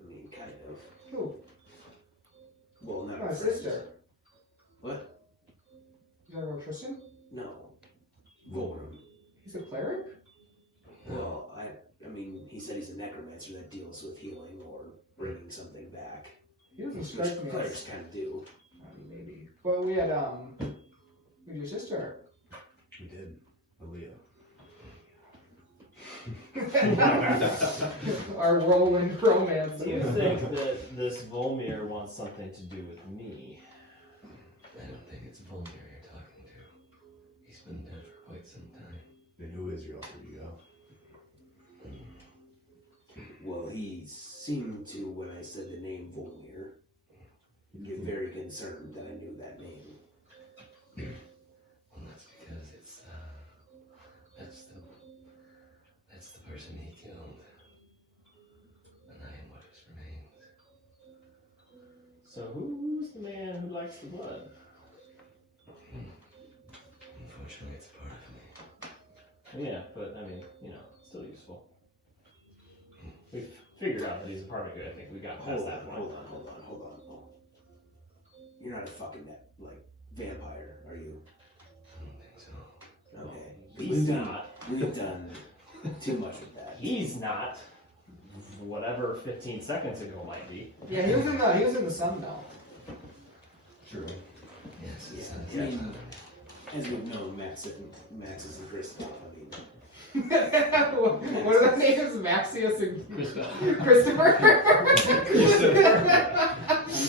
I mean, kind of. Who? Well, not My our friend. sister. What? You talking about Tristan? No. Vulgrim. He's a cleric? Well, I mean, he said he's a necromancer that deals with healing or bringing something back. He doesn't Which strike me clerics as... kind of do. Maybe. Well, we had your sister. We did. Aaliyah. Our whirlwind romance. Do you think that this Volmir wants something to do with me? I don't think it's Volmir you're talking to. He's been dead for quite some time. Then who is your alter ego? Well, he seemed to, when I said the name Volmir, get very concerned that I knew that name. Well, that's because it's that's the person he killed, and I am what is remains. So who's the man who likes the blood? Unfortunately, it's part of me. Yeah, but I mean, still useful. We figured out that he's a party dude. I think we got past Hold that on, point. hold on. You're not a fucking vampire, are you? I don't think so. Okay. He's not. We've done too much with that. He's not. Whatever 15 seconds ago might be. Yeah, he was in the sun belt. True. Yes, it's I mean, as we've known, Max is a Christopher. I mean, what are the names? Maxius and Christopher? I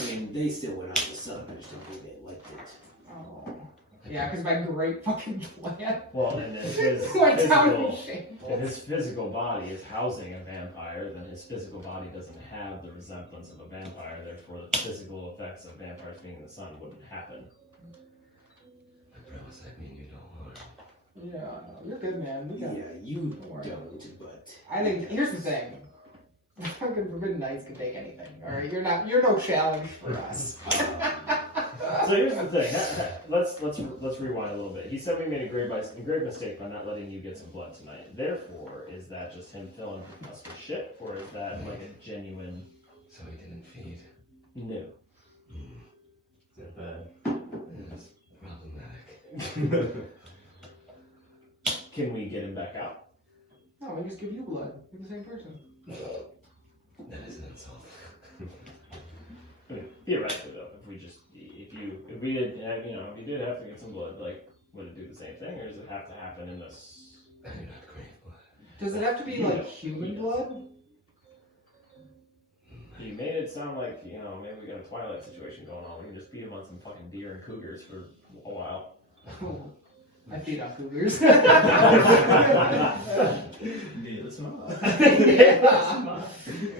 mean, they still went on the sun. I just don't think they liked it. Oh. Yeah, because my great fucking plan Well, and then went down in shambles. if his physical body is housing a vampire, then his physical body doesn't have the resemblance of a vampire. Therefore, the physical effects of vampires being in the sun wouldn't happen. I promise I mean you don't harm. Yeah, no, you're good, man. We got. Yeah, you Don't worry. don't, but I think here's the thing. Fucking Forbidden Knights can take anything. All right, you're no challenge for us. So here's the thing. Let's rewind a little bit. He said we made a grave mistake by not letting you get some blood tonight. Therefore, is that just him filling us with shit, or is that like a genuine So he didn't feed. no? Mm. Is that bad? It's problematic. Can we get him back out? No, we just give you blood. You're the same person. That is an insult. I mean, theoretically though, if we did, if you did have to get some blood, like, would it do the same thing, or does it have to happen in this? I do not crave blood. Does it have to be like human Yes. blood? You made it sound like, maybe we got a Twilight situation going on. We can just feed him on some fucking deer and cougars for a while. I feed on cougars. Naileth not.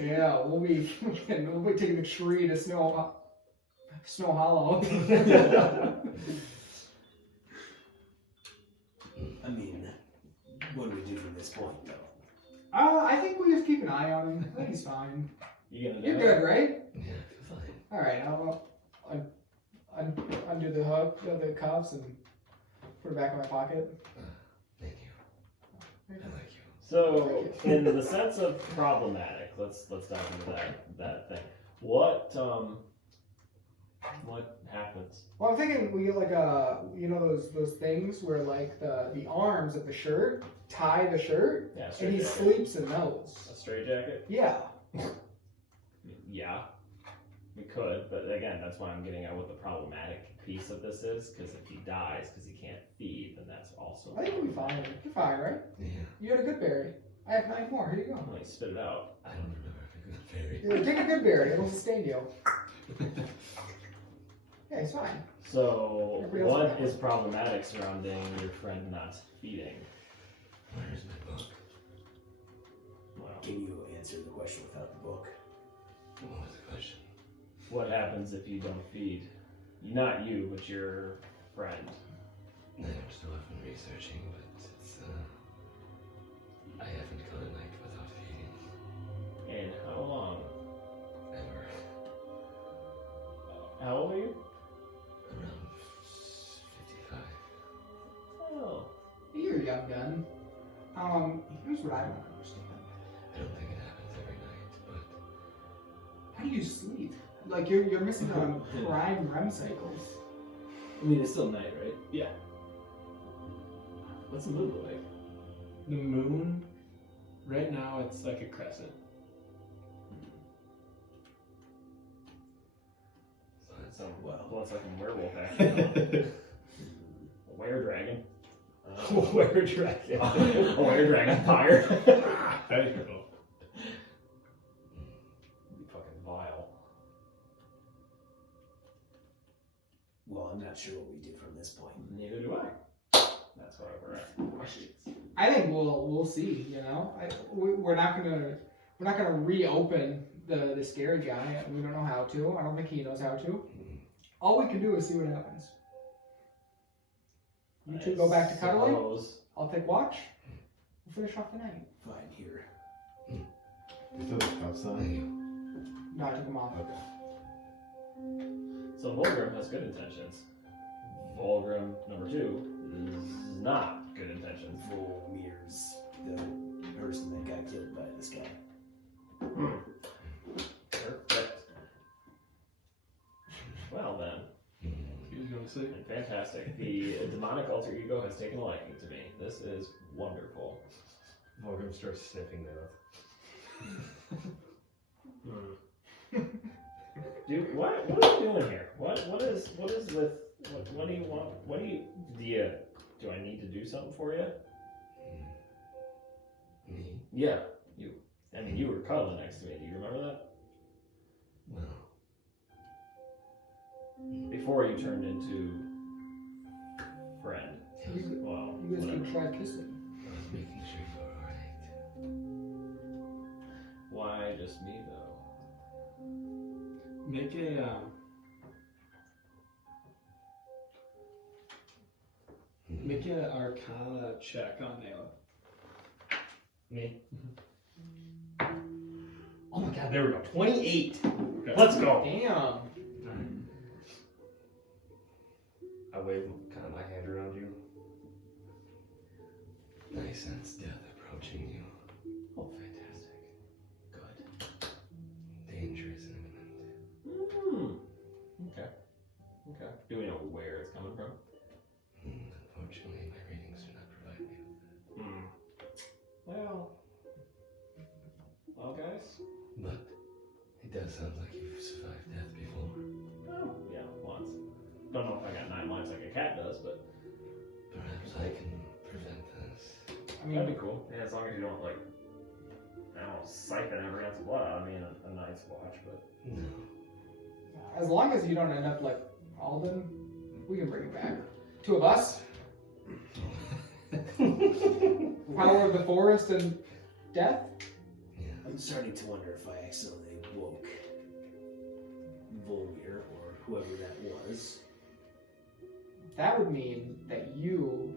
Yeah, we'll be taking the tree to Snow Hollow. I mean, what do we do from this point, though? I think we just keep an eye on him. I think he's fine. You gonna do You're it? good, right? Yeah, I feel fine. All right, I'll undo the hook, the cuffs, and put it back in my pocket. Thank you. I like you. So, in the sense of problematic, let's dive into that thing. What happens? Well, I'm thinking we get like those things where like the arms of the shirt tie the shirt, Yeah, and straight he jacket. sleeps in those. A straight jacket? Yeah. Yeah, we could, but again, that's why I'm getting at what the problematic piece of this is, because if he dies because he can't feed, then that's also. I think we'll be fine. You're fine, right? Yeah. You had a good berry. I have 9 more. Here you go. Well, he spit it out. I don't remember if I got fairy. Yeah, take a good berry. It'll sustain you. Yeah, he's fine. So, Everybody else what has is problematic surrounding your friend not feeding? Where's my book? Well, Can you answer the question without the book? What was the question? what happens if you don't feed? Not you, but your friend. I'm still have been researching, but it's I haven't gone a night without feeding. And how long? Ever. How old are you? Around 55. Oh. You're a young gun. Here's what I don't understand. I don't think it happens every night, but How do you sleep? Like you're missing on prime REM cycles. I mean, it's still night, right? Yeah. What's the moon look like? The moon, right now, it's like a crescent. so it's Well, it's like a werewolf action. A were-dragon. A were-dragon. A were-dragon pyre. There you go. Be fucking vile. Well, I'm not sure what we do from this point. Neither do I. That's why we're asking questions. I think we'll see. You know, we're not gonna reopen the scary guy. We don't know how to. I don't think he knows how to. All we can do is see what happens. You two go back to cuddling. Suppose. I'll take watch. We'll finish off the night. Fine, here. You still have cuffs on? No, I took them off. Okay. So Vulgrim has good intentions. Vulgrim number 2 is not good intentions. Volmir's the person that got killed by this guy. Perfect. Well then, He was gonna say. fantastic. The demonic alter ego has taken a liking to me. This is wonderful. Vulgrim starts sniffing Naileth. Dude, what are you doing here? What is with what do you want? Do I need to do something for you? Me? Yeah, you. I mean, you were cuddling next to me. Do you remember that? Well, Before you turned into friend. Well, You guys whatever. can try kissing. I was making sure you were alright. Why just me though? Make an Arcana check on Naileth. Me? Oh my god, there we go. 28! Okay. Let's go! Damn. I wave kind of my hand around you. I sense death approaching you. Oh, fantastic. Good. Danger is imminent. Okay. Okay. Do we know where it's coming from? Unfortunately, my readings do not provide me with Well, guys. But it does sound like you've survived death before. Oh, yeah, once. Don't know if I got 9 lives like a cat does, but Perhaps I can prevent this. I mean, that'd be cool. Yeah, as long as you don't like, I don't know, siphon every ounce of blood out of me in a night's watch, but. No. as long as you don't end up like Alden, we can bring it back. 2 of us. Power of the forest and death. Yeah. I'm starting to wonder if I accidentally woke Volmir or whoever that was. That would mean that you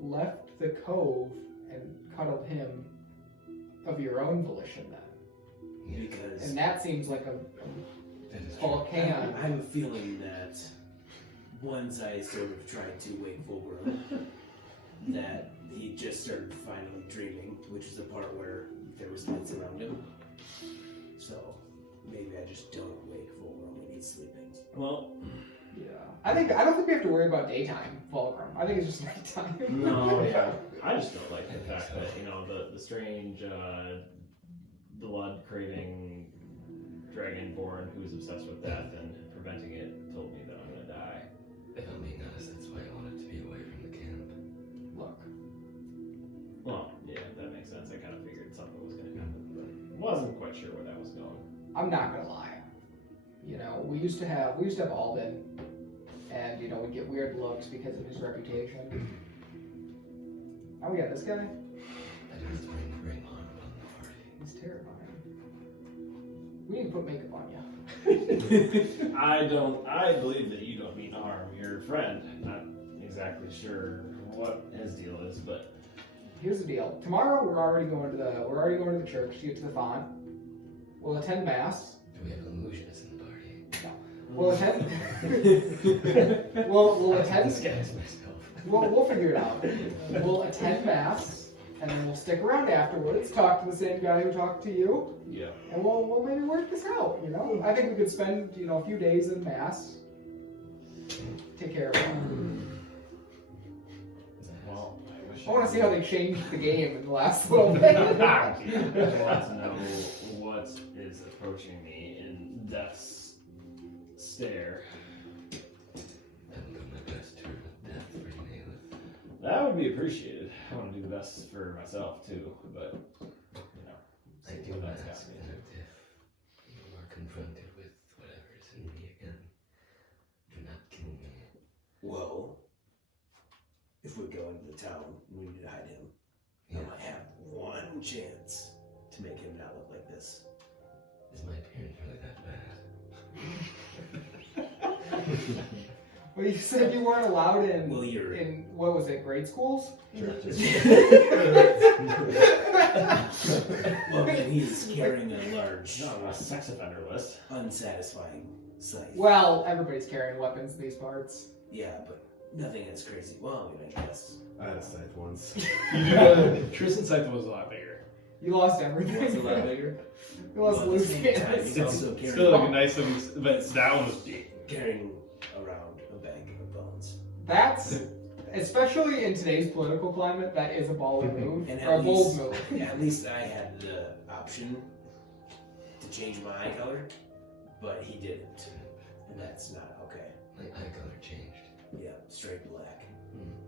left the cove and cuddled him of your own volition then. Because And that seems like a That is true. volcano. I have a feeling that once I sort of tried to wake Vulgrim, that he just started finally dreaming, which is the part where there was lights around him. So maybe I just don't wake Vulgrim when he's sleeping. Well, Yeah. I don't think we have to worry about daytime Vulgrim. I think it's just nighttime. no, yeah. I just don't like the fact that, the strange, blood-craving Dragonborn who's obsessed with death and preventing it told me that I'm gonna die. If I'm being honest, that's why I wanted to be away from the camp. Look, Well, yeah, that makes sense. I kind of figured something was gonna happen, but wasn't quite sure where that was going. I'm not gonna lie. We used to have Alden, and we'd get weird looks because of his reputation. Now we got this guy. That is bring great harm upon the party. He's terrifying. We need to put makeup on you. I believe that you don't mean to harm your friend. Not exactly sure what his deal is, but Here's the deal. Tomorrow we're already going to the church to get to the font. We'll attend mass. Do we have illusionists in the party? We'll attend. we'll attend. Disguise myself. We'll figure it out. We'll attend mass, and then we'll stick around afterwards. Talk to the same guy who talked to you, yeah. and we'll maybe work this out. I think we could spend a few days in mass. Take care of it. Well, I want to see how they changed the game in the last little bit. I want to know what is approaching me in death's stare. I will do my best to prevent death for you, Naileth. That would be appreciated. I want to do the best for myself too, but I do what ask that's got me that into. if you are confronted with whatever is in me again, do not kill me. Well, if we go into the town, we need to hide him. I might have one chance to make him not look like this. Is my appearance really that bad? Well, you said you weren't allowed in. Well, you're- in what was it? Grade schools? Well, and he's carrying a large, Not on a sex offender list. unsatisfying sight. Well, everybody's carrying weapons in these parts. Yeah, but nothing that's crazy. Well, I guess. I had a scythe once. You did. Tristan's scythe was a lot bigger. You lost It's a everything. lot bigger. You lost Well, at the same time, Lucius. he's also Still carrying, like a nice looking, but That one was deep. carrying around a bag of bones. That's, especially in today's political climate, that is a baller move. And Or a at bold least, move. at least I had the option to change my eye color, but he didn't. And that's not okay. My eye color changed. Yeah, straight black.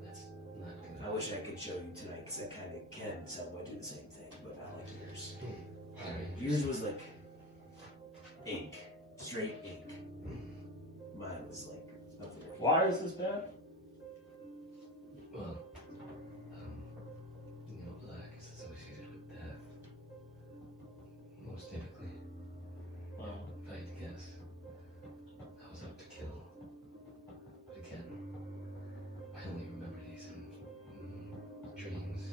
That's not good. I wish I could show you tonight, because I kind of can tell I do the same thing, but not like yours. Yours was like ink, straight ink. Mine was like a void. Why is this bad? Well, black is associated with death. Most typically. Well, If I had to guess, I was up to kill. But again, I only remember these in dreams.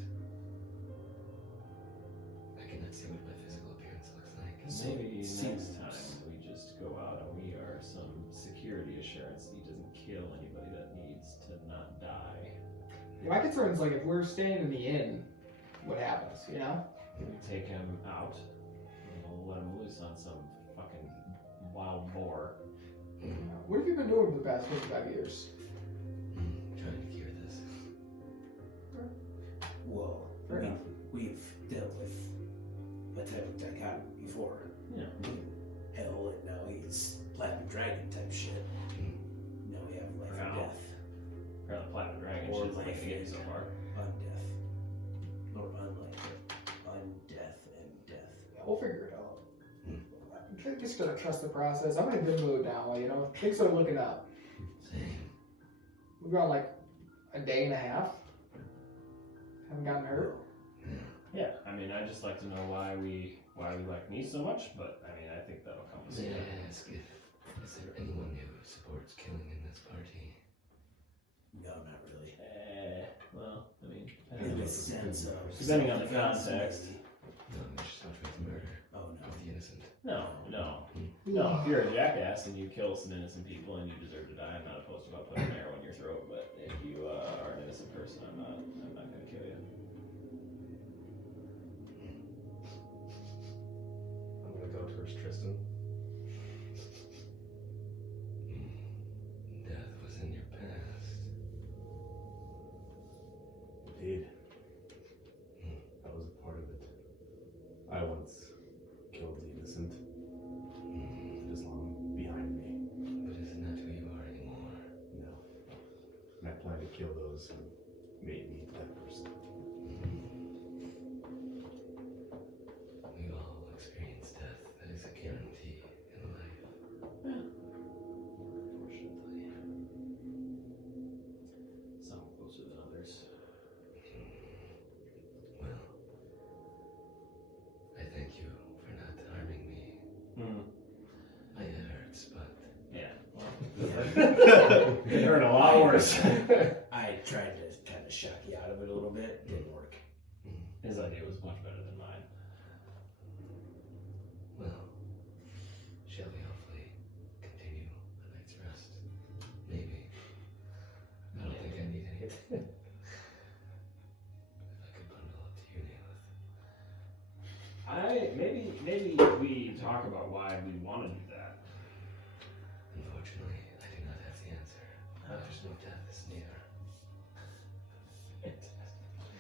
I cannot see what my physical appearance looks like. maybe Seems- next time we just go out and we are some security assurance that he doesn't kill anybody that needs to not die. Yeah, my concern is like if we're staying in the inn, what happens, you know? We take him out and we'll let him loose on some fucking wild boar. What have you been doing for the past 55 years? Trying to cure this. Well, Fair enough. we've dealt with a type of dichotomy before. Yeah. Hell, and now he's platinum dragon type shit. Now we have life and Wow. death. Or the platinum dragon Or shit's like life to get and so far. undeath. Or unlife. Undeath and death. Yeah, we'll figure it out. I'm just gonna trust the process. I'm in a good mood now, you know? Things are looking up. Same. We've gone like a day and a half. Haven't gotten hurt. Yeah, I mean, I just like to know why we like me so much, but I mean, I think that'll come with May it. I ask if is there anyone who supports killing in this party? No, not really. Well, I mean, I In don't the know. sense of Depending on the self-defense, context. maybe. No, there's so much about the murder Oh of no. the innocent. No. If you're a jackass and you kill some innocent people and you deserve to die, I'm not opposed to about putting an arrow in your throat. But if you are an innocent person, I'm not going to kill you. I'm gonna go towards Tristan. Death was in your past. Indeed. That was a part of it. I once killed the innocent. It is long behind me. But isn't that who you are anymore? No. And I plan to kill those who made me that person. We all experience death. That is a guarantee in life. Unfortunately. Some closer than others. Well, I thank you for not harming me. My head hurts, but Yeah. It hurt a lot worse. I tried to kind of shock you out of it a little bit. Didn't work. His idea was much better than mine. well, shall we hopefully continue a night's rest? Maybe. I don't think I need anything. If I could bundle up to you, Naileth. Maybe we talk about why we want to do that. Unfortunately, I do not have the answer. There's no death is near.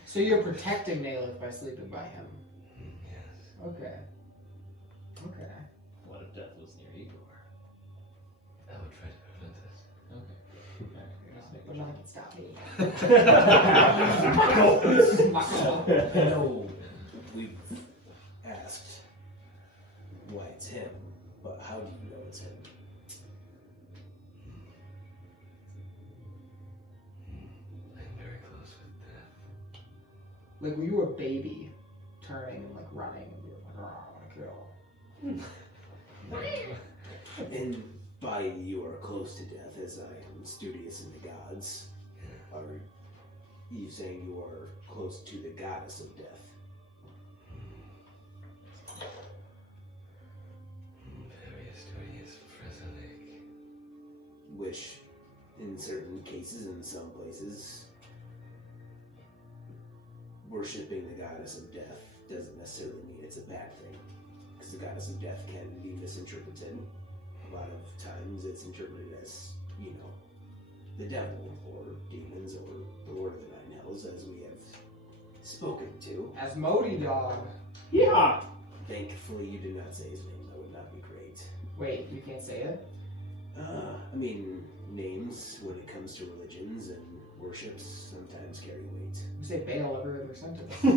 So you're protecting Naileth by sleeping by him. Yes. Okay. Okay. What if death was near Igor? I would try to prevent it. But nothing can stop me. I know we've asked why it's him, but how do you know it's him? I'm very close with death. Like, were you a baby turning and like running and being like, oh, I want to kill? And by you are close to death, as I am studious in the gods, are you saying you are close to the goddess of death? Very studious, Professor Layk. Which, in certain cases, in some places, worshipping the goddess of death doesn't necessarily it's a bad thing. Because the goddess of death can be misinterpreted. A lot of times it's interpreted as, you know, the devil, or demons, or the Lord of the Nine Hells, as we have spoken to. As Modi Dog. Yeah. Thankfully, you did not say his name. That would not be great. Wait, you can't say it? I mean, names, when it comes to religions and worships, sometimes carry weight. You say Baal every other sentence. But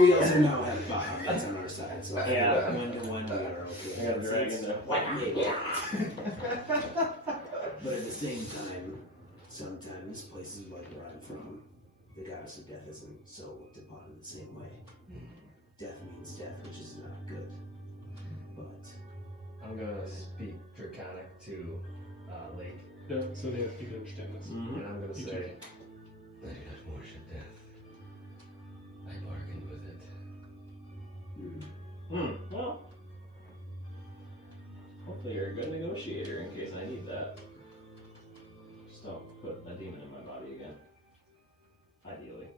we also now have Bahamut on our side, so Yeah. 1-to-1 we are okay. I got a dragon there. Maybe. But at the same time, sometimes places like where I'm from, the goddess of death isn't so looked upon in the same way. Death means death, which is not good. But I'm gonna speak Draconic to Layk, Yeah, so they have to understand this. Mm-hmm. and I'm gonna You say, I do not worship death. I bargained with it. Well, hopefully you're a good negotiator in case I need that. Just don't put a demon in my body again. Ideally.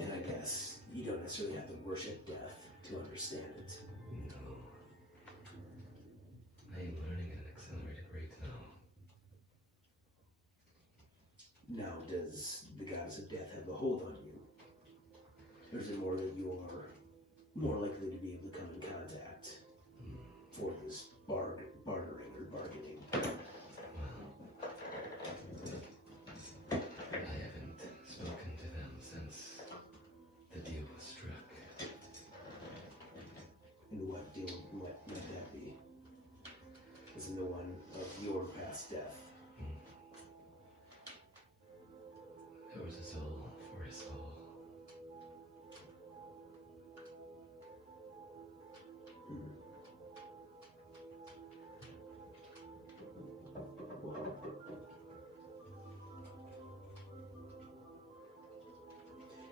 and I guess you don't necessarily have to worship death to understand it. No. I am learning at an accelerated rate now. Now, does the goddess of death have a hold on you? Or is it more that you are more likely to be able to come in contact for this bartering or bargaining? I haven't spoken to them since the deal was struck. And what deal might that be? Isn't the one of your past death? There was a soul for a soul.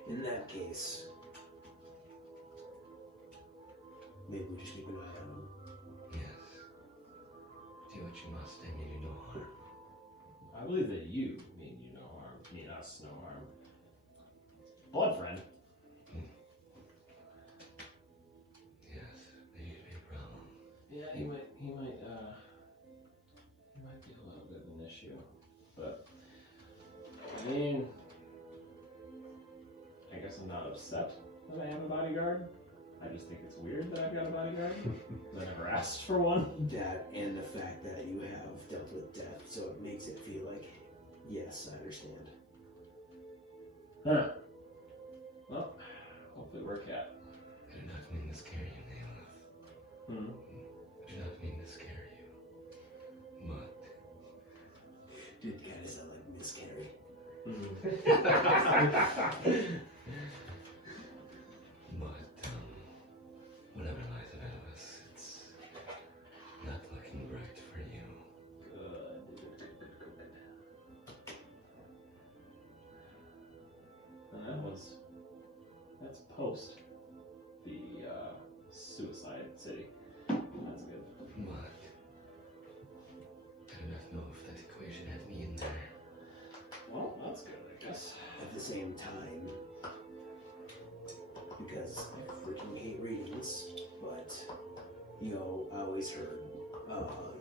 In that case, maybe we just keep an eye on him. Yes. Do what you must, I mean you no harm. I believe that you mean you no harm. Mean us no harm. Blood friend. Yes, there used to be a problem. Yeah, he might be a little bit of an issue. But I mean, I guess I'm not upset that I have a bodyguard. I just think it's weird that I've got a bodyguard. I never asked for one. That and the fact that you have dealt with death, so it makes it feel like, yes, I understand. Huh. Well, hopefully we're a cat. I do not mean to scare you, Naileth. I do not mean to scare you. But Did kind of sound like miscarry. whatever lies ahead of us, it's not looking bright for you. And that's post the suicide city. That's good. But I do not know if that equation had me in there. Well, that's good, I guess. At the same time, because I freaking hate readings, but you know, I always heard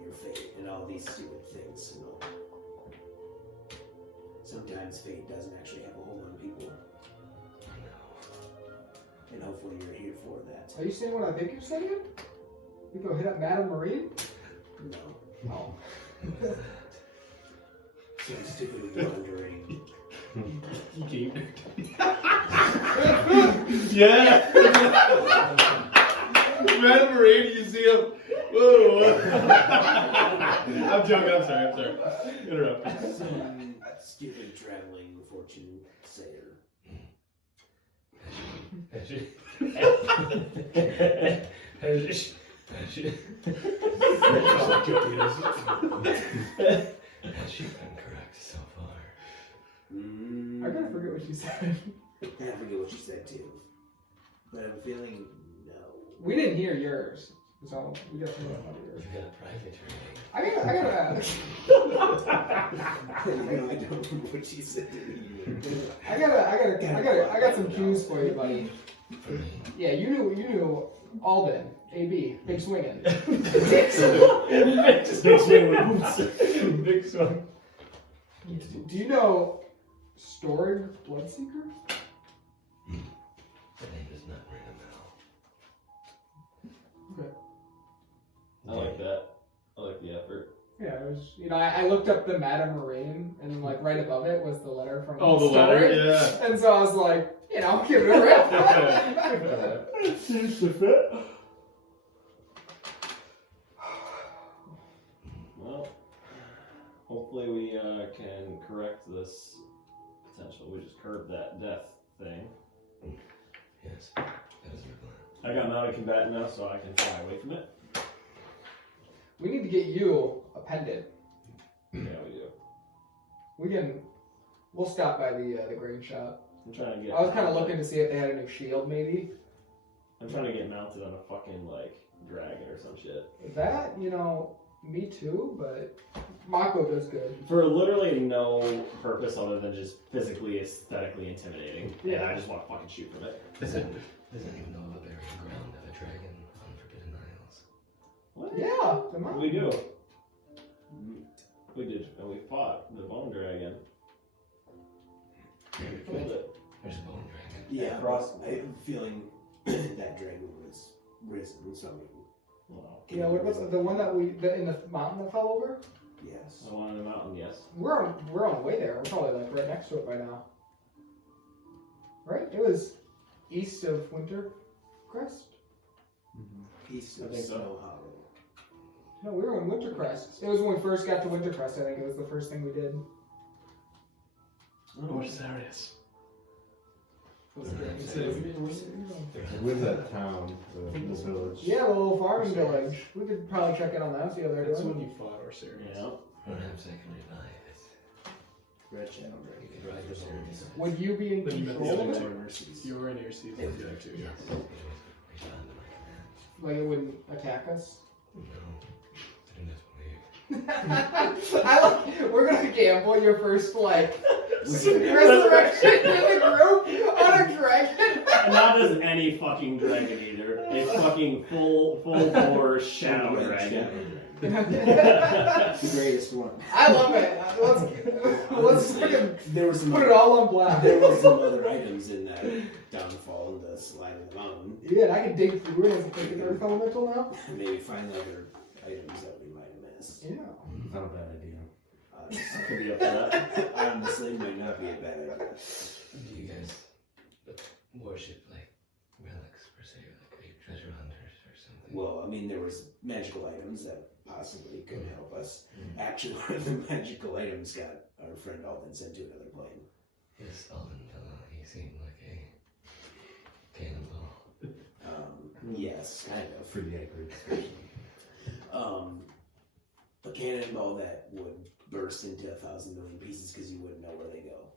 your fate and all these stupid things. You know, sometimes fate doesn't actually have a hold on people, and hopefully you're here for that. Are you saying what I think you're saying? We go hit up Madame Marie? No, Oh. so stupid wandering. You keep. Yeah! Madame Marie, you see him? Whoa! I'm joking, I'm sorry. Interrupt. Some stupid traveling fortune sayer. Has she been correct so far? I gotta forget what you said. I forget what you said too, but I'm feeling no. We didn't hear yours. So we got some of that money You there. got a private ring. I gotta I don't remember what she said. I got some cues for you, buddy. Yeah, you knew Alden, AB, big swinging. Big swing with boots. Big swing. Do you know Storg Bloodseeker? The name does not ring a bell. Okay. I like that. I like the effort. Yeah, it was. I looked up the Madame Moraine, and then like right above it was the letter from. Oh, the Storg. letter, yeah. And so I was like, give it a rip. Seems to fit. Well, hopefully we can correct this potential. We just curbed that death thing. Yes, that was your plan. I got mounted combatant now, so I can fly away from it. We need to get you a pendant. Yeah, we do. We'll stop by the grain shop. I'm trying to get. I was kind of looking to see if they had a new shield, maybe. I'm trying to get mounted on a fucking like dragon or some shit. That, me too, but Mako does good. For literally no purpose other than just physically, aesthetically intimidating. Yeah. And I just want to fucking shoot from it. Does anyone know of a burial ground of a dragon on Forbidden Isles? What? Yeah, the mountain. We do. We did, and we fought the bone dragon. We killed it. There's a bone dragon. Yeah, Ross, I have a feeling that dragon was risen, so Wow. Yeah, what was it? The one that in the mountain that fell over? yes. The one in the mountain, yes. We're on the way there. We're probably like right next to it by now. Right? It was east of Wintercrest? East I of think so. Snow Hollow. No, we were in Wintercrest. It was when we first got to Wintercrest, I think it was the first thing we did. Orrsairyius. Was it With that town, the village. Yeah, the little farming village. We could probably check in on that, see how they're That's doing. when you fought Orrsairyius. Yeah. Perhaps I can revive it. Red Shadow You could ride the bones. Would you be in Then you met control the of other it? mercies. You were in your season It would, there too. yes. It would respond to my command. Like it wouldn't attack us? No. I think that's weird. We're gonna gamble your first resurrection in the group on a dragon. And not as any fucking dragon either. A fucking full bore shadow dragon. The greatest one. I love it. Let's freaking There was some put it all on black. There were some other items in that downfall in the slide of the mountain. Yeah, and I can dig through it as a quick earth elemental now. Maybe find other items that we might have missed. Yeah. Not a bad idea. I could be up for that. Honestly, might not be a bad idea. Do you guys worship like relics per se, or like treasure hunters or something? Well, I mean, there was magical items that possibly could help us. Actually, one of the magical items got our friend Alden sent to another plane. This Alden fellow, he seemed like a cannonball. Yes, kind of. For the accurate. A cannonball that would burst into 1,000 million pieces because you wouldn't know where they go.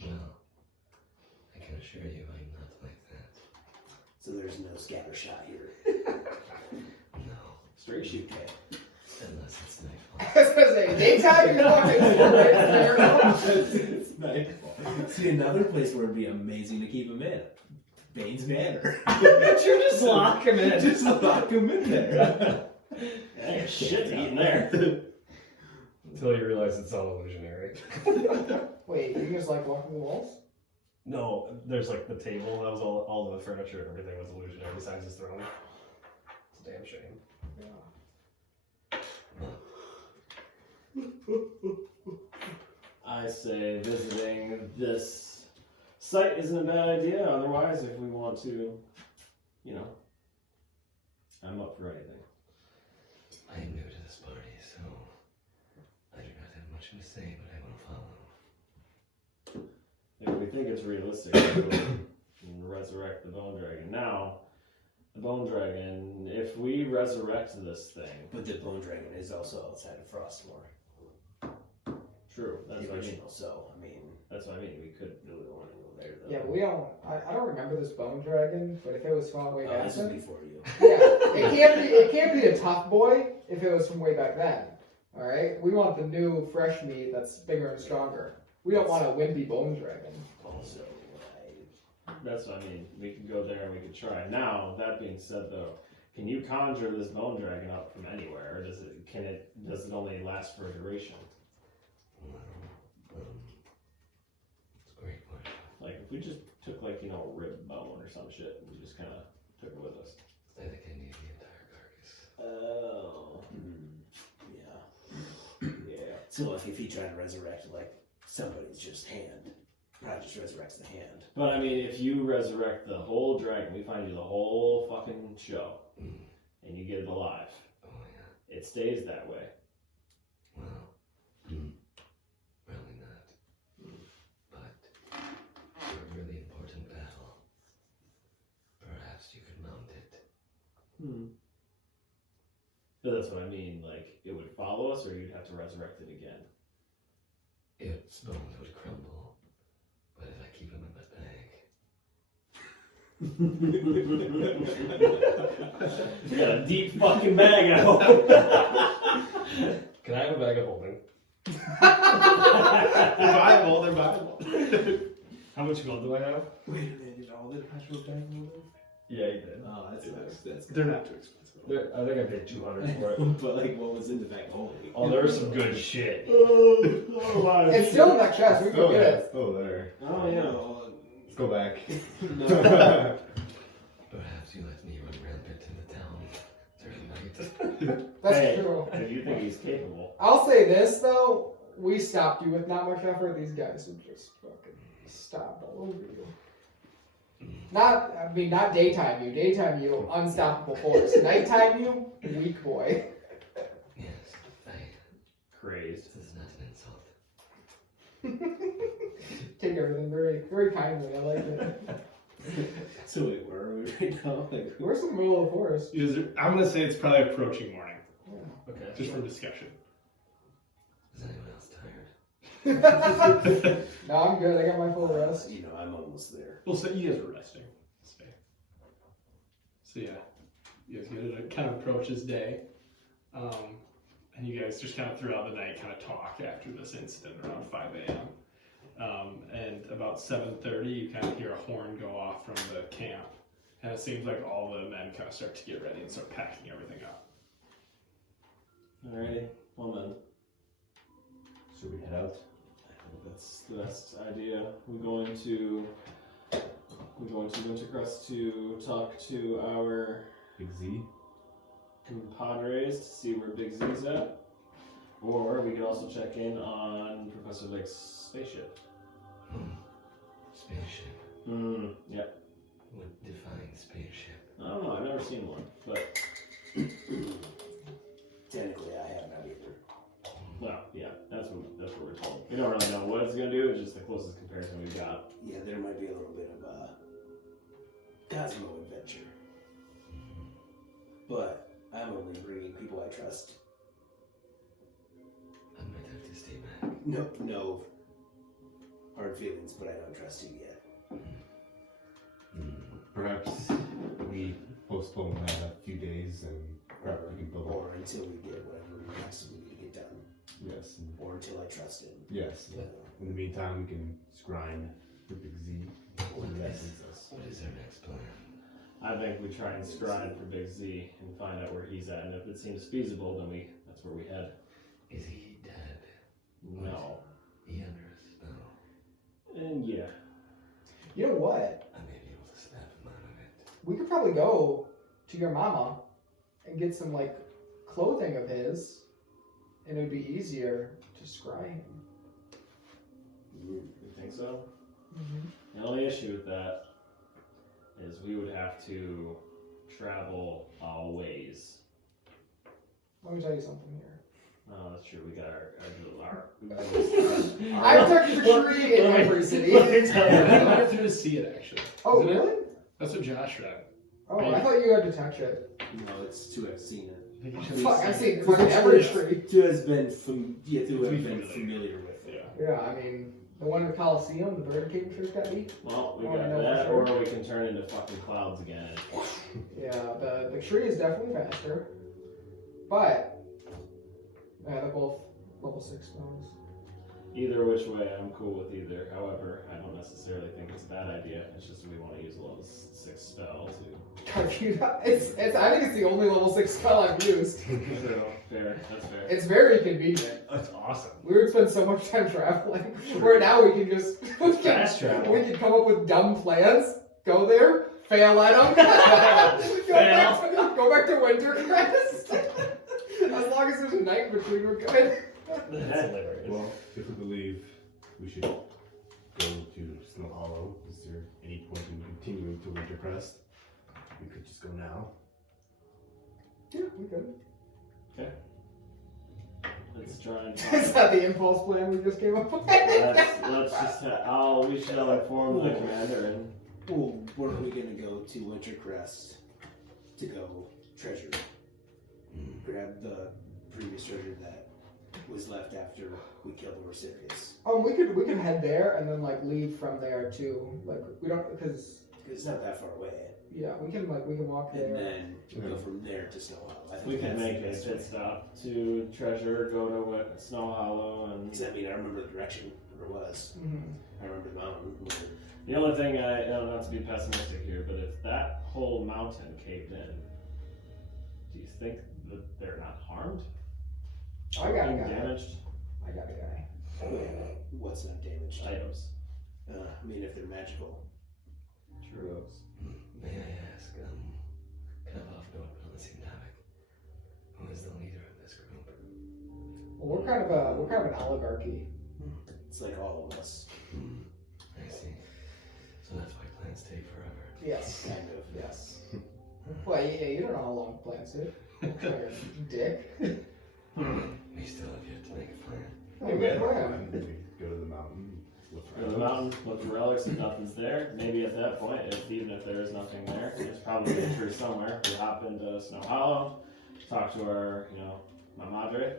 Well, I can assure you I'm not like that. So there's no scatter shot here. No, Straight shoot, Cat. unless it's nightfall. I was gonna say, daytime you're fucking It's nightfall. See, another place where it'd be amazing to keep him in. Bane's Manor. You just lock him in. Just lock him in there. Ain't shit to eat in there. Until you realize it's all illusionary. Wait, you just like walking the walls? No, there's like the table, that was all the furniture and everything was illusionary besides his throne. It's a damn shame. I say visiting this site isn't a bad idea. Otherwise, if we want to, I'm up for anything. I am new to this party, so I do not have much to say, but I will follow. If we think it's realistic, we'll resurrect the bone dragon. Now, the bone dragon, if we resurrect this thing, But the Bone Dragon is also outside of Frostmoor. True. That's the what I mean. original. So I mean, That's what I mean. We could. we don't want to go there though. Yeah, but we don't. I don't remember this bone dragon, but if it was fought way Oh, back this is then, before you. yeah, it can't be a tough boy if it was from way back then. All right, we want the new fresh meat that's bigger and stronger. We don't want a wimpy bone dragon. Also, That's what I mean. We could go there and we could try. Now, that being said, though, can you conjure this bone dragon up from anywhere, or does it only last for a duration? Well, it's a great question. Like if we just took like a rib bone or some shit, and we just kind of took it with us. I think I need the entire carcass. Oh. yeah. Yeah. So like if he tried to resurrect like somebody's just hand, probably just resurrects the hand. But I mean, if you resurrect the whole dragon, we find you the whole fucking show, and you get it alive. Oh yeah. It stays that way. Well, probably not. But for a really important battle, perhaps you could mount it. But that's what I mean. Like it would follow us, or you'd have to resurrect it again. Its bones would crumble, but if I keep them in my bag, You got a deep fucking bag out. Can I have a bag of holding? They're viable. They're viable. How much gold do I have? Wait a minute, did all the pressure back over? Yeah, you did. Oh, that's nice. That's They're not too expensive. I think I paid 200 for it. But like, what was in the bag? Holy. Oh, there was some good shit. It's still in that chest. We can get it. Still there. Oh yeah. Let's go back. perhaps you let me run rampant in the town during night. That's Hey, true. if you think he's capable. I'll say this though: we stopped you with not much effort. These guys would just fucking stop all over you. Not daytime you. Daytime you, unstoppable force. Nighttime you, weak boy. Yes, Crazed. this is not an insult. Take everything very, very kindly. I like it. So wait, where are we right now? Like, We're in the middle of the forest. I'm gonna say it's probably approaching morning, Okay. just from discussion. Is anyone else tired? No, I'm good. I got my full rest. you know, I'm almost there. Well, so you guys were resting. So yeah, you guys get to kind of approach this day, and you guys just kind of throughout the night kind of talk after this incident around 5 a.m. And about 7:30, you kind of hear a horn go off from the camp, and it seems like all the men kind of start to get ready and start packing everything up. Alrighty. Well then, Should we head out? I think that's the best idea. We're going to Wintercrest to talk to our Big Z? compadres to see where Big Z's at. Or we could also check in on Professor Lake's spaceship. Spaceship. Yeah. What defines spaceship? I don't know, I've never seen one. But, Technically, I have not either. well, yeah, that's what we're told. We don't really know what it's going to do, it's just the closest comparison we've got. Yeah, there might be a little bit of Cosmo adventure. But I'm only bringing people I trust. I might have to stay back. No hard feelings, but I don't trust you yet. Perhaps we postpone that a few days and perhaps we can build Or until we get whatever we possibly need to get done. Yes. And Or until I trust him. yes. In the meantime, we can scrying for Big Z. What Yes. is our next plan? I think we try and scribe for Big Z and find out where he's at, and if it seems feasible, then that's where we head. Is he dead? No. He under a spell. And yeah. You know what? I may be able to snap him out of it. We could probably go to your mama and get some like clothing of his, and it would be easier to scry him. You think so? The only issue with that is we would have to travel a ways. Let me tell you something here. Oh, that's true. We got our I took the tree in every city. Let me tell I you. don't get through to see it actually. Oh, Isn't it? really? That's what Josh read. Oh, I thought you had to touch it. No, it's to have seen it. I think you should Fuck, see I've it. seen fucking every tree. To have been familiar with it. Yeah, I mean, the one in the Coliseum, the bird cage sure got beat. Well, we Oh, got no, that, for or we can turn into fucking clouds again. Yeah, the tree is definitely faster. But, yeah, they're both level 6 spells. Either which way, I'm cool with either. However, I don't necessarily think it's a bad idea. It's just we want to use a level 6 spell to. I think it's the only level 6 spell I've used. Fair, that's fair. It's very convenient. That's awesome. We would spend so much time traveling. Where now we can just Fast travel. We can come up with dumb plans, go there, fail at them, go back to Wintercrest. As long as there's a night between, we're good. That's hilarious. Well, if we believe we should go to Snow Hollow, is there any point in continuing to Wintercrest? We could just go now. Yeah, we could. Okay. Let's try and Is that the impulse plan we just came up with? let's just we shall inform the commander and Well, where are we gonna go to Wintercrest to go treasure? Grab the previous treasure that was left after we killed Orrsairyius. We could head there and then like leave from there too. Like we don't because It's not that far away. yeah we can walk And there. then go from there to Snow Hollow. I think we can that's make the a best pit way. stop to treasure, go to Snow Hollow, and Because I mean, I remember the direction where it was. Mhm. I remember the mountain. the only thing not to be pessimistic here, but if that whole mountain caved in, do you think that they're not harmed? I got a Being guy. damaged I got a guy. What's not damaged? items. I mean, if they're magical. True. May I ask, kind of off note on the same topic, who is the leader of this group? Well, we're kind of an oligarchy. It's like all of us. I see. So that's why plans take forever. Yes. Kind of. Yes. Well, yeah, you don't know how long plans take. Dick. We still have yet to make a plan. Oh, good plan. And we go to the mountain. Look for Go to the mountain, look for relics, if nothing's there. Maybe at that point, even if there is nothing there, there's probably a tree somewhere. We hop into Snow Hollow, talk to our, my madre,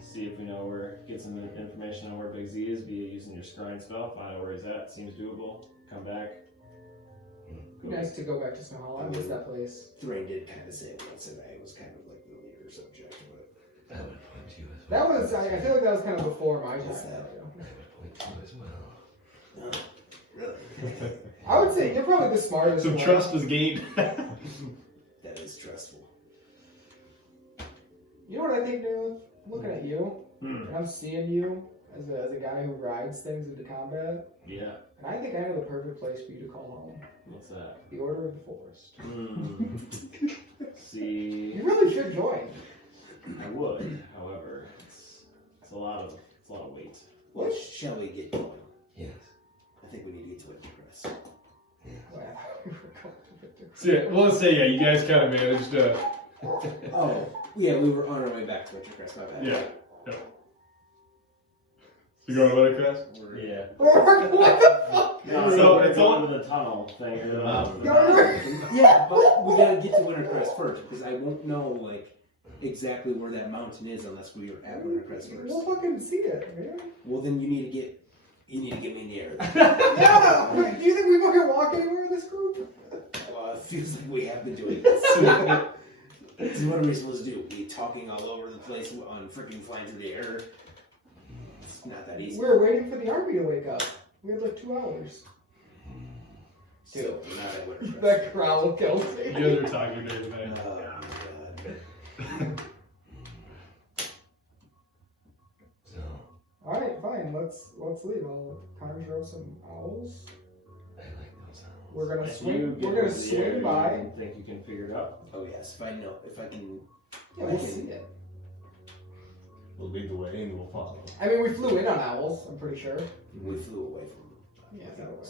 see if we know get some information on where Big Z is, be it using your scrying spell, find out where he's at, seems doable, come back. Nice to go back to Snow Hollow. I miss that place. Thrain did kind of say it once, and I was kind of like the leader subject, but That would point you as That well. was. I feel like that was kind of before my time. What's that? That would point you as well. really, I would say you're probably the smartest. Some one. trust is gained. that is trustful. You know what I think, Naileth? I'm looking at you, Hmm. and I'm seeing you as a guy who rides things into combat, Yeah. and I think I know the perfect place for you to call home. What's that? The Order of the Forest. Hmm. See, You really should join. I would, however, it's a lot of weight. Well, shall we get going? Yes. I think we need to get to Wintercrest. Wow, we were going to Victor. So yeah, well, let's say you guys kind of managed to. Oh, yeah, we were on our way back to Wintercrest. My bad. Yeah. You going to Wintercrest? Yeah. What the fuck? No, So it's it's going all- to the tunnel thing. Yeah, but we gotta get to Wintercrest first because I won't know exactly where that mountain is unless we are at Wintercrest We'll first. fucking see it, man. Well, then you need to get me in the air. Yeah! Do you think we fucking walk anywhere in this group? Well, it feels like we have been doing this. So what are we supposed to do? Be talking all over the place on freaking flying through the air? It's not that easy. We're waiting for the army to wake up. We have like 2 hours. So we're not at Wintercrest. That growl kills me. You guys are talking day to Oh night. my god. So, Alright, fine. Let's leave. I'll conjure up some owls. I like those owls. We're gonna If swing. you We're get gonna into the area, swing by. You think you can figure it out? Oh yes, if I can. Yeah, we'll see it. We'll lead the way and we'll follow. I mean, we flew in on owls. I'm pretty sure. We flew away from. Yeah, that way.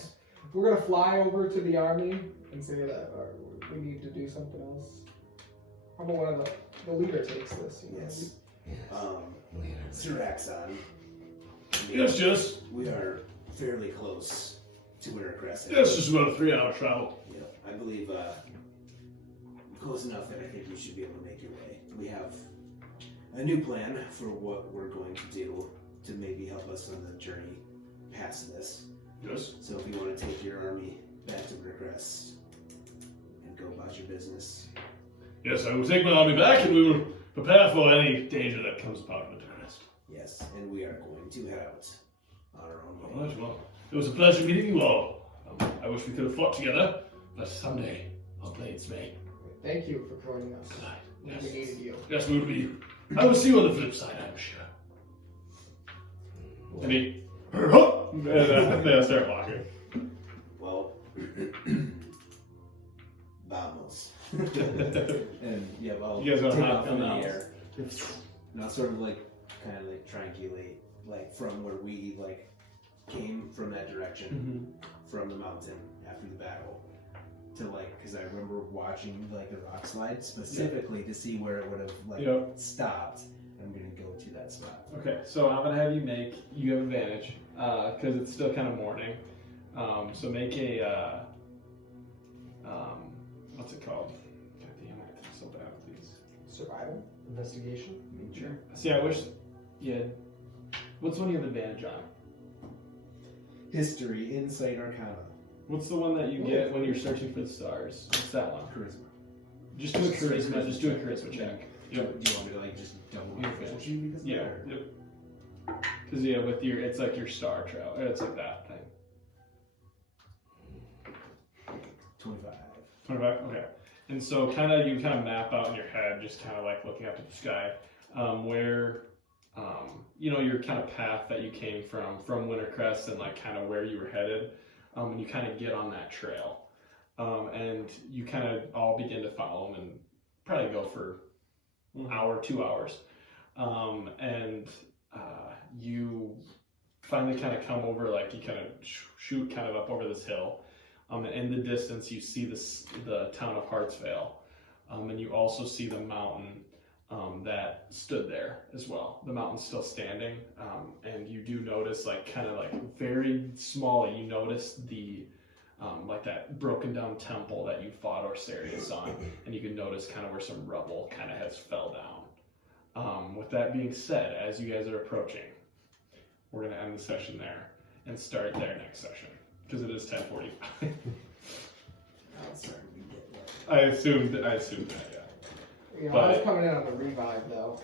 We're gonna fly over to the army and say that we need to do something else. How about one of the leader takes this? You know? Yes. Yes. Leader. Sir Axesong. Yes. We are fairly close to Wintercrest. Yes, it's about a 3-hour travel. Yeah, I believe close enough that I think you should be able to make your way. We have a new plan for what we're going to do to maybe help us on the journey past this. Yes. So if you want to take your army back to Brickcrest and go about your business. Yes, I will take my army back and we will prepare for any danger that comes about with the crest. Yes, and we are going to head out on our own way. All right, well, it was a pleasure meeting you all. I wish we could have fought together, but someday our blades may. Thank you for joining us. Yes. We needed you. Yes, we will be. I will see you on the flip side, I'm sure. And he and they start walking. Well, vamos. And yeah, well, You guys wanna take hop off in in the the air. Now, sort of like, kind of like triangulate, like from where we like came from that direction, from the mountain after the battle, to like, because I remember watching like the rock slide specifically to see where it would have like stopped. I'm gonna go to that spot. Okay, so I'm gonna have you have advantage, because it's still kind of morning. So make a, what's it called? God damn it, I'm so bad with these. Survival? Investigation? Sure. See, I wish, what's one you have advantage on? History, Insight, Arcana, What's the one that you get when you're searching for the stars? What's that one? Charisma. Just do a charisma, just do a charisma check. Do you want me to like just double my efficiency because of Yeah, that, or- yep. Because with your, it's like your star trail, it's like that thing. 25. 25, okay. And so you kind of map out in your head, just kind of like looking up at the sky, where, your kind of path that you came from Wintercrest and like kind of where you were headed, and you kind of get on that trail. And you kind of all begin to follow them and probably go for an hour, 2 hours. You finally kind of come over, like you kind of shoot kind of up over this hill. And in the distance, you see the town of Hartsvale, and you also see the mountain that stood there as well. The mountain's still standing, and you do notice, like kind of like very small, you notice the like that broken down temple that you fought Orrsairyius on, and you can notice kind of where some rubble kind of has fell down. With that being said, as you guys are approaching, we're going to end the session there and start their next session. Because it is 10:45. I assumed that, yeah. I was coming in on the revive though,